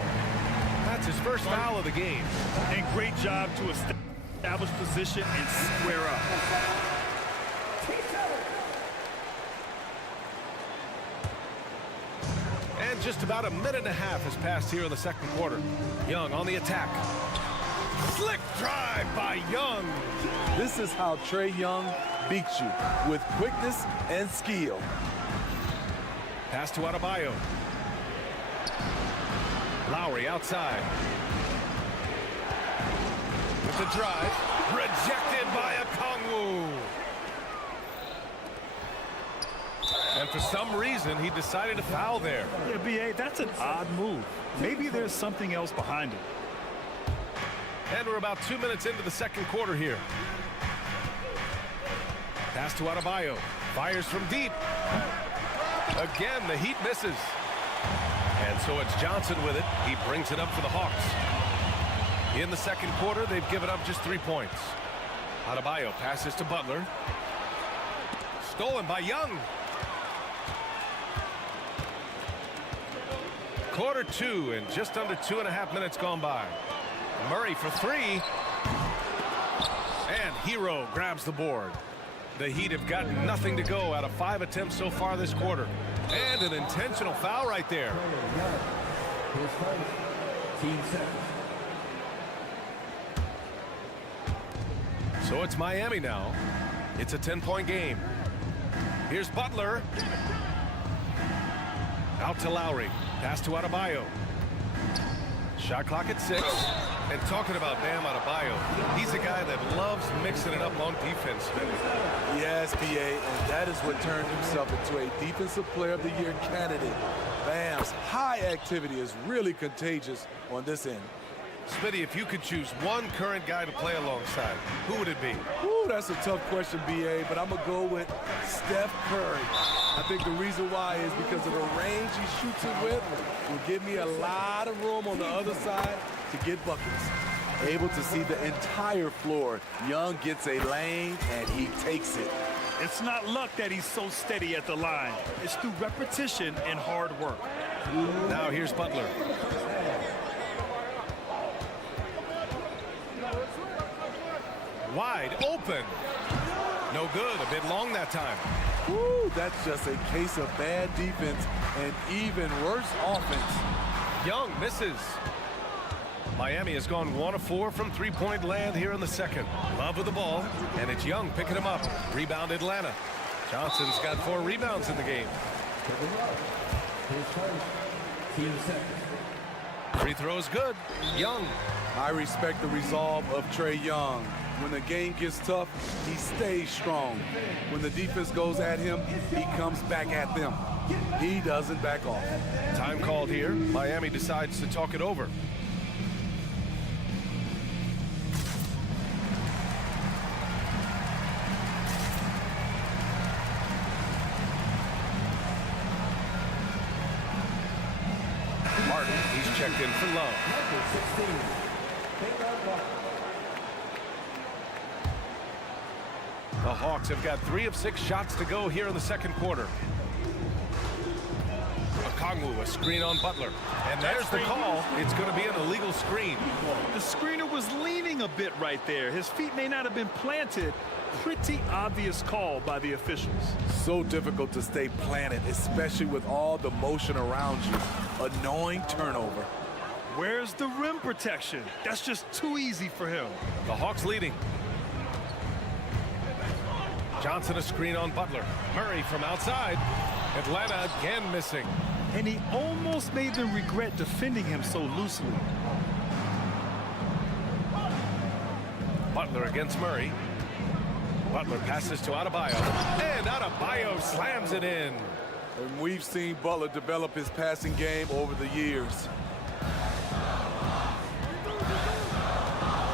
That's his first foul of the game. And great job to establish position and square up. And just about a minute and a half has passed here in the second quarter. Young on the attack. Slick drive by Young. This is how Trae Young beats you, with quickness and skill. Pass to Adebayo. Lowry outside. With the drive. Rejected by Okongwu. And for some reason, he decided to foul there. Yeah, B.A., that's an odd move. Maybe there's something else behind it. And we're about 2 minutes into the second quarter here. Pass to Adebayo. Fires from deep. Again, the Heat misses. And so it's Johnson with it. He brings it up for the Hawks. In the second quarter, they've given up just 3 points. Adebayo passes to Butler. Stolen by Young. Quarter 2 and just under 2.5 minutes gone by. Murray for 3. And Hero grabs the board. The Heat have got nothing to go out of 5 attempts so far this quarter. And an intentional foul right there. His first, team second. So it's Miami now. It's a 10-point game. Here's Butler. Out to Lowry. Pass to Adebayo. Shot clock at 6. And talking about Bam Adebayo, he's a guy that loves mixing it up on defense. Yes, BA, and that is what turned himself into a Defensive Player of the Year candidate. Bam's high activity is really contagious on this end. Smitty, if you could choose one current guy to play alongside, who would it be? Ooh, that's a tough question, BA, but I'm going to go with Steph Curry. I think the reason why is because of the range he shoots it with will give me a lot of room on the other side to get buckets. Able to see the entire floor. Young gets a lane, and he takes it. It's not luck that he's so steady at the line. It's through repetition and hard work. Now here's Butler. Wide open. No good. A bit long that time. Woo, that's just a case of bad defense and even worse offense. Young misses. Miami has gone 1 of 4 from three-point land here in the second. Love with the ball, and it's Young picking him up. Rebound Atlanta. Johnson's got 4 rebounds in the game. Free throw's good. Young. I respect the resolve of Trae Young. When the game gets tough, he stays strong. When the defense goes at him, he comes back at them. He doesn't back off. Time called here. Miami decides to talk it over. Martin, he's checked in for Love. The Hawks have got 3 of 6 shots to go here in the second quarter. Okongwu, a screen on Butler. And there's the call. It's going to be an illegal screen. The screener was leaning a bit right there. His feet may not have been planted. Pretty obvious call by the officials. So difficult to stay planted, especially with all the motion around you. Annoying turnover. Where's the rim protection? That's just too easy for him. The Hawks leading. Johnson a screen on Butler. Murray from outside. Atlanta again missing. And he almost made them regret defending him so loosely. Butler against Murray. Butler passes to Adebayo. And Adebayo slams it in. And we've seen Butler develop his passing game over the years.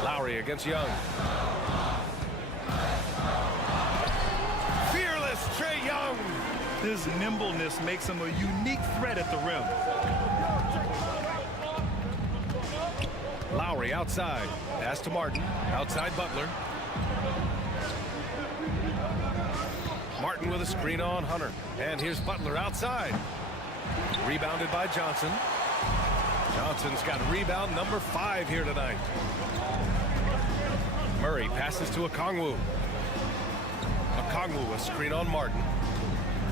Lowry against Young. Fearless Trae Young. His nimbleness makes him a unique threat at the rim. Lowry outside. Pass to Martin. Outside Butler. Martin with a screen on Hunter. And here's Butler outside. Rebounded by Johnson. Johnson's got rebound number 5 here tonight. Murray passes to Okongwu. Okongwu, a screen on Martin.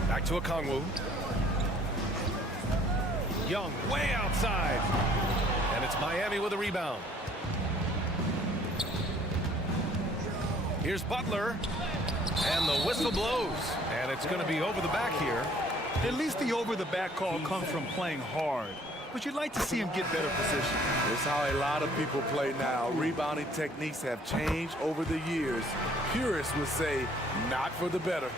Back to Okongwu. Young way outside. And it's Miami with a rebound. Here's Butler. And the whistle blows. And it's going to be over the back here. At least the over-the-back call comes from playing hard. But you'd like to see him get better position. It's how a lot of people play now. Rebounding techniques have changed over the years. Purists would say, not for the better.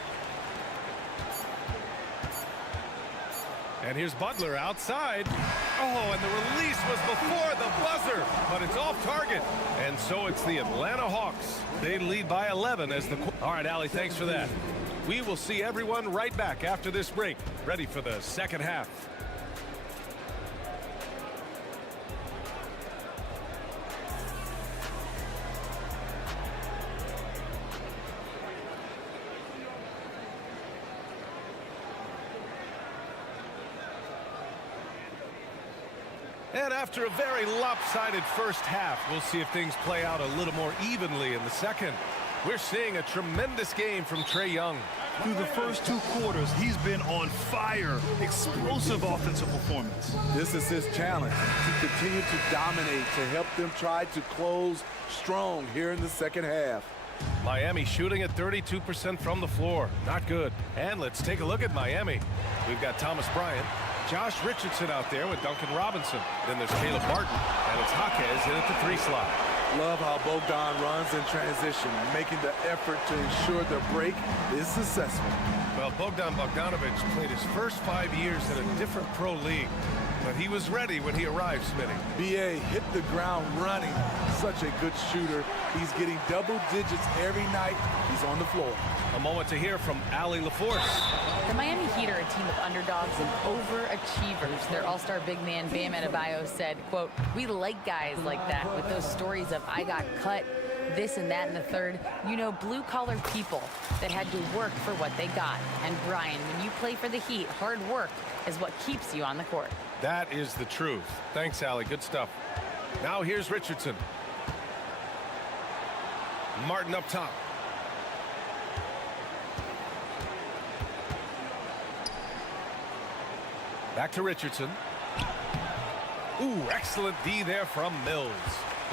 And here's Butler outside. Oh, and the release was before the buzzer, but it's off target. And so it's the Atlanta Hawks. They lead by 11 as the... All right, Allie, thanks for that. We will see everyone right back after this break, ready for the second half. And after a very lopsided first half, we'll see if things play out a little more evenly in the second. We're seeing a tremendous game from Trae Young. Through the first 2 quarters, he's been on fire. Explosive offensive performance. This is his challenge, to continue to dominate, to help them try to close strong here in the second half. Miami shooting at 32% from the floor. Not good. And let's take a look at Miami. We've got Thomas Bryant, Josh Richardson out there with Duncan Robinson. Then there's Caleb Martin, and it's Skijesss in at the 3 slot. Love how Bogdan runs in transition, making the effort to ensure the break is successful. Well, Bogdan Bogdanovic played his first 5 years in a different pro league, but he was ready when he arrived, Smitty. BA hit the ground running. Such a good shooter. He's getting double digits every night he's on the floor. A moment to hear from Allie LaForce. The Miami Heat are a team of underdogs and overachievers. Their all-star big man, Bam Adebayo, said, quote, "We like guys like that with those stories of I got cut, this and that and the third. You know, blue-collar people that had to work for what they got. And Brian, when you play for the Heat, hard work is what keeps you on the court." That is the truth. Thanks, Allie. Good stuff. Now here's Richardson. Martin up top. Back to Richardson. Ooh, excellent D there from Mills.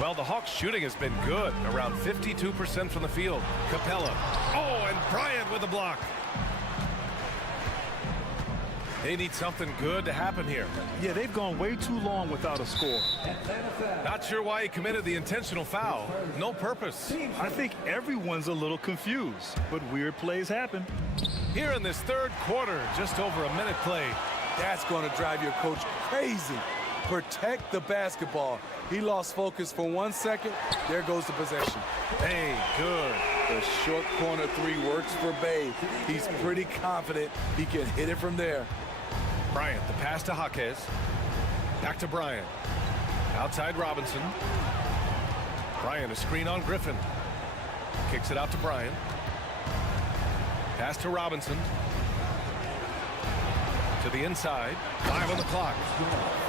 Well, the Hawks' shooting has been good, around 52% from the field. Capella. Oh, and Bryant with a block. They need something good to happen here. Yeah, they've gone way too long without a score. Not sure why he committed the intentional foul. No purpose. I think everyone's a little confused, but weird plays happen. Here in this third quarter, just over a minute played. That's going to drive your coach crazy. Protect the basketball. He lost focus for 1 second. There goes the possession. Hey, good. The short corner 3 works for Bay. He's pretty confident he can hit it from there. Bryant, the pass to Skijesss. Back to Bryant. Outside Robinson. Bryant, a screen on Griffin. Kicks it out to Bryant. Pass to Robinson. To the inside. 5 on the clock.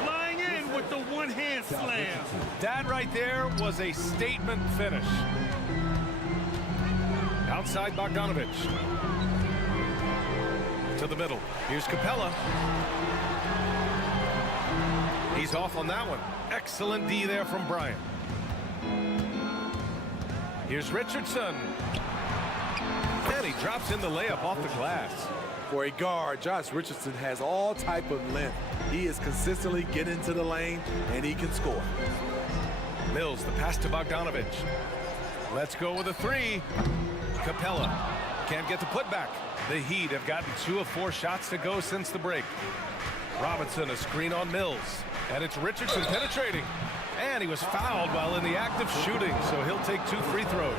Flying in with the one-hand slam. That right there was a statement finish. Outside Bogdanovic. To the middle. Here's Capella. He's off on that one. Excellent D there from Bryant. Here's Richardson. And he drops in the layup off the glass. For a guard, Josh Richardson has all type of length. He is consistently getting to the lane, and he can score. Mills, the pass to Bogdanovic. Let's go with a 3. Capella can't get the putback. The Heat have gotten 2 of 4 shots to go since the break. Robinson, a screen on Mills. And it's Richardson penetrating. And he was fouled while in the act of shooting, so he'll take 2 free throws.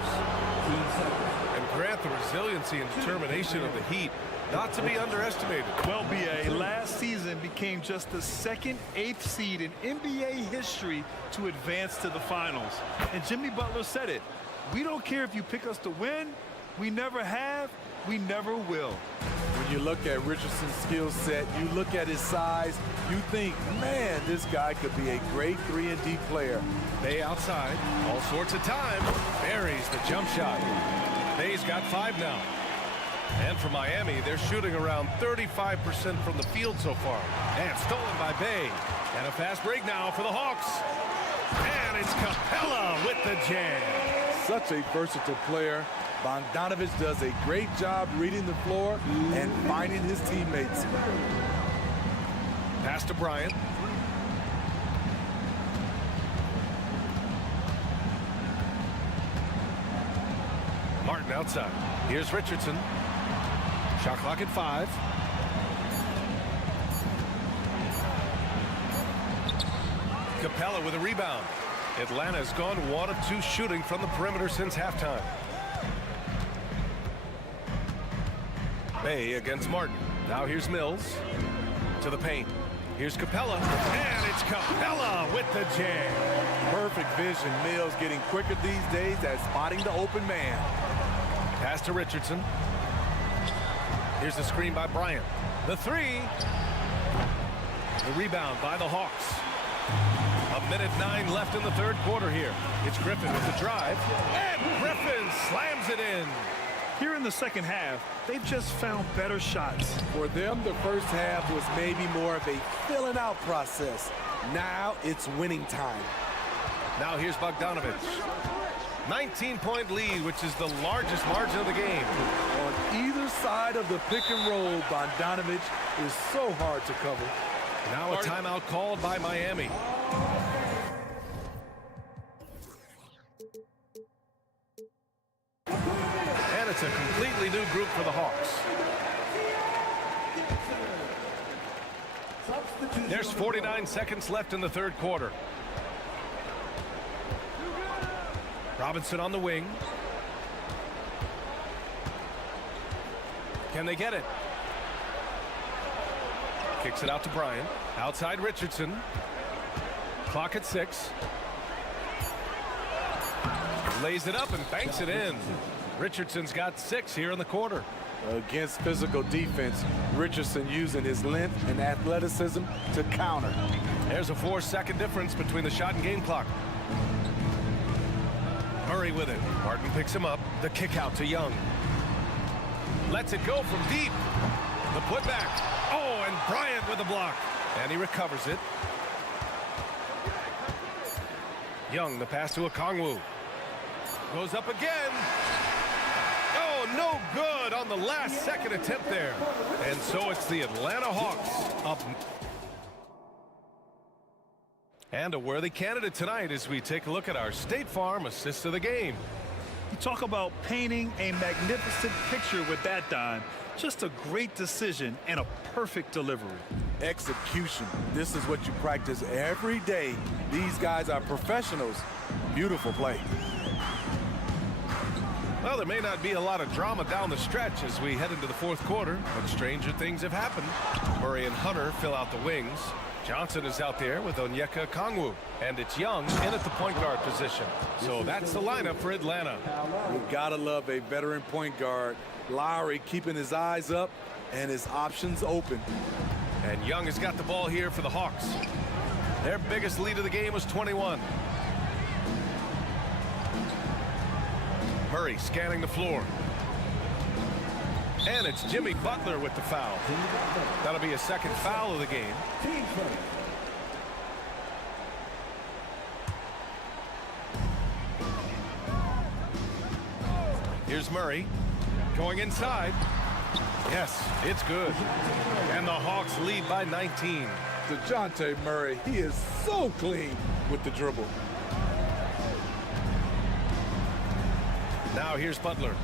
And Grant, the resiliency and determination of the Heat, not to be underestimated. Well, BA, last season became just the second 8th seed in NBA history to advance to the finals. And Jimmy Butler said it. We don't care if you pick us to win. We never have. We never will. When you look at Richardson's skill set, you look at his size, you think, man, this guy could be a great 3-and-D player. Bay outside, all sorts of time. Buries the jump shot. Bay's got 5 now. And for Miami, they're shooting around 35% from the field so far. And stolen by Bay. And a fast break now for the Hawks. And it's Capella with the jam. Such a versatile player. Bogdanovic does a great job reading the floor and finding his teammates. Pass to Bryant. Martin outside. Here's Richardson. Shot clock at 5. Capella with a rebound. Atlanta's gone 1 of 2 shooting from the perimeter since halftime. Bay against Martin. Now here's Mills to the paint. Here's Capella. And it's Capella with the jam. Perfect vision. Mills getting quicker these days at spotting the open man. Pass to Richardson. Here's the screen by Bryant. The 3. The rebound by the Hawks. 1:09 left in the third quarter here. It's Griffin with the drive. And Griffin slams it in. Here in the second half, they've just found better shots. For them, the first half was maybe more of a filling out process. Now it's winning time. Now here's Bogdanovic. 19-point lead, which is the largest margin of the game. On either side of the pick and roll, Bogdanovich is so hard to cover. Now a timeout called by Miami. And it's a completely new group for the Hawks. There's 49 seconds left in the third quarter. Robinson on the wing. Can they get it? Kicks it out to Bryant. Outside Richardson. Clock at 6. Lays it up and banks it in. Richardson's got 6 here in the quarter. Against physical defense, Richardson using his length and athleticism to counter. There's a 4-second difference between the shot and game clock. Murray with it. Martin picks him up. The kick out to Young. Lets it go from deep. The putback. Oh, and Bryant with the block. And he recovers it. Young, the pass to Okongwu. Goes up again. Oh, no good on the last second attempt there. And so it's the Atlanta Hawks up. And a worthy candidate tonight as we take a look at our State Farm assist of the game. You talk about painting a magnificent picture with that, Don. Just a great decision and a perfect delivery. Execution. This is what you practice every day. These guys are professionals. Beautiful play. Well, there may not be a lot of drama down the stretch as we head into the fourth quarter, but stranger things have happened. Murray and Hunter fill out the wings. Johnson is out there with Onyeka Okongwu, and it's Young in at the point guard position. So that's the lineup for Atlanta. You gotta love a veteran point guard. Lowry keeping his eyes up and his options open. And Young has got the ball here for the Hawks. Their biggest lead of the game was 21. Murray scanning the floor. And it's Jimmy Butler with the foul. That'll be a second foul of the game. Here's Murray going inside. Yes, it's good. And the Hawks lead by 19. DeJounte Murray, he is so clean with the dribble. Now here's Butler.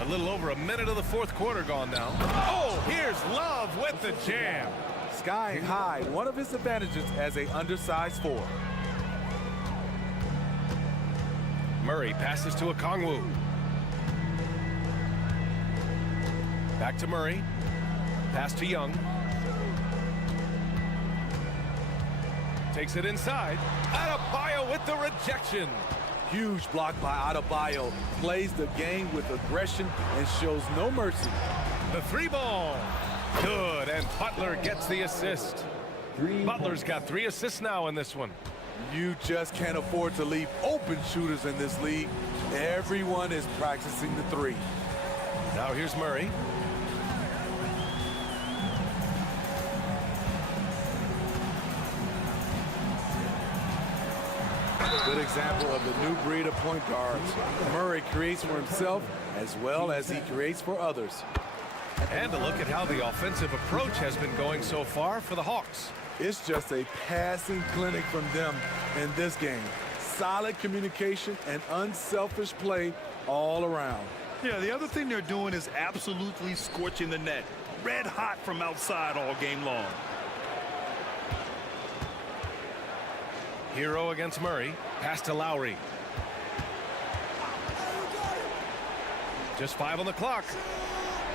A little over a minute of the fourth quarter gone now. Oh, here's Love with the jam. Sky high, one of his advantages as a undersized 4. Murray passes to Okongwu. Back to Murray. Pass to Young. Takes it inside. Adebayo with the rejection. Huge block by Adebayo. Plays the game with aggression and shows no mercy. The 3 ball. Good, and Butler gets the assist. Butler's got 3 assists now in this one. You just can't afford to leave open shooters in this league. Everyone is practicing the 3. Now here's Murray. Good example of the new breed of point guards. Murray creates for himself as well as he creates for others. And a look at how the offensive approach has been going so far for the Hawks. It's just a passing clinic from them in this game. Solid communication and unselfish play all around. Yeah, the other thing they're doing is absolutely scorching the net. Red hot from outside all game long. Hero against Murray. Pass to Lowry. Just 5 on the clock.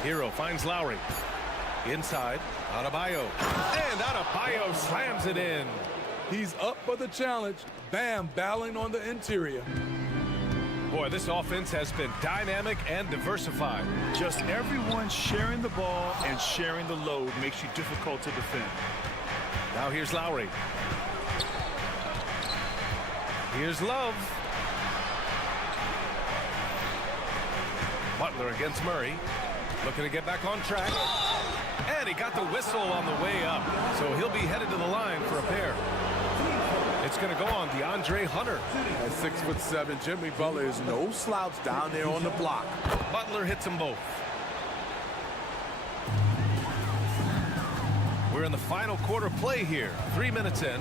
Hero finds Lowry. Inside, Adebayo. And Adebayo slams it in. He's up for the challenge. Bam, battling on the interior. Boy, this offense has been dynamic and diversified. Just everyone sharing the ball and sharing the load makes you difficult to defend. Now here's Lowry. Here's Love. Butler against Murray. Looking to get back on track. And he got the whistle on the way up. So he'll be headed to the line for a pair. It's going to go on DeAndre Hunter. At 6'7", Jimmy Butler is no slouch down there on the block. Butler hits them both. We're in the final quarter play here. 3 minutes in.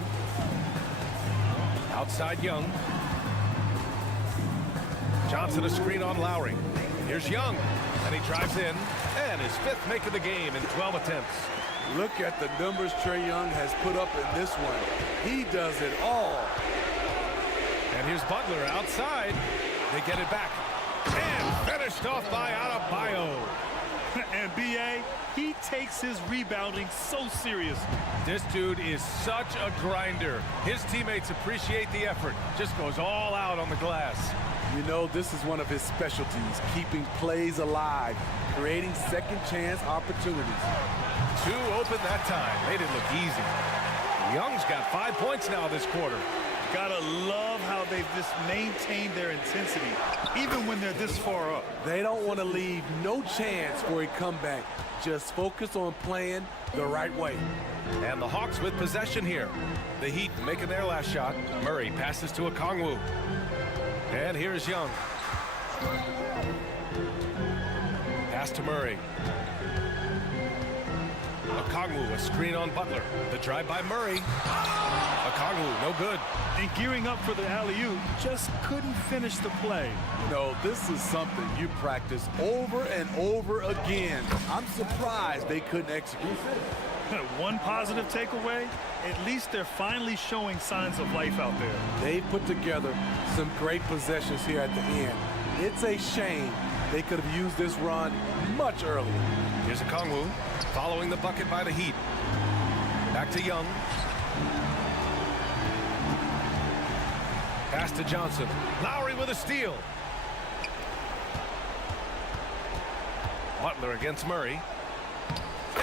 Outside Young. Johnson a screen on Lowry. Here's Young, and he drives in, and his 5th make of the game in 12 attempts. Look at the numbers Trae Young has put up in this one. He does it all. And here's Butler outside. They get it back. And finished off by Adebayo. And B.A., he takes his rebounding so serious. This dude is such a grinder. His teammates appreciate the effort. Just goes all out on the glass. You know, this is one of his specialties, keeping plays alive, creating second chance opportunities. 2 open that time. They didn't look easy. Young's got 5 points now this quarter. Gotta love how they've just maintained their intensity, even when they're this far up. They don't want to leave no chance for a comeback. Just focus on playing the right way. And the Hawks with possession here. The Heat making their last shot. Murray passes to Okongwu. And here's Young. Pass to Murray. Okongwu, a screen on Butler. The drive by Murray. Okongwu, no good. And gearing up for the alley-oop, just couldn't finish the play. No, this is something you practice over and over again. I'm surprised they couldn't execute. One positive takeaway, at least they're finally showing signs of life out there. They put together some great possessions here at the end. It's a shame they could have used this run much earlier. Here's Okongwu following the bucket by the Heat. Back to Young. Pass to Johnson. Lowry with a steal. Butler against Murray.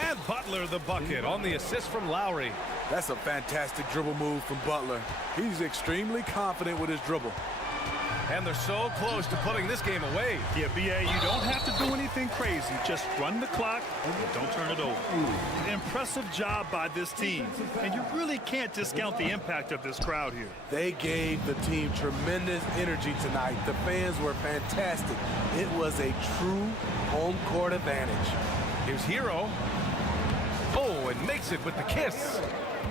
And Butler the bucket on the assist from Lowry. That's a fantastic dribble move from Butler. He's extremely confident with his dribble. And they're so close to putting this game away. Yeah, B.A., you don't have to do anything crazy. Just run the clock and don't turn it over. An impressive job by this team. And you really can't discount the impact of this crowd here. They gave the team tremendous energy tonight. The fans were fantastic. It was a true home court advantage. Here's Hero. Oh, and makes it with the kiss.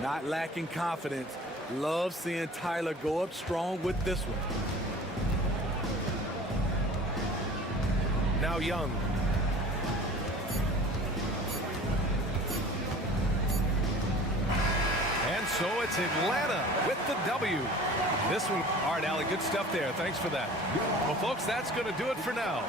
Not lacking confidence. Love seeing Tyler go up strong with this one. Now Young. And so it's Atlanta with the W. This one, all right, Allie, good stuff there. Thanks for that. Well, folks, that's going to do it for now.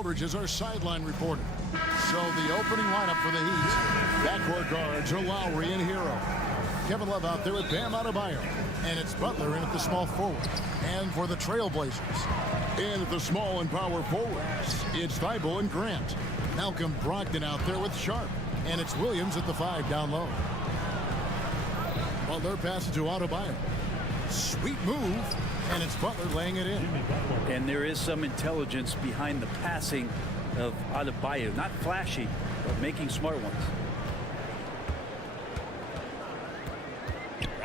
Aldridge is our sideline reporter. So the opening lineup for the Heat. Backcourt guards are Lowry and Hero. Kevin Love out there with Bam Adebayo. And it's Butler in at the small forward. And for the Trailblazers, in at the small and power forwards, it's Thibault and Grant. Malcolm Brogdon out there with Sharp. And it's Williams at the 5 down low. Butler passes to Adebayo. Sweet move. And it's Butler laying it in. And there is some intelligence behind the passing of Adebayo. Not flashy, but making smart ones.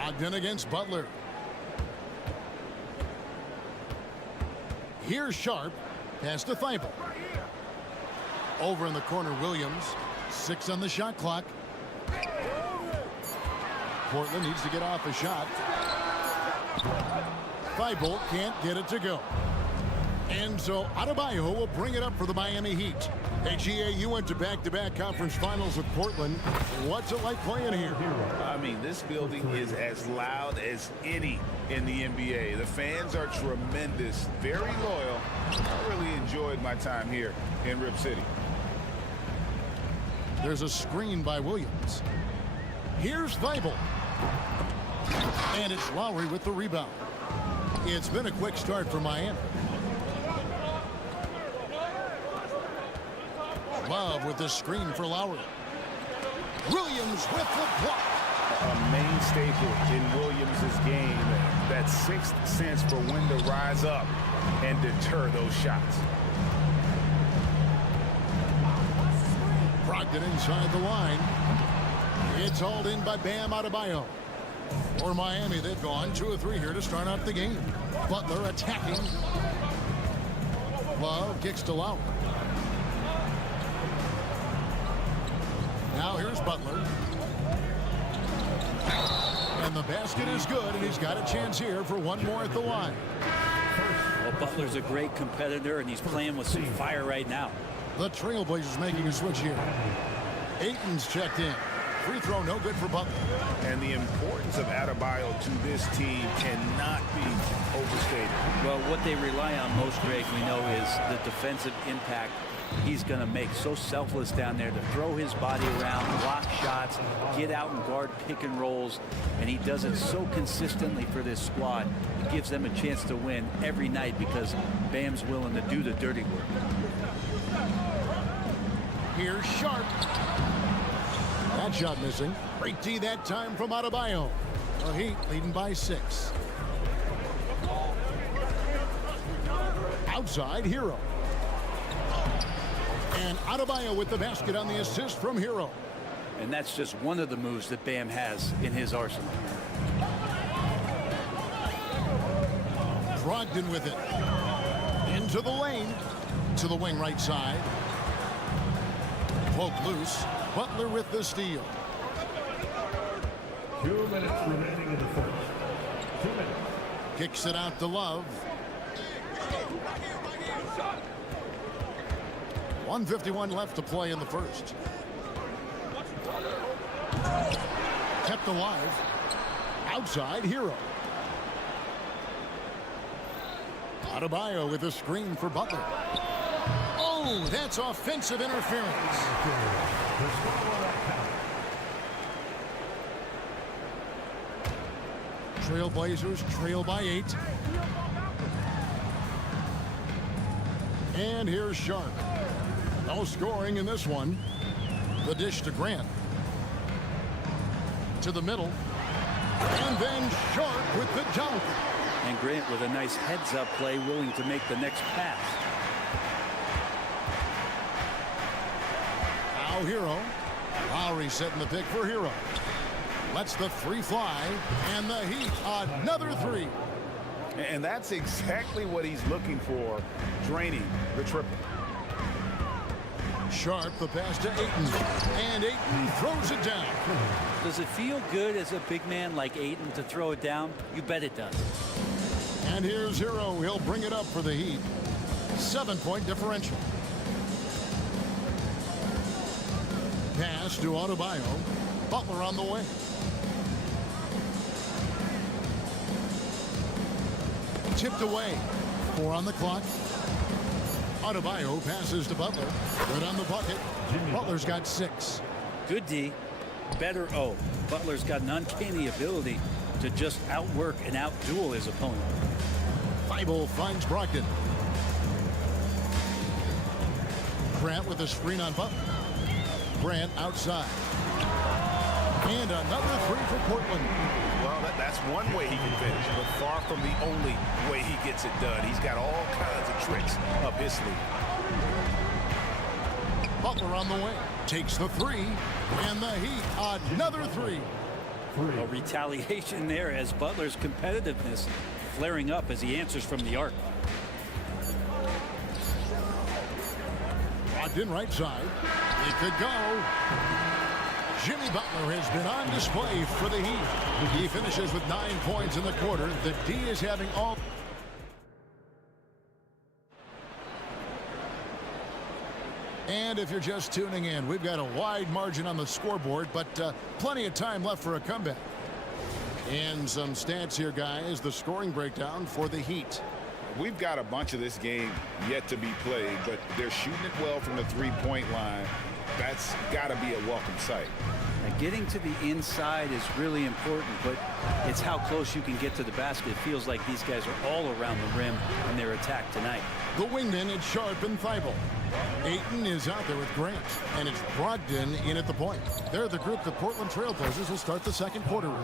Brogdon against Butler. Here's Sharp. Pass to Thibault. Over in the corner, Williams. 6 on the shot clock. Portland needs to get off a shot. Thibault can't get it to go. And so Adebayo will bring it up for the Miami Heat. Hey, GA, you went to back-to-back conference finals with Portland. What's it like playing here? I mean, this building is as loud as any in the NBA. The fans are tremendous, very loyal. I really enjoyed my time here in Rip City. There's a screen by Williams. Here's Thibault. And it's Lowry with the rebound. It's been a quick start for Miami. Love with the screen for Lowry. Williams with the block. A main staple in Williams' game, that sixth sense for when to rise up and deter those shots. Brogdon inside the line. It's hauled in by Bam Adebayo. For Miami, they've gone 2 of 3 here to start out the game. Butler attacking. Love kicks to Lowry. Now here's Butler. And the basket is good, and he's got a chance here for one more at the line. Well, Butler's a great competitor, and he's playing with some fire right now. The Trailblazers making a switch here. Ayton's checked in. Free throw no good for Butler. And the importance of Adebayo to this team cannot be overstated. Well, what they rely on most, Greg, we know, is the defensive impact he's going to make. So selfless down there to throw his body around, block shots, get out and guard pick and rolls, and he does it so consistently for this squad. It gives them a chance to win every night because Bam's willing to do the dirty work. Here's Sharp. That shot missing. Great D that time from Adebayo. The Heat leading by 6. Outside, Hero. And Adebayo with the basket on the assist from Hero. And that's just one of the moves that Bam has in his arsenal. Brogdon with it. Into the lane. To the wing right side. Poke loose. Butler with the steal. 2 minutes remaining in the first. 2 minutes. Kicks it out to Love. 1:51 left to play in the first. Kept alive. Outside, Hero. Adebayo with a screen for Butler. Oh, that's offensive interference. Trailblazers trail by 8. And here's Sharp. No scoring in this one. The dish to Grant. To the middle. And then Sharp with the dunk. And Grant with a nice heads-up play, willing to make the next pass. Now Hero. Lowry setting the pick for Hero. Lets the 3 fly. And the Heat, another 3. And that's exactly what he's looking for, draining the triple. Sharp, the pass to Ayton. And Ayton throws it down. Does it feel good as a big man like Ayton to throw it down? You bet it does. And here's Hero. He'll bring it up for the Heat. 7-point differential. Pass to Adebayo. Butler on the way. Tipped away. 4 on the clock. Adebayo passes to Butler. Good on the bucket. Butler's got 6. Good D, better O. Butler's got an uncanny ability to just outwork and outduel his opponent. Thibault finds Brogdon. Grant with a screen on Butler. Grant outside. And another 3 for Portland. Well, that's one way he can finish, but far from the only way he gets it done. He's got all kinds of tricks up his sleeve. Butler on the way. Takes the 3. And the Heat, another 3. A retaliation there as Butler's competitiveness flaring up as he answers from the arc. Brogdon right side. He could go. Jimmy Butler has been on display for the Heat. He finishes with 9 points in the quarter. The D is having all. And if you're just tuning in, we've got a wide margin on the scoreboard, but plenty of time left for a comeback. And some stats here, guys. The scoring breakdown for the Heat. We've got a bunch of this game yet to be played, but they're shooting it well from the three-point line. That's got to be a welcome sight. Now, getting to the inside is really important, but it's how close you can get to the basket. It feels like these guys are all around the rim in their attack tonight. The wingmen, it's Sharp and Thibault. Ayton is out there with Grant, and it's Brogdon in at the point. They're the group the Portland Trailblazers will start the second quarter with.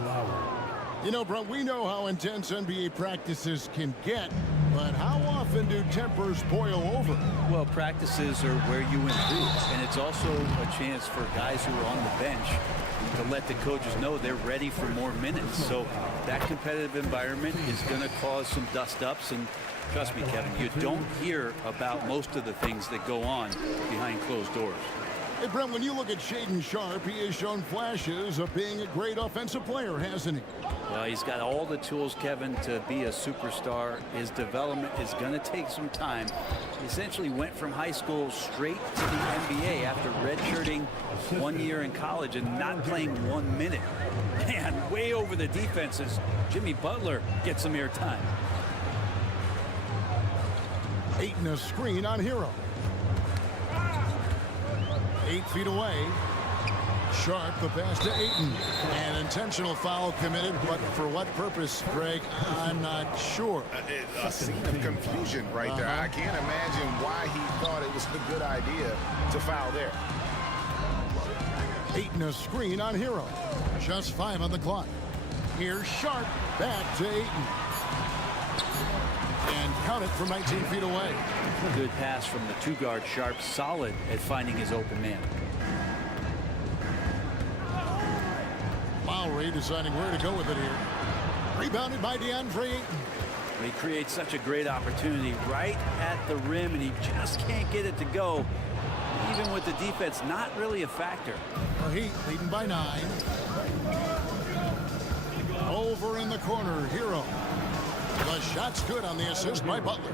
You know, Brent, we know how intense NBA practices can get, but how often do tempers boil over? Well, practices are where you improve, and it's also a chance for guys who are on the bench to let the coaches know they're ready for more minutes. So that competitive environment is going to cause some dust-ups, and trust me, Kevin, you don't hear about most of the things that go on behind closed doors. Hey, Brent, when you look at Shaedon Sharpe, he has shown flashes of being a great offensive player, hasn't he? Well, he's got all the tools, Kevin, to be a superstar. His development is going to take some time. He essentially went from high school straight to the NBA after redshirting 1 year in college and not playing 1 minute. Man, way over the defenses. Jimmy Butler gets some airtime. Ayton a screen on Hero. 8 feet away. Sharp the pass to Ayton. An intentional foul committed, but for what purpose, Greg? I'm not sure. A scene of confusion right there. I can't imagine why he thought it was a good idea to foul there. Ayton a screen on Hero. Just 5 on the clock. Here's Sharp back to Ayton. And count it from 19 feet away. Good pass from the two-guard. Sharp, solid at finding his open man. Lowry deciding where to go with it here. Rebounded by DeAndre Ayton. He creates such a great opportunity right at the rim, and he just can't get it to go. Even with the defense, not really a factor. The Heat leading by 9. Over in the corner, Hero. The shot's good on the assist by Butler.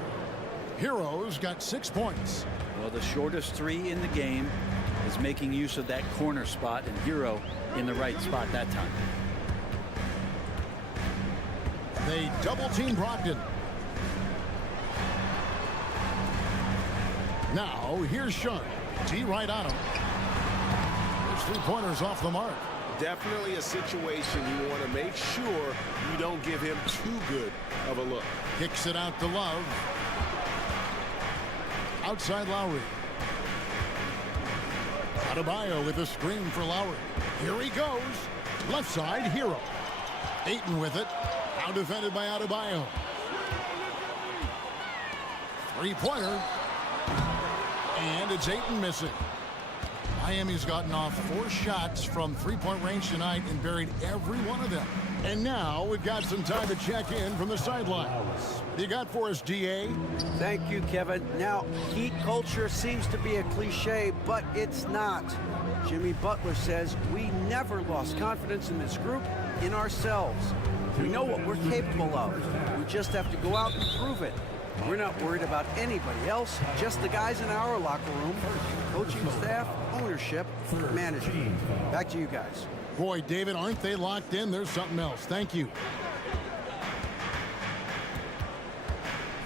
Hero's got 6 points. Well, the shortest 3 in the game is making use of that corner spot, and Hero in the right spot that time. They double-team Brogdon. Now, here's Sharp. D right on him. There's 3-pointers off the mark. Definitely a situation you want to make sure you don't give him too good of a look. Kicks it out to Love. Outside Lowry. Adebayo with a screen for Lowry. Here he goes. Left side, Hero. Ayton with it. Now defended by Adebayo. 3-pointer. And it's Ayton missing. Miami's gotten off 4 shots from 3-point range tonight and buried every one of them. And now we've got some time to check in from the sideline. What you got for us, DA? Thank you, Kevin. Now, Heat culture seems to be a cliche, but it's not. Jimmy Butler says we never lost confidence in this group, in ourselves. We know what we're capable of. We just have to go out and prove it. We're not worried about anybody else, just the guys in our locker room, coaching staff, ownership, management. Back to you guys. Boy, David, aren't they locked in? There's something else. Thank you.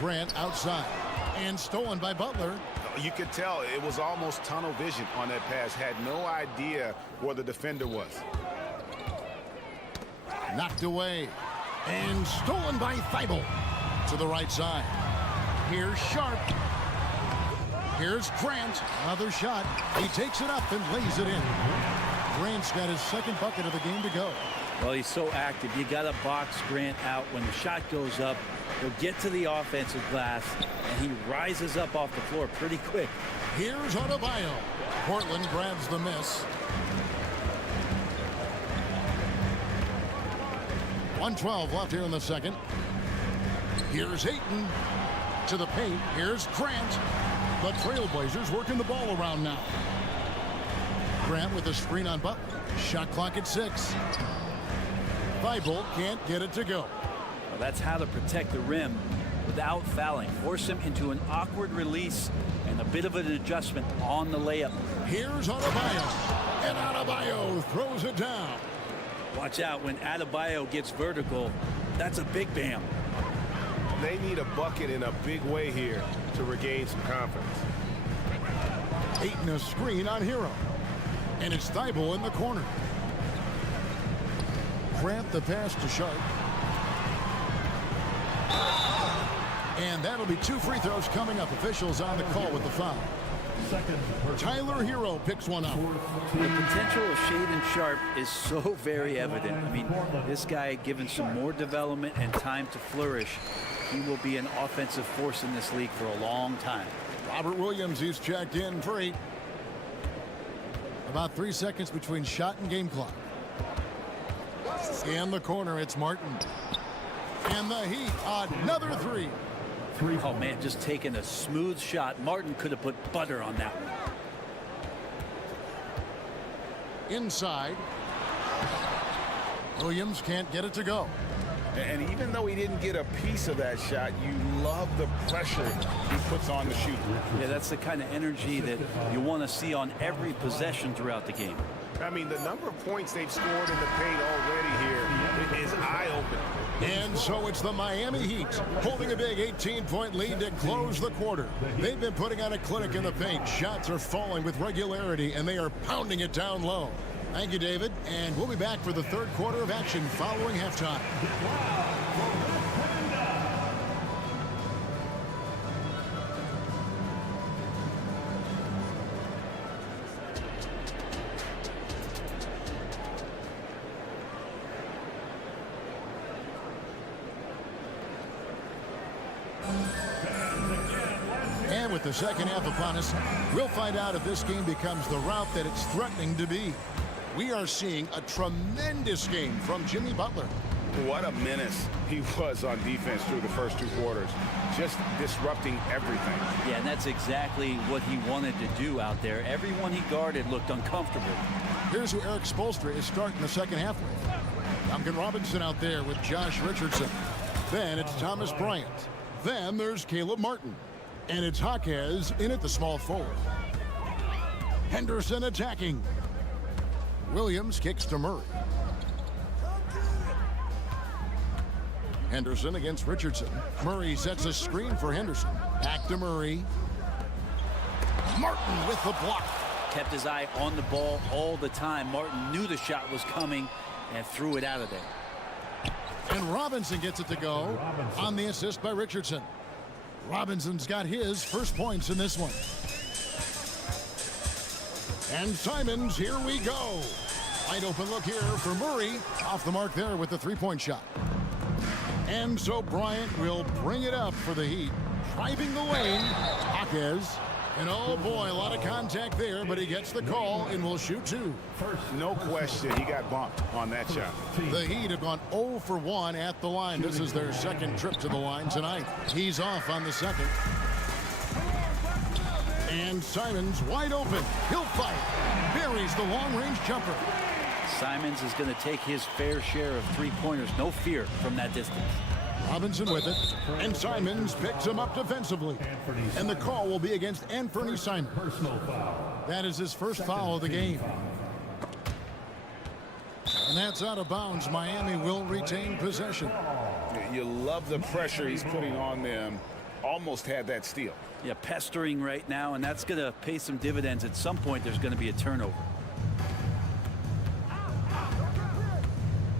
Grant outside and stolen by Butler. You could tell it was almost tunnel vision on that pass. Had no idea where the defender was. Knocked away and stolen by Thibault to the right side. Here's Sharp. Here's Grant. Another shot. He takes it up and lays it in. Grant's got his second bucket of the game to go. Well, he's so active. You got to box Grant out. When the shot goes up, he'll get to the offensive glass, and he rises up off the floor pretty quick. Here's Adebayo. Portland grabs the miss. 1:12 left here in the second. Here's Ayton to the paint. Here's Grant. The Trailblazers working the ball around now. Grant with a screen on Butler. Shot clock at 6. Thibault can't get it to go. Well, that's how to protect the rim without fouling. Force him into an awkward release and a bit of an adjustment on the layup. Here's Adebayo. And Adebayo throws it down. Watch out when Adebayo gets vertical. That's a big bam. They need a bucket in a big way here to regain some confidence. Ayton a screen on Hero. And it's Thibault in the corner. Grant the pass to Sharp. And that'll be 2 free throws coming up. Officials on the call with the foul. Tyler Hero picks one up. The potential of Shaedon Sharpe is so very evident. I mean, this guy, given some more development and time to flourish, he will be an offensive force in this league for a long time. Robert Williams, he's checked in for 8. About 3 seconds between shot and game clock. In the corner, it's Martin. And the Heat, another 3. Oh, man, just taking a smooth shot. Martin could have put butter on that one. Inside. Williams can't get it to go. And even though he didn't get a piece of that shot, you love the pressure he puts on the shooter. Yeah, that's the kind of energy that you want to see on every possession throughout the game. I mean, the number of points they've scored in the paint already here is eye-opening. And so it's the Miami Heat holding a big 18-point lead to close the quarter. They've been putting on a clinic in the paint. Shots are falling with regularity, and they are pounding it down low. Thank you, David. And we'll be back for the third quarter of action following halftime. And with the second half upon us, we'll find out if this game becomes the route that it's threatening to be. We are seeing a tremendous game from Jimmy Butler. What a menace he was on defense through the first 2 quarters. Just disrupting everything. Yeah, and that's exactly what he wanted to do out there. Everyone he guarded looked uncomfortable. Here's who Eric Spoelstra is starting the second half with. Duncan Robinson out there with Josh Richardson. Then it's Thomas Bryant. Then there's Caleb Martin. And it's Skijesss in at the small forward. Henderson attacking. Williams kicks to Murray. Henderson against Richardson. Murray sets a screen for Henderson. Back to Murray. Martin with the block. Kept his eye on the ball all the time. Martin knew the shot was coming and threw it out of there. And Robinson gets it to go on the assist by Richardson. Robinson's got his first points in this one. And Simons, here we go. Wide open look here for Murray. Off the mark there with the 3-point shot. And so Bryant will bring it up for the Heat. Driving the lane, Skijesss. And oh boy, a lot of contact there, but he gets the call and will shoot 2. No question, he got bumped on that shot. The Heat have gone 0 for 1 at the line. This is their second trip to the line tonight. He's off on the second. And Simons wide open. He'll fight. Buries the long-range jumper. Simons is going to take his fair share of 3-pointers. No fear from that distance. Robinson with it. And Simons picks him up defensively. And the call will be against Anthony Simons. That is his first foul of the game. And that's out of bounds. Miami will retain possession. You love the pressure he's putting on them. Almost had that steal. Yeah, pestering right now, and that's going to pay some dividends. At some point, there's going to be a turnover.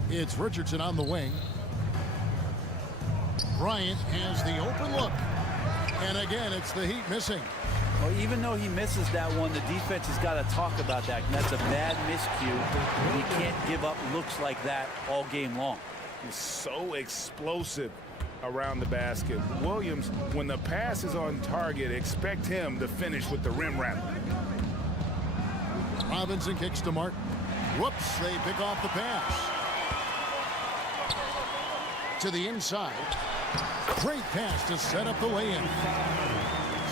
It's Richardson on the wing. Bryant has the open look. And again, it's the Heat missing. Well, even though he misses that one, the defense has got to talk about that. And that's a bad miscue. And you can't give up looks like that all game long. He's so explosive around the basket. Williams, when the pass is on target, expect him to finish with the rim wrap. Robinson kicks to Martin. Whoops, they pick off the pass. to the inside. Great pass to set up the lay-in.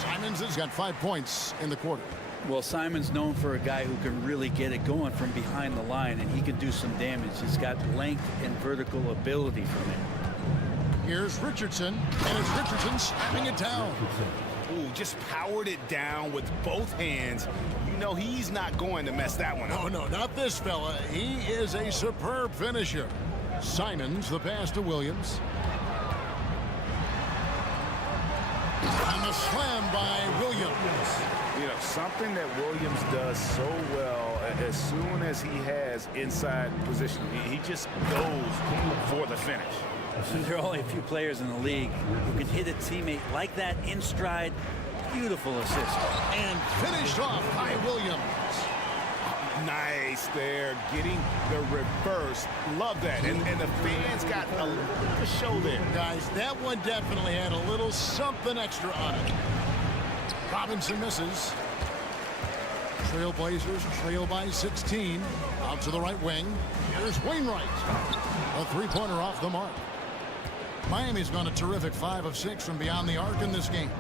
Simons has got 5 points in the quarter. Well, Simon's known for a guy who can really get it going from behind the line, and he can do some damage. He's got length and vertical ability from it. Here's Richardson, and it's Richardson slamming it down. Ooh, just powered it down with both hands. You know he's not going to mess that one up. Oh, no, not this fella. He is a superb finisher. Simons, the pass to Williams. And the slam by Williams. You know, something that Williams does so well, as soon as he has inside position, he just goes for the finish. There are only a few players in the league who can hit a teammate like that in stride. Beautiful assist. And finished off by Williams. Nice there, getting the reverse. Love that. And the fans got a little bit of a show there. Guys, that one definitely had a little something extra on it. Robinson misses. Trailblazers trail by 16. Out to the right wing. Here's Wainwright. A three-pointer off the mark. Miami's gone a terrific 5 of 6 from beyond the arc in this game.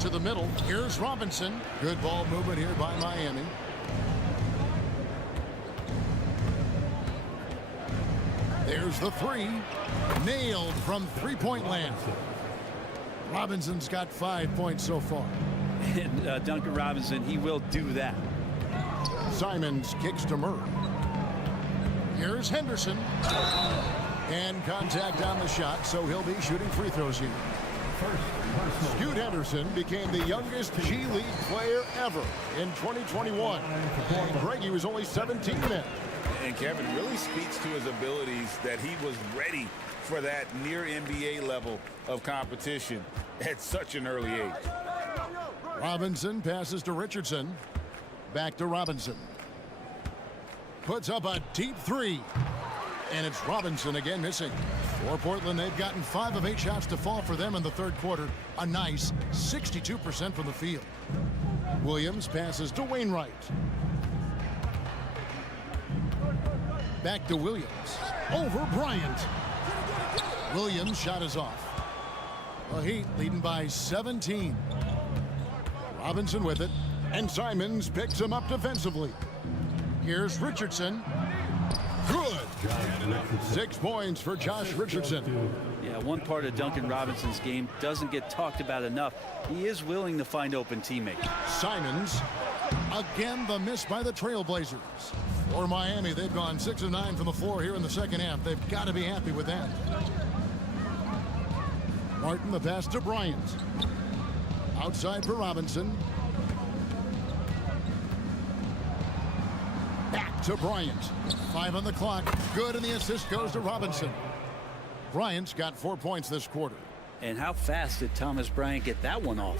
To the middle. Here's Robinson. Good ball movement here by Miami. There's the three. Nailed from three-point land. Robinson's got 5 points so far. And Duncan Robinson, he will do that. Simons kicks to Murray. Here's Henderson. And contact on the shot, so he'll be shooting free throws here. Scoot Henderson became the youngest G League player ever in 2021. And Greggy was only 17 then. And Kevin really speaks to his abilities that he was ready for that near NBA level of competition at such an early age. Robinson passes to Richardson. Back to Robinson. Puts up a deep three. And it's Robinson again missing. For Portland, they've gotten 5 of 8 shots to fall for them in the third quarter. A nice 62% from the field. Williams passes to Wainwright. Back to Williams. Over Bryant. Williams' shot is off. The Heat leading by 17. Robinson with it. And Simons picks him up defensively. Here's Richardson. Good. 6 points for Josh Richardson. Yeah, one part of Duncan Robinson's game doesn't get talked about enough. He is willing to find open teammates. Simons. Again, the miss by the Trailblazers. For Miami, they've gone 6 of 9 from the floor here in the second half. They've got to be happy with that. Martin, the pass to Bryant. Outside for Robinson. Back to Bryant. 5 on the clock. Good, and the assist goes to Robinson. Bryant's got 4 points this quarter. And how fast did Thomas Bryant get that one off?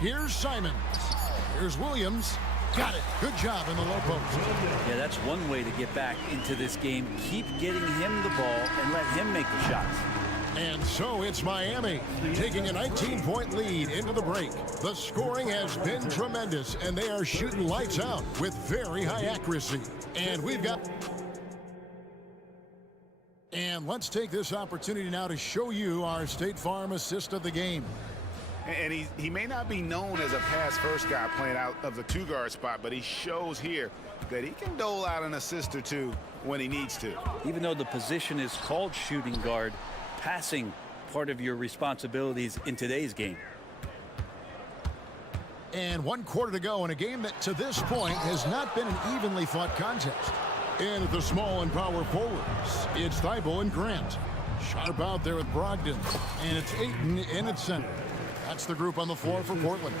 Here's Simons. Here's Williams. Got it. Good job in the low post. Yeah, that's one way to get back into this game. Keep getting him the ball and let him make the shots. And so it's Miami taking a 19-point lead into the break. The scoring has been tremendous, and they are shooting lights out with very high accuracy. And we've got... And let's take this opportunity now to show you our State Farm assist of the game. And he may not be known as a pass-first guy playing out of the 2-guard spot, but he shows here that he can dole out an assist or two when he needs to. Even though the position is called shooting guard, passing part of your responsibilities in today's game. And 1 quarter to go in a game that to this point has not been an evenly fought contest. And at the small and power forwards, it's Thibault and Grant. Sharp out there with Brogdon. And it's Ayton in its center. That's the group on the floor for Portland.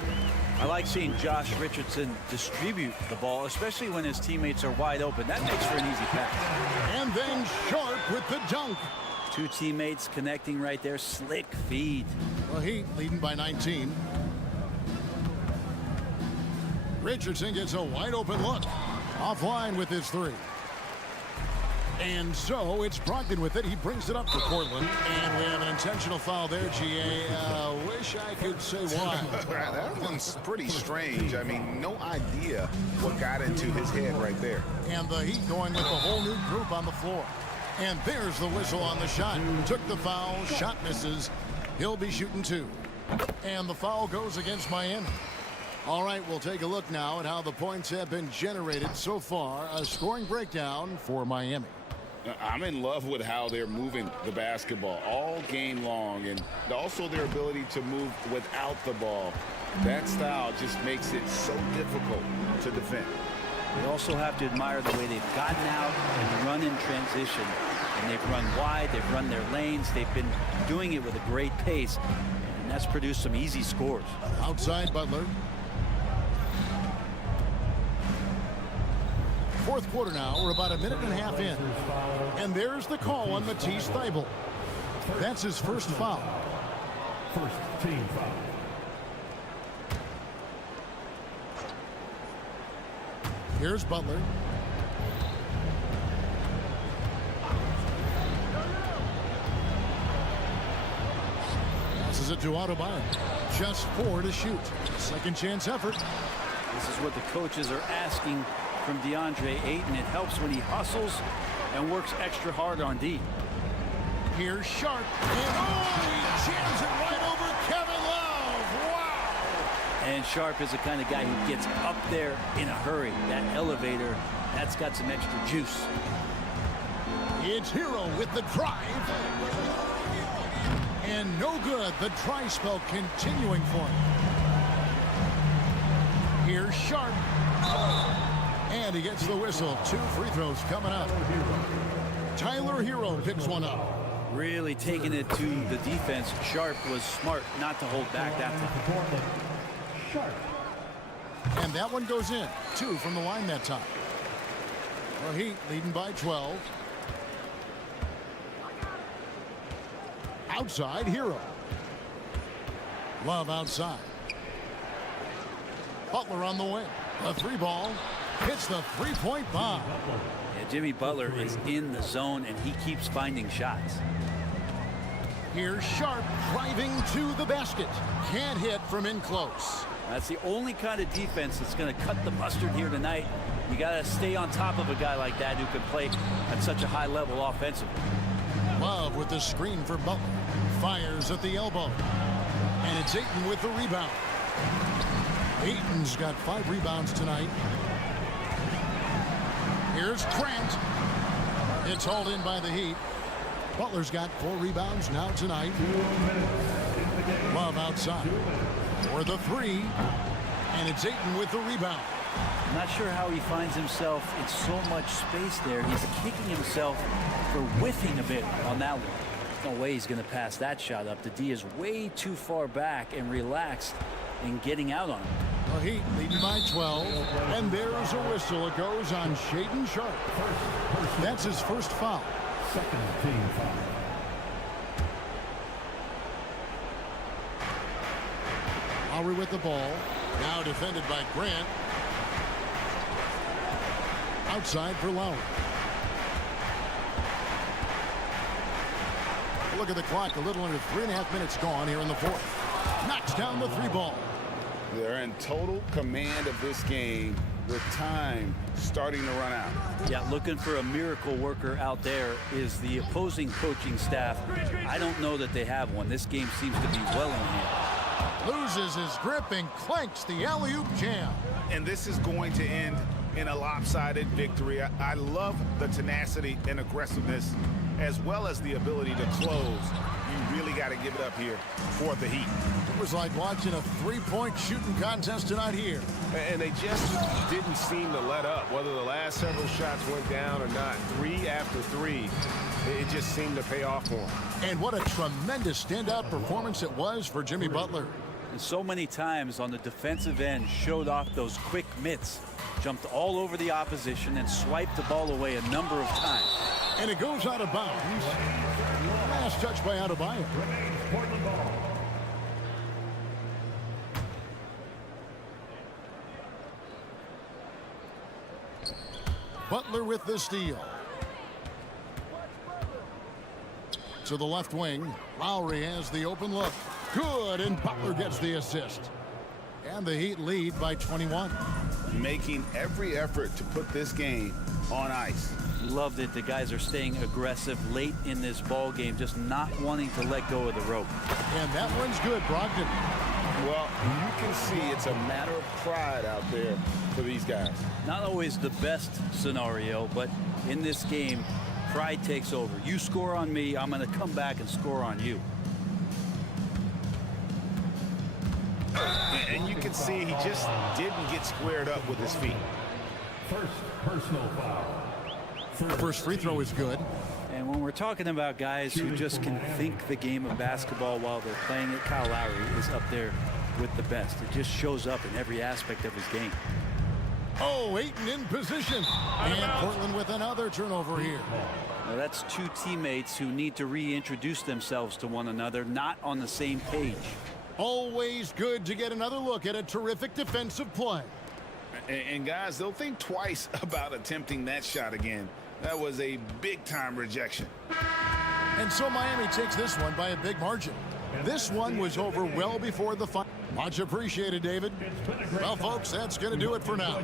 I like seeing Josh Richardson distribute the ball, especially when his teammates are wide open. That makes for an easy pass. And then Sharp with the dunk. 2 teammates connecting right there. Slick feed. The Heat leading by 19. Richardson gets a wide open look. Offline with his 3. And so it's Brogdon with it. He brings it up for Portland. And we have an intentional foul there, GA. Wish I could say why. That one's pretty strange. I mean, no idea what got into his head right there. And the Heat going with a whole new group on the floor. And there's the whistle on the shot. Took the foul. Shot misses. He'll be shooting 2. And the foul goes against Miami. All right, we'll take a look now at how the points have been generated so far. A scoring breakdown for Miami. I'm in love with how they're moving the basketball all game long, and also their ability to move without the ball. That style just makes it so difficult to defend. You also have to admire the way they've gotten out and run in transition. And they've run wide, they've run their lanes, they've been doing it with a great pace, and that's produced some easy scores. Outside Butler. Fourth quarter now. We're about a minute and a half in. And there's the call on Matisse Thybulle. That's his first foul. First team foul. Here's Butler. Passes it to Adebayo. Just 4 to shoot. Second chance effort. This is what the coaches are asking from DeAndre Ayton. It helps when he hustles and works extra hard on D. Here's Sharp. And he jams it right over Kevin Love. Wow. And Sharp is the kind of guy who gets up there in a hurry. That elevator, that's got some extra juice. It's Hero with the drive. And no good. The dry spell continuing for him. Here's Sharp. And he gets the whistle. 2 free throws coming up. Tyler Hero picks one up. Really taking it to the defense. Sharp was smart not to hold back that time. And that one goes in. 2 from the line that time. The Heat leading by 12. Outside Hero. Love outside. Butler on the wing. A 3-ball. Hits the 3-point bomb. Yeah, Jimmy Butler is in the zone, and he keeps finding shots. Here's Sharp driving to the basket. Can't hit from in close. That's the only kind of defense that's going to cut the mustard here tonight. You got to stay on top of a guy like that who can play at such a high level offensively. Love with the screen for Butler. Fires at the elbow. And it's Ayton with the rebound. Ayton's got 5 rebounds tonight. Here's Grant. It's hauled in by the Heat. Butler's got 4 rebounds now tonight. Love outside for the 3. And it's Ayton with the rebound. I'm not sure how he finds himself in so much space there. He's kicking himself for whiffing a bit on that one. There's no way he's going to pass that shot up. The D is way too far back and relaxed in getting out on him. The Heat leading by 12. And there's a whistle. It goes on Shaedon Sharp. That's his first foul. Second team foul. Lowry with the ball. Now defended by Grant. Outside for Lowry. Look at the clock. A little under 3.5 minutes gone here in the fourth. Knocks down the 3-ball. They're in total command of this game with time starting to run out. Yeah, looking for a miracle worker out there is the opposing coaching staff. I don't know that they have one. This game seems to be well in hand. Loses his grip and clanks the alley-oop jam. And this is going to end in a lopsided victory. I love the tenacity and aggressiveness as well as the ability to close. You really got to give it up here for the Heat. It was like watching a 3-point shooting contest tonight here. And they just didn't seem to let up. Whether the last several shots went down or not, 3 after 3, it just seemed to pay off for them. And what a tremendous standout performance it was for Jimmy Butler. And so many times on the defensive end showed off those quick mitts. Jumped all over the opposition and swiped the ball away a number of times. And it goes out of bounds. Last touch by Adebayo. Butler with the steal. To the left wing. Lowry has the open look. Good, and Butler gets the assist. And the Heat lead by 21. making every effort to put this game on ice. Loved it. The guys are staying aggressive late in this ball game, just not wanting to let go of the rope. And that one's good, Brogdon. Well, you can see it's a matter of pride out there for these guys. Not always the best scenario, but in this game, pride takes over. You score on me, I'm going to come back and score on you. And you can see he just didn't get squared up with his feet. First personal foul. First free throw is good. And when we're talking about guys who just can think the game of basketball while they're playing it, Kyle Lowry is up there with the best. It just shows up in every aspect of his game. Oh, Ayton in position. And Portland with another turnover here. Now that's two teammates who need to reintroduce themselves to one another, not on the same page. Always good to get another look at a terrific defensive play. And guys, they'll think twice about attempting that shot again. That was a big-time rejection. And so Miami takes this one by a big margin. This one was over well before the final. Much appreciated, David. Well, folks, that's going to do it for now.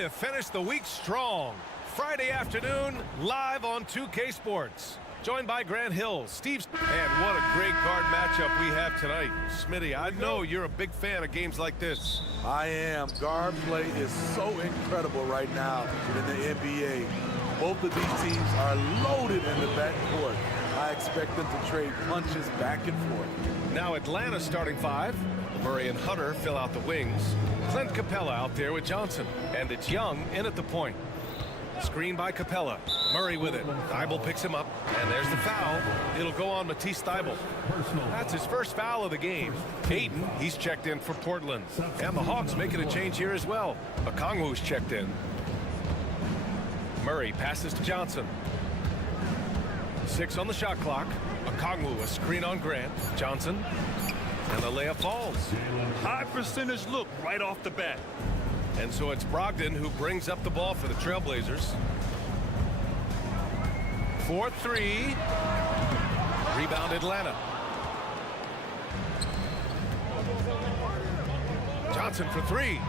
to finish the week strong. Friday afternoon, live on 2K Sports. Joined by Grant Hill, Steve, and what a great guard matchup we have tonight. Smitty, I know you're a big fan of games like this. I am. Guard play is so incredible right now in the NBA. Both of these teams are loaded in the backcourt. I expect them to trade punches back and forth. Now Atlanta's starting five. Murray and Hunter fill out the wings. Clint Capella out there with Johnson. And it's Young in at the point. Screen by Capella. Murray with it. Thibault picks him up. And there's the foul. It'll go on Matisse Thibault. That's his first foul of the game. Aiden, he's checked in for Portland. And the Hawks making a change here as well. Okongwu's checked in. Murray passes to Johnson. 6 on the shot clock. Okongwu, a screen on Grant. Johnson. And the layup falls. High percentage look right off the bat. And so it's Brogdon who brings up the ball for the Trailblazers. 4-3. Rebound Atlanta. Johnson for 3.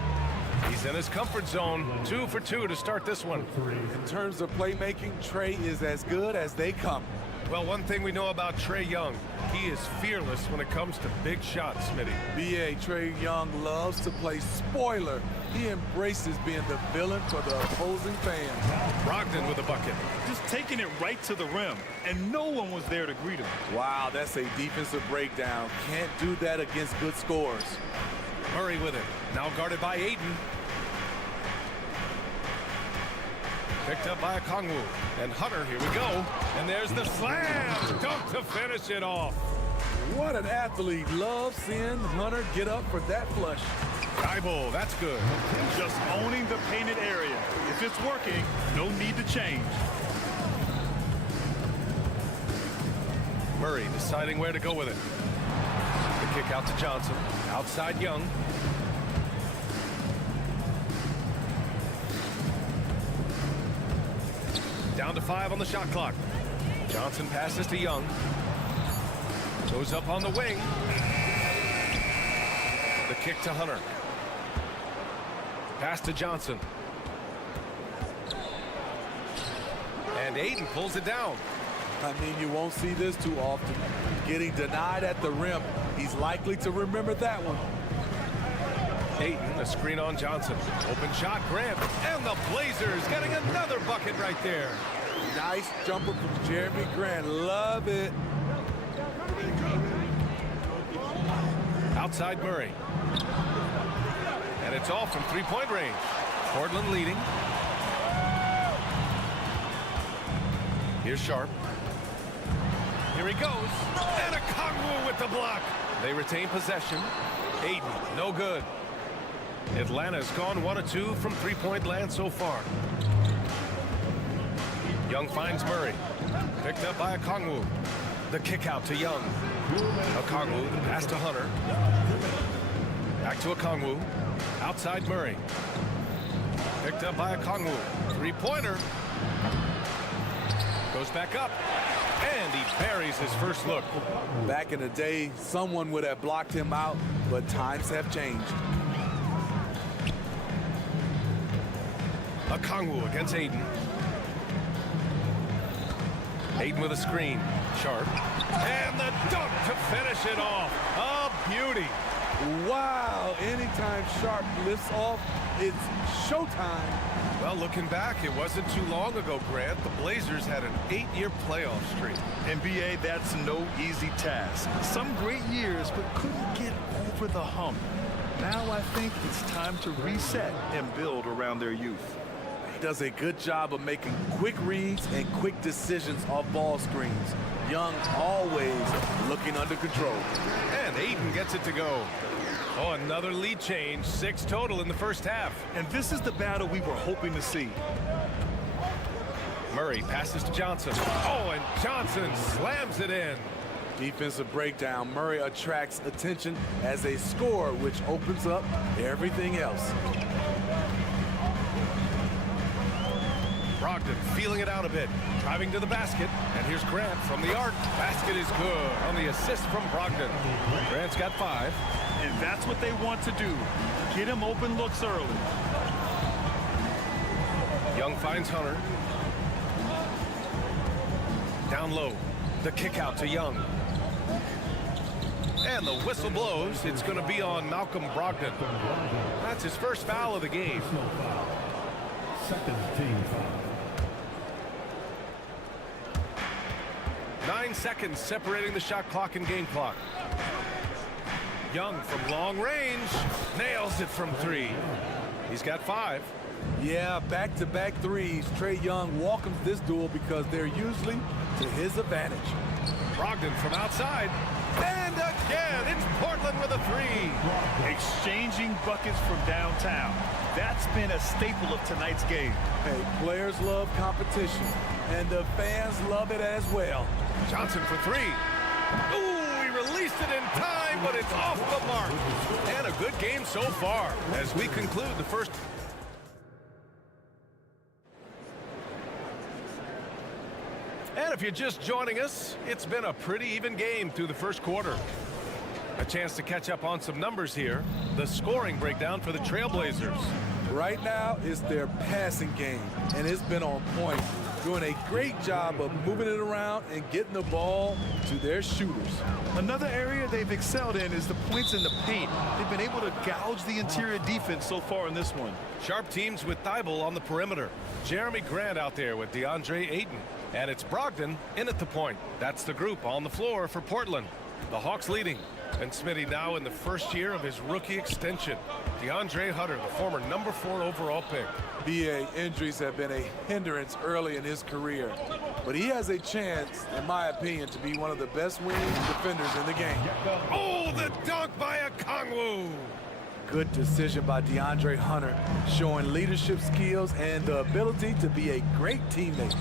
He's in his comfort zone. 2 for 2 to start this one. In terms of playmaking, Trey is as good as they come. Well, one thing we know about Trae Young, he is fearless when it comes to big shots, Smitty. B.A. Trae Young loves to play spoiler. He embraces being the villain for the opposing fans. Brogdon with a bucket. Just taking it right to the rim, and no one was there to greet him. Wow, that's a defensive breakdown. Can't do that against good scores. Murray with it. Now guarded by Aiden. Picked up by Okongwu. And Hunter, here we go. And there's the slam. Dunk to finish it off. What an athlete. Love seeing Hunter get up for that flush. Thibault, that's good. Just owning the painted area. If it's working, no need to change. Murray deciding where to go with it. The kick out to Johnson. Outside Young. Down to 5 on the shot clock. Johnson passes to Young. Goes up on the wing. The kick to Hunter. Pass to Johnson. And Aiden pulls it down. I mean, you won't see this too often. Getting denied at the rim. He's likely to remember that one. Aiden, a screen on Johnson. Open shot, Grant. And the Blazers getting another bucket right there. Nice jumper from Jeremy Grant. Love it. Outside Murray. And it's off from three-point range. Portland leading. Here's Sharp. Here he goes. And Okongwu with the block. They retain possession. Aiden, no good. Atlanta's gone 1 of 2 from three-point land so far. Young finds Murray. Picked up by Okongwu. The kick out to Young. Okongwu, the pass to Hunter. Back to Okongwu. Outside Murray. Picked up by Okongwu. Three-pointer. Goes back up. And he buries his first look. Back in the day, someone would have blocked him out, but times have changed. Okongwu against Aiden. Aiden with a screen. Sharp. And the dunk to finish it off. A beauty. Wow, anytime Sharp lifts off, it's showtime. Well, looking back, it wasn't too long ago, Grant. The Blazers had an 8-year playoff streak. NBA, that's no easy task. Some great years, but couldn't get over the hump. Now I think it's time to reset and build around their youth. He does a good job of making quick reads and quick decisions off ball screens. Young always looking under control. And Aiden gets it to go. Oh, another lead change. 6 total in the first half. And this is the battle we were hoping to see. Murray passes to Johnson. Oh, and Johnson slams it in. Defensive breakdown. Murray attracts attention as a scorer, which opens up everything else. Brogdon feeling it out a bit. Driving to the basket. And here's Grant from the arc. Basket is good on the assist from Brogdon. Grant's got 5. And that's what they want to do. Get him open looks early. Young finds Hunter. Down low. The kick out to Young. And the whistle blows. It's going to be on Malcolm Brogdon. That's his first foul of the game. Second team foul. 9 seconds separating the shot clock and game clock. Young from long range. Nails it from 3. He's got 5. Yeah, back-to-back threes. Trae Young welcomes this duel because they're usually to his advantage. Brogdon from outside. And again, it's Portland with a 3. Exchanging buckets from downtown. That's been a staple of tonight's game. Hey, players love competition, and the fans love it as well. Johnson for 3. Ooh, he released it in time, but it's off the mark. And a good game so far as we conclude the first. And if you're just joining us, it's been a pretty even game through the first quarter. A chance to catch up on some numbers here. The scoring breakdown for the Trailblazers. Right now, it's their passing game, and it's been on point. Doing a great job of moving it around and getting the ball to their shooters. Another area they've excelled in is the points in the paint. They've been able to gouge the interior defense so far in this one. Sharp teams with Thibault on the perimeter. Jeremy Grant out there with DeAndre Ayton. And it's Brogdon in at the point. That's the group on the floor for Portland. The Hawks leading. And Smitty now in the first year of his rookie extension. DeAndre Hunter, the former number 4 overall pick. BA, injuries have been a hindrance early in his career. But he has a chance, in my opinion, to be one of the best wing defenders in the game. Oh, the dunk by Okongwu. Good decision by DeAndre Hunter, showing leadership skills and the ability to be a great teammate.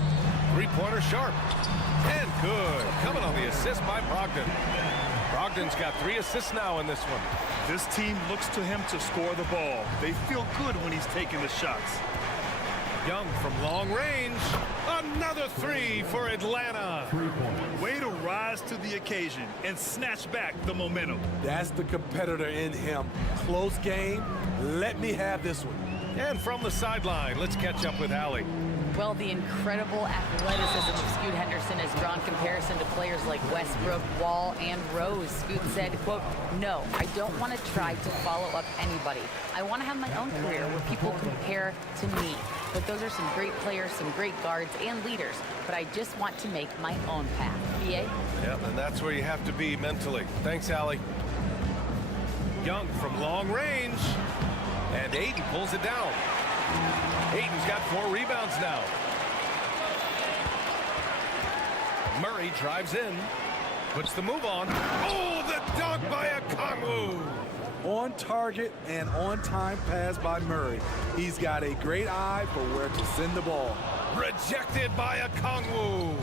Three-pointer sharp. And good. Coming on the assist by Brogdon. Brogdon's got 3 assists now in this one. This team looks to him to score the ball. They feel good when he's taking the shots. Young from long range. Another 3 for Atlanta. Way to rise to the occasion and snatch back the momentum. That's the competitor in him. Close game. Let me have this one. And from the sideline, let's catch up with Allie. Well, the incredible athleticism of Scoot Henderson has drawn comparison to players like Westbrook, Wall, and Rose. Scoot said, quote, "No, I don't want to try to follow up anybody. I want to have my own career where people compare to me. But those are some great players, some great guards, and leaders. But I just want to make my own path." BA? Yeah, and that's where you have to be mentally. Thanks, Allie. Young from long range. And Ayton pulls it down. Ayton's got 4 rebounds now. Murray drives in. Puts the move on. Oh, the dunk by Okongwu. On target and on time pass by Murray. He's got a great eye for where to send the ball. Rejected by Okongwu.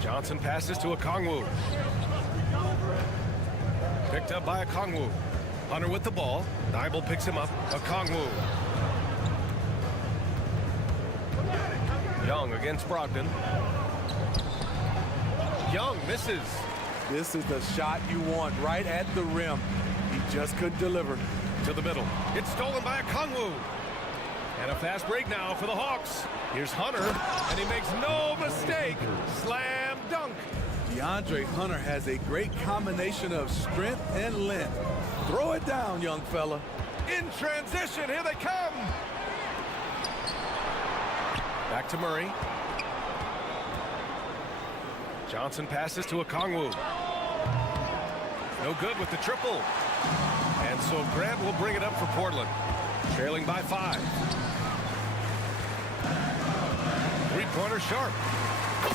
Johnson passes to Okongwu. Picked up by Okongwu. Hunter with the ball. Thibault picks him up. Okongwu. Young against Brogdon. Young misses. This is the shot you want right at the rim. He just couldn't deliver. To the middle. It's stolen by Okongwu. And a fast break now for the Hawks. Here's Hunter, and he makes no mistake. Slam dunk. DeAndre Hunter has a great combination of strength and length. Throw it down, young fella. In transition, here they come. Back to Murray. Johnson passes to Okongwu. No good with the triple. And so Grant will bring it up for Portland. Trailing by 5. Three-pointer Sharp.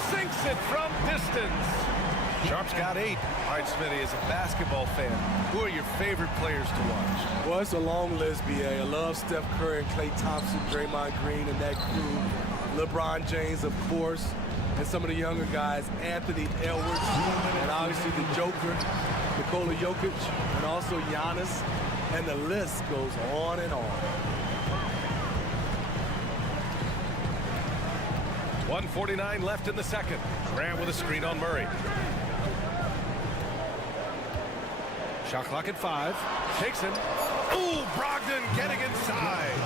Sinks it from distance. Sharp's got 8. All right, Smitty, as a basketball fan, who are your favorite players to watch? Well, it's a long list, BA. I love Steph Curry and Klay Thompson, Draymond Green, and that crew. LeBron James, of course, and some of the younger guys, Anthony Edwards, and obviously the Joker, Nikola Jokic, and also Giannis, and the list goes on and on. 1:49 left in the second. Grant with a screen on Murray. Shot clock at 5. Takes him. Ooh, Brogdon getting inside.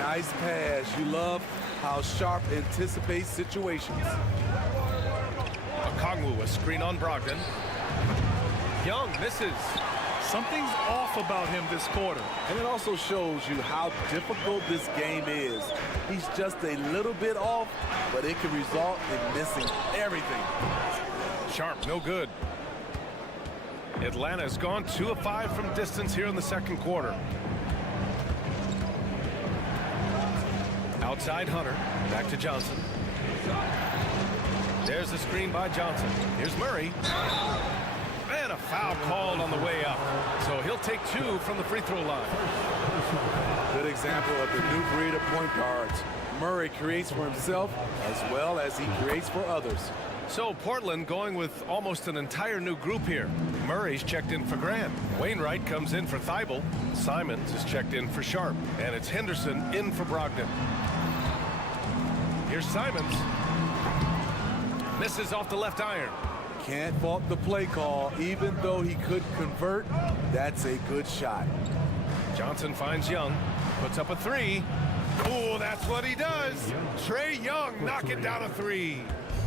Nice pass. You love how Sharp anticipates situations. Okongwu, a screen on Brogdon. Young misses. Something's off about him this quarter. And it also shows you how difficult this game is. He's just a little bit off, but it can result in missing everything. Sharp, no good. Atlanta's gone 2 of 5 from distance here in the second quarter. Outside Hunter, back to Johnson. There's the screen by Johnson. Here's Murray. And a foul called on the way up. So he'll take 2 from the free throw line. Good example of the new breed of point guards. Murray creates for himself as well as he creates for others. So Portland going with almost an entire new group here. Murray's checked in for Grant. Wainwright comes in for Thibault. Simons is checked in for Sharp. And it's Henderson in for Brogdon. Here's Simons. Misses off the left iron. Can't fault the play call. Even though he could convert, that's a good shot. Johnson finds Young. Puts up a 3. Oh, that's what he does. Trae Young knocking down a 3.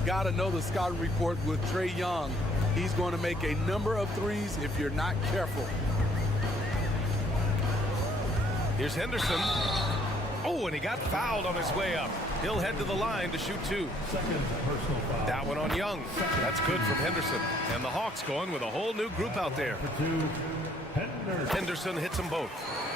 Got to know the scouting report with Trae Young. He's going to make a number of threes if you're not careful. Here's Henderson. Oh, and he got fouled on his way up. He'll head to the line to shoot 2. That one on Young. That's good from Henderson. And the Hawks going with a whole new group out there. Henderson hits them both.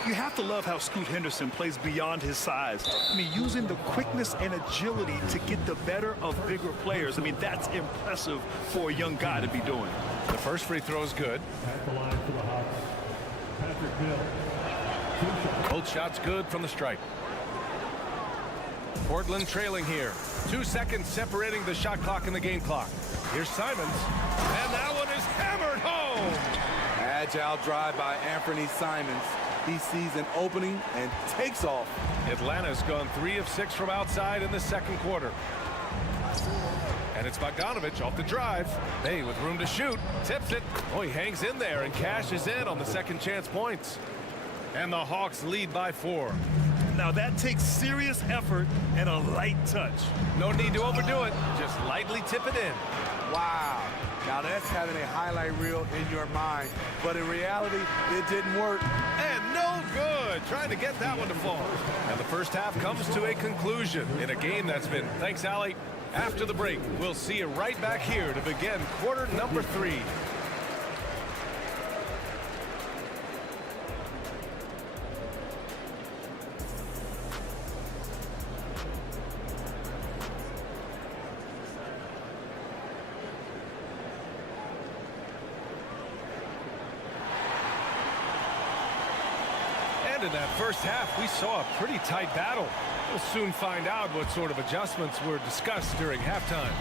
You have to love how Scoot Henderson plays beyond his size. I mean, using the quickness and agility to get the better of bigger players. I mean, that's impressive for a young guy to be doing. The first free throw is good. At the line for the Hawks, Patrick Mill. Both shots good from the stripe. Portland trailing here. 2 seconds separating the shot clock and the game clock. Here's Simons. And that one is hammered home. Agile drive by Anthony Simons. He sees an opening and takes off. Atlanta's gone 3 of 6 from outside in the second quarter. And it's Bogdanovich off the drive. Hey, with room to shoot. Tips it. Oh, he hangs in there and cashes in on the second chance points. And the Hawks lead by 4. Now that takes serious effort and a light touch. No need to overdo it. Just lightly tip it in. Wow. Now that's having a highlight reel in your mind. But in reality, it didn't work. And no good. Trying to get that one to fall. And the first half comes to a conclusion in a game that's been, thanks, Allie. After the break, we'll see you right back here to begin quarter number 3. And in that first half, we saw a pretty tight battle. We'll soon find out what sort of adjustments were discussed during halftime.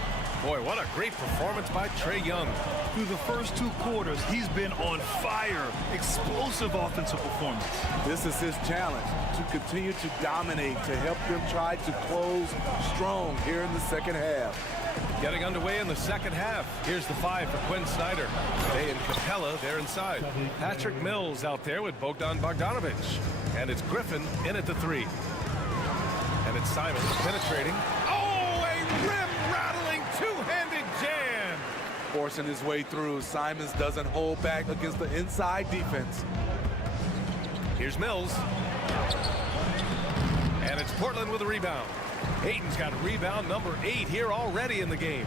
Boy, what a great performance by Trae Young. Through the first 2 quarters, he's been on fire. Explosive offensive performance. This is his challenge, to continue to dominate, to help them try to close strong here in the second half. Getting underway in the second half. Here's the 5 for Quinn Snyder. They and Capella, they're inside. Patrick Mills out there with Bogdan Bogdanovich. And it's Griffin in at the 3. And it's Simons penetrating. Oh, a rim-rattling two-handed jam. Forcing his way through. Simons doesn't hold back against the inside defense. Here's Mills. And it's Portland with a rebound. Ayton's got rebound number 8 here already in the game.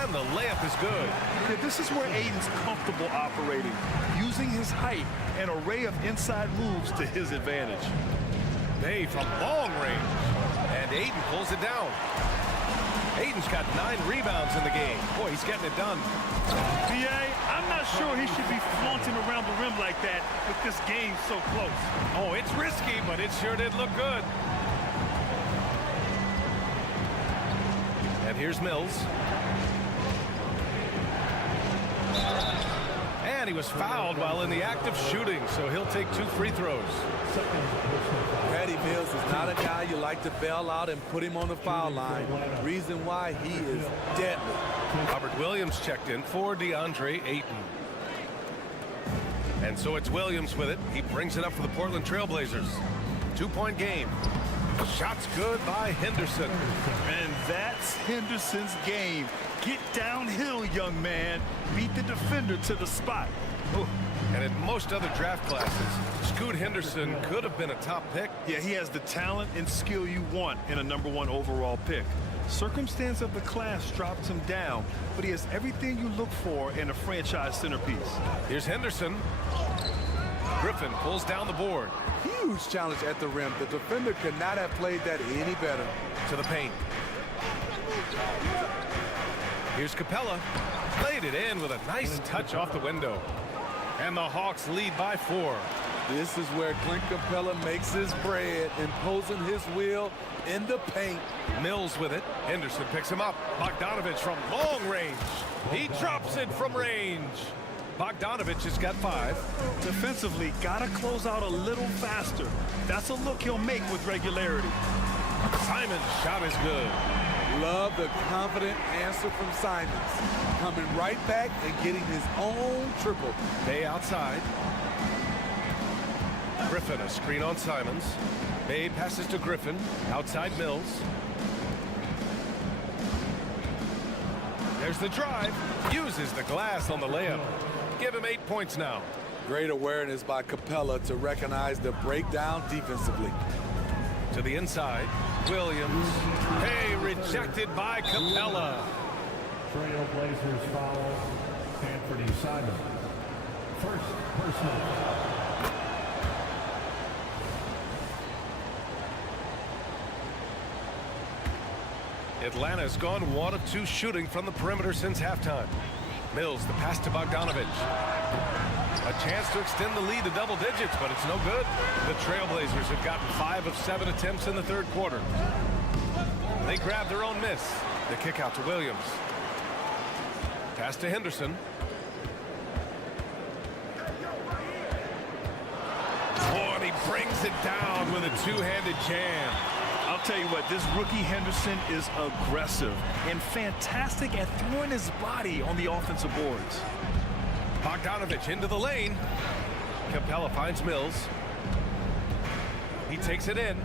And the layup is good. Yeah, this is where Ayton's comfortable operating, using his height and array of inside moves to his advantage. Bay from long range. And Ayton pulls it down. Ayton's got 9 rebounds in the game. Boy, he's getting it done. B.A., I'm not sure he should be flaunting around the rim like that with this game so close. Oh, it's risky, but it sure did look good. And here's Mills. And he was fouled while in the act of shooting, so he'll take 2 free throws. Patty Mills is not a guy you like to bail out and put him on the foul line. Reason why, he is deadly. Robert Williams checked in for DeAndre Ayton. And so it's Williams with it. He brings it up for the Portland Trailblazers. 2-point game. Shot's good by Henderson. And that's Henderson's game. Get downhill, young man. Beat the defender to the spot. Ooh. And in most other draft classes, Scoot Henderson could have been a top pick. Yeah, he has the talent and skill you want in a #1 overall pick. Circumstance of the class dropped him down, but he has everything you look for in a franchise centerpiece. Here's Henderson. Griffin pulls down the board. Huge challenge at the rim. The defender could not have played that any better. To the paint. Here's Capella. Laid it in with a nice touch off the window. And the Hawks lead by 4. This is where Clint Capella makes his bread, imposing his will in the paint. Mills with it. Henderson picks him up. Bogdanovich from long range. He drops it from range. Bogdanovich has got 5. Defensively, gotta close out a little faster. That's a look he'll make with regularity. Simon's shot is good. Love the confident answer from Simons. Coming right back and getting his own triple. Bay outside. Griffin, a screen on Simons. Bay passes to Griffin. Outside Mills. There's the drive. Uses the glass on the layup. Give him 8 points now. Great awareness by Capella to recognize the breakdown defensively. To the inside. Williams. Hey, rejected by Capella. Trailblazers foul. Anthony Simon. First personal. Atlanta's gone 1 of 2 shooting from the perimeter since halftime. Mills, the pass to Bogdanovich. A chance to extend the lead to double digits, but it's no good. The Trailblazers have gotten 5 of 7 attempts in the 3rd quarter. They grab their own miss. The kick out to Williams. Pass to Henderson. Oh, and he brings it down with a 2-handed jam. I'll tell you what, this rookie Henderson is aggressive and fantastic at throwing his body on the offensive boards. Bogdanovich into the lane. Capella finds Mills. He takes it in.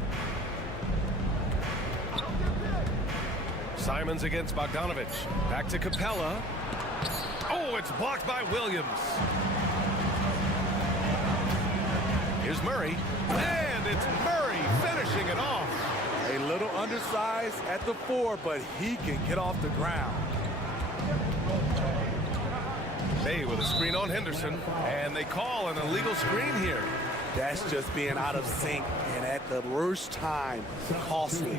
Simons against Bogdanovich. Back to Capella. Oh, it's blocked by Williams. Here's Murray. And it's Murray finishing it off. A little undersized at the 4, but he can get off the ground. Bay with a screen on Henderson, and they call an illegal screen here. That's just being out of sync, and at the worst time, costly.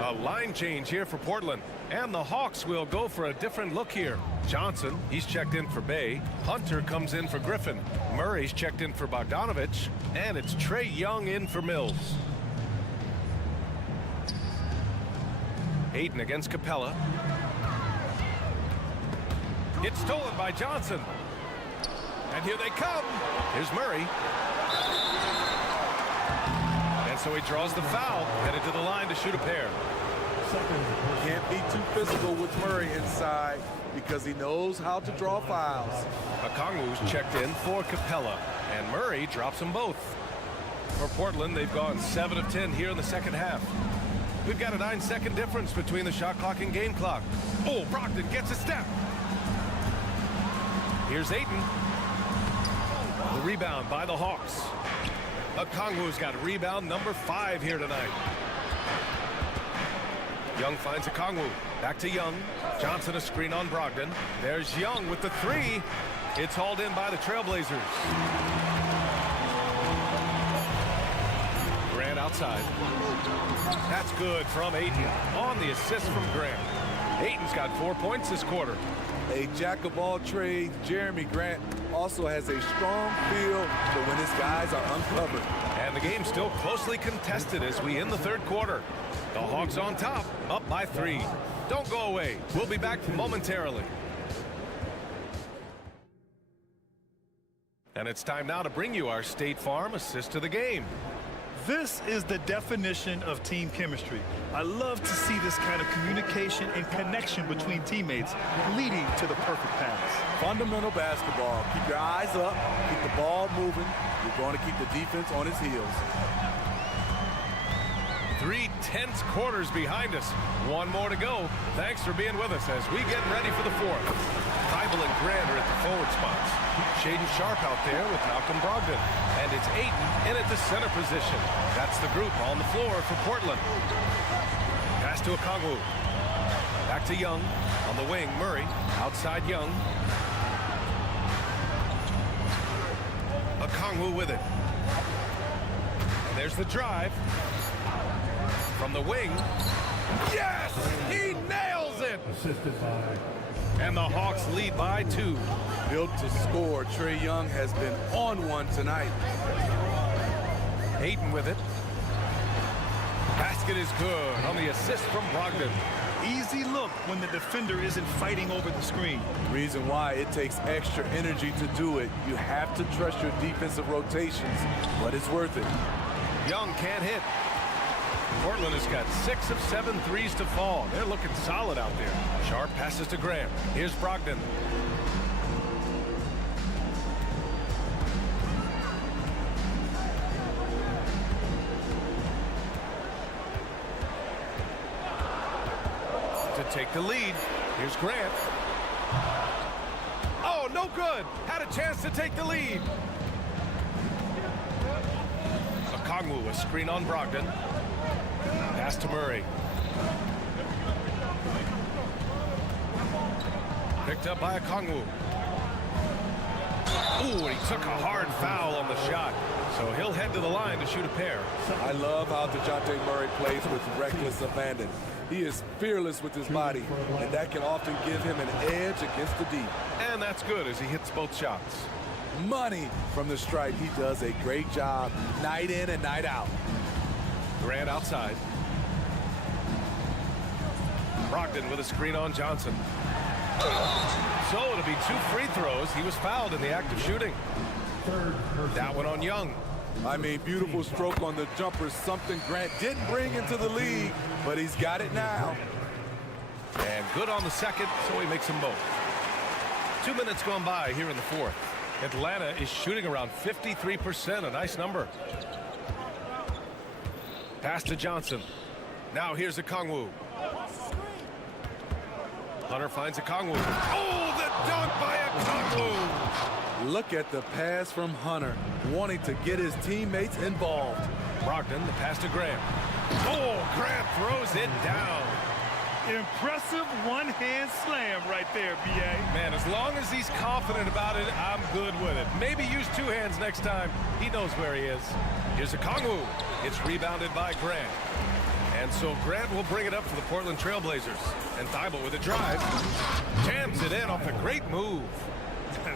A line change here for Portland, and the Hawks will go for a different look here. Johnson, he's checked in for Bay. Hunter comes in for Griffin. Murray's checked in for Bogdanovich, and it's Trae Young in for Mills. Ayton against Capella. It's stolen by Johnson. And here they come. Here's Murray. And so he draws the foul, headed to the line to shoot a pair. Can't be too physical with Murray inside because he knows how to draw fouls. Okongwu's checked in for Capella, and Murray drops them both. For Portland, they've gone 7 of 10 here in the second half. We've got a 9-second difference between the shot clock and game clock. Oh, Brogdon gets a step. Here's Ayton. The rebound by the Hawks. Okongwu's got rebound number 5 here tonight. Young finds Okongwu. Back to Young. Johnson a screen on Brogdon. There's Young with the 3. It's hauled in by the Trailblazers. Grant outside. That's good from Ayton on the assist from Grant. Ayton's got 4 points this quarter. A jack of all trades, Jeremy Grant also has a strong feel for when his guys are uncovered. And the game's still closely contested as we end the 3rd quarter. The Hawks on top, up by 3. Don't go away. We'll be back momentarily. And it's time now to bring you our State Farm assist of the game. This is the definition of team chemistry. I love to see this kind of communication and connection between teammates leading to the perfect pass. fundamental basketball. Keep your eyes up, keep the ball moving. You're going to keep the defense on his heels. 3 tense quarters behind us. One more to go. Thanks for being with us as we get ready for the fourth. Thybulle and Grant are at the forward spots. Shaden Sharp out there with Malcolm Brogdon. And it's Ayton in at the center position. That's the group on the floor for Portland. Pass to Okongwu. Back to Young. On the wing, Murray. Outside Young. Okongwu with it. And there's the drive. From the wing. Yes! He nails it! And the Hawks lead by 2. Built to score. Trae Young has been on one tonight. Ayton with it. Basket is good on the assist from Brogdon. Easy look when the defender isn't fighting over the screen. Reason why it takes extra energy to do it. You have to trust your defensive rotations, but it's worth it. Young can't hit. Portland has got 6 of 7 threes to fall. They're looking solid out there. Sharp passes to Graham. Here's Brogdon. To take the lead. Here's Grant. Oh, no good. Had a chance to take the lead. Okongwu, a screen on Brogdon. Pass to Murray. Picked up by Okongwu. Ooh, and he took a hard foul on the shot. So he'll head to the line to shoot a pair. I love how DeJounte Murray plays with reckless abandon. He is fearless with his body, and that can often give him an edge against the deep. And that's good as he hits both shots. Money from the stripe. He does a great job night in and night out. Grant outside. Brogdon with a screen on Johnson. So it'll be 2 free throws. He was fouled in the act of shooting. That one on Young. I mean, beautiful stroke on the jumper, something Grant didn't bring into the league, but he's got it now. And good on the second, so he makes them both. 2 minutes gone by here in the fourth. Atlanta is shooting around 53%, a nice number. Pass to Johnson. Now here's Okongwu. Hunter finds Okongwu. Oh, the dunk by Okongwu! Look at the pass from Hunter, wanting to get his teammates involved. Brogdon, the pass to Grant. Oh, Grant throws it down. Impressive one-hand slam right there, B.A. Man, as long as he's confident about it, I'm good with it. Maybe use 2 hands next time. He knows where he is. Here's Okongwu. It's rebounded by Grant. And so Grant will bring it up for the Portland Trail Blazers. And Thybulle with a drive. Jams it in off a great move.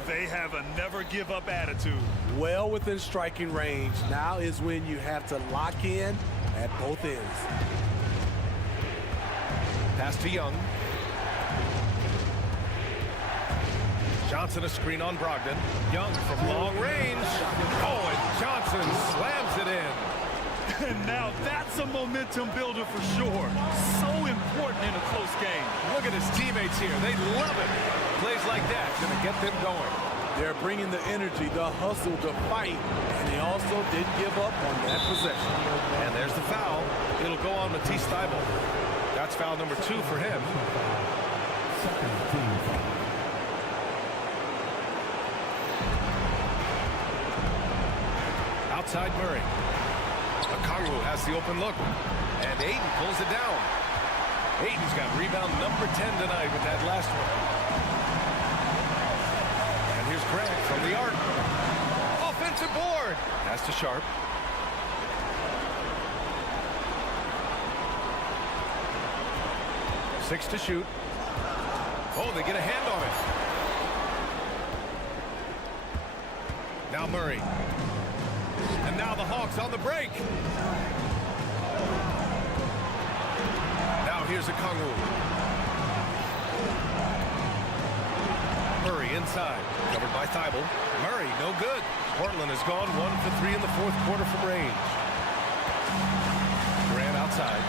They have a never-give-up attitude. Well within striking range. Now is when you have to lock in at both ends. Pass to Young. Johnson a screen on Brogdon. Young from long range. Oh, and Johnson slams it in. And now that's a momentum builder for sure. So important in a close game. Look at his teammates here. They love it. Plays like that gonna get them going. They're bringing the energy, the hustle, the fight, and they also didn't give up on that possession. And there's the foul. It'll go on Matisse Thybulle. That's foul number 2 for him. Outside Murray. Okongwu has the open look. And Ayton pulls it down. Ayton's got rebound number 10 tonight with that last one. And here's Grant from the arc. Offensive board. Pass to Sharp. Six to shoot. Oh, they get a hand on it. Now Murray. And now the Hawks on the break. Now here's Okongwu. Murray inside. Covered by Thybulle. Murray, no good. Portland has gone 1 for 3 in the fourth quarter from range. Grant outside.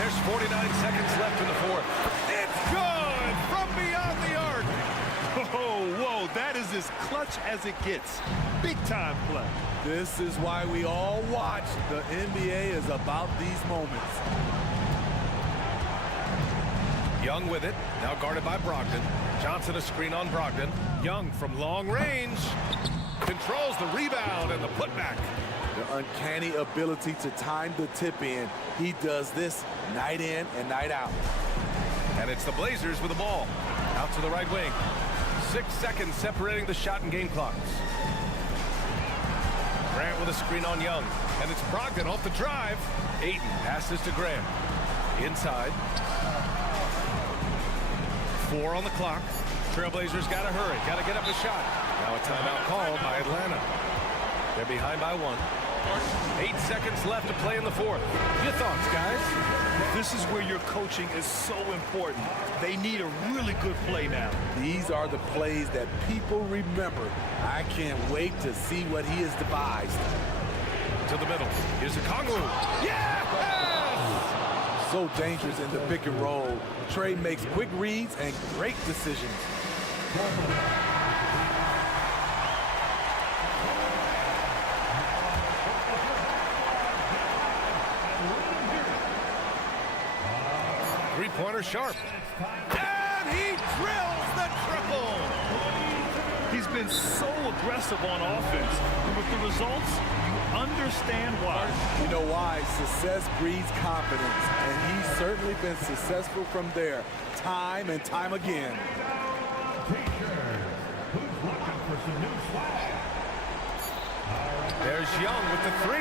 There's 49 seconds left in the fourth. much as it gets. Big time play. This is why we all watch. The NBA is about these moments. Young with it, now guarded by Brogdon. Johnson a screen on Brogdon. Young from long range. Controls the rebound and the putback. The uncanny ability to time the tip in. He does this night in and night out. And it's the Blazers with the ball. Out to the right wing. 6 seconds separating the shot and game clocks. Grant with a screen on Young. And it's Brogdon off the drive. Ayton passes to Graham. Inside. 4 on the clock. Trailblazers got to hurry. Got to get up a shot. Now a timeout called by Atlanta. They're behind by 1. 8 seconds left to play in the fourth. Your thoughts, guys? This is where your coaching is so important. They need a really good play now. These are the plays that people remember. I can't wait to see what he has devised. To the middle. Here's a Kongwu. Yeah! So dangerous in the pick and roll. Trey makes quick reads and great decisions. Three-pointer Sharp. And he drills the triple. He's been so aggressive on offense. And with the results, you understand why. You know why? Success breeds confidence. And he's certainly been successful from there, time and time again. There's Young with the 3.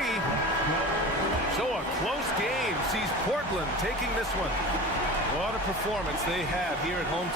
So a close game sees Portland taking this one. What a performance they have here at home.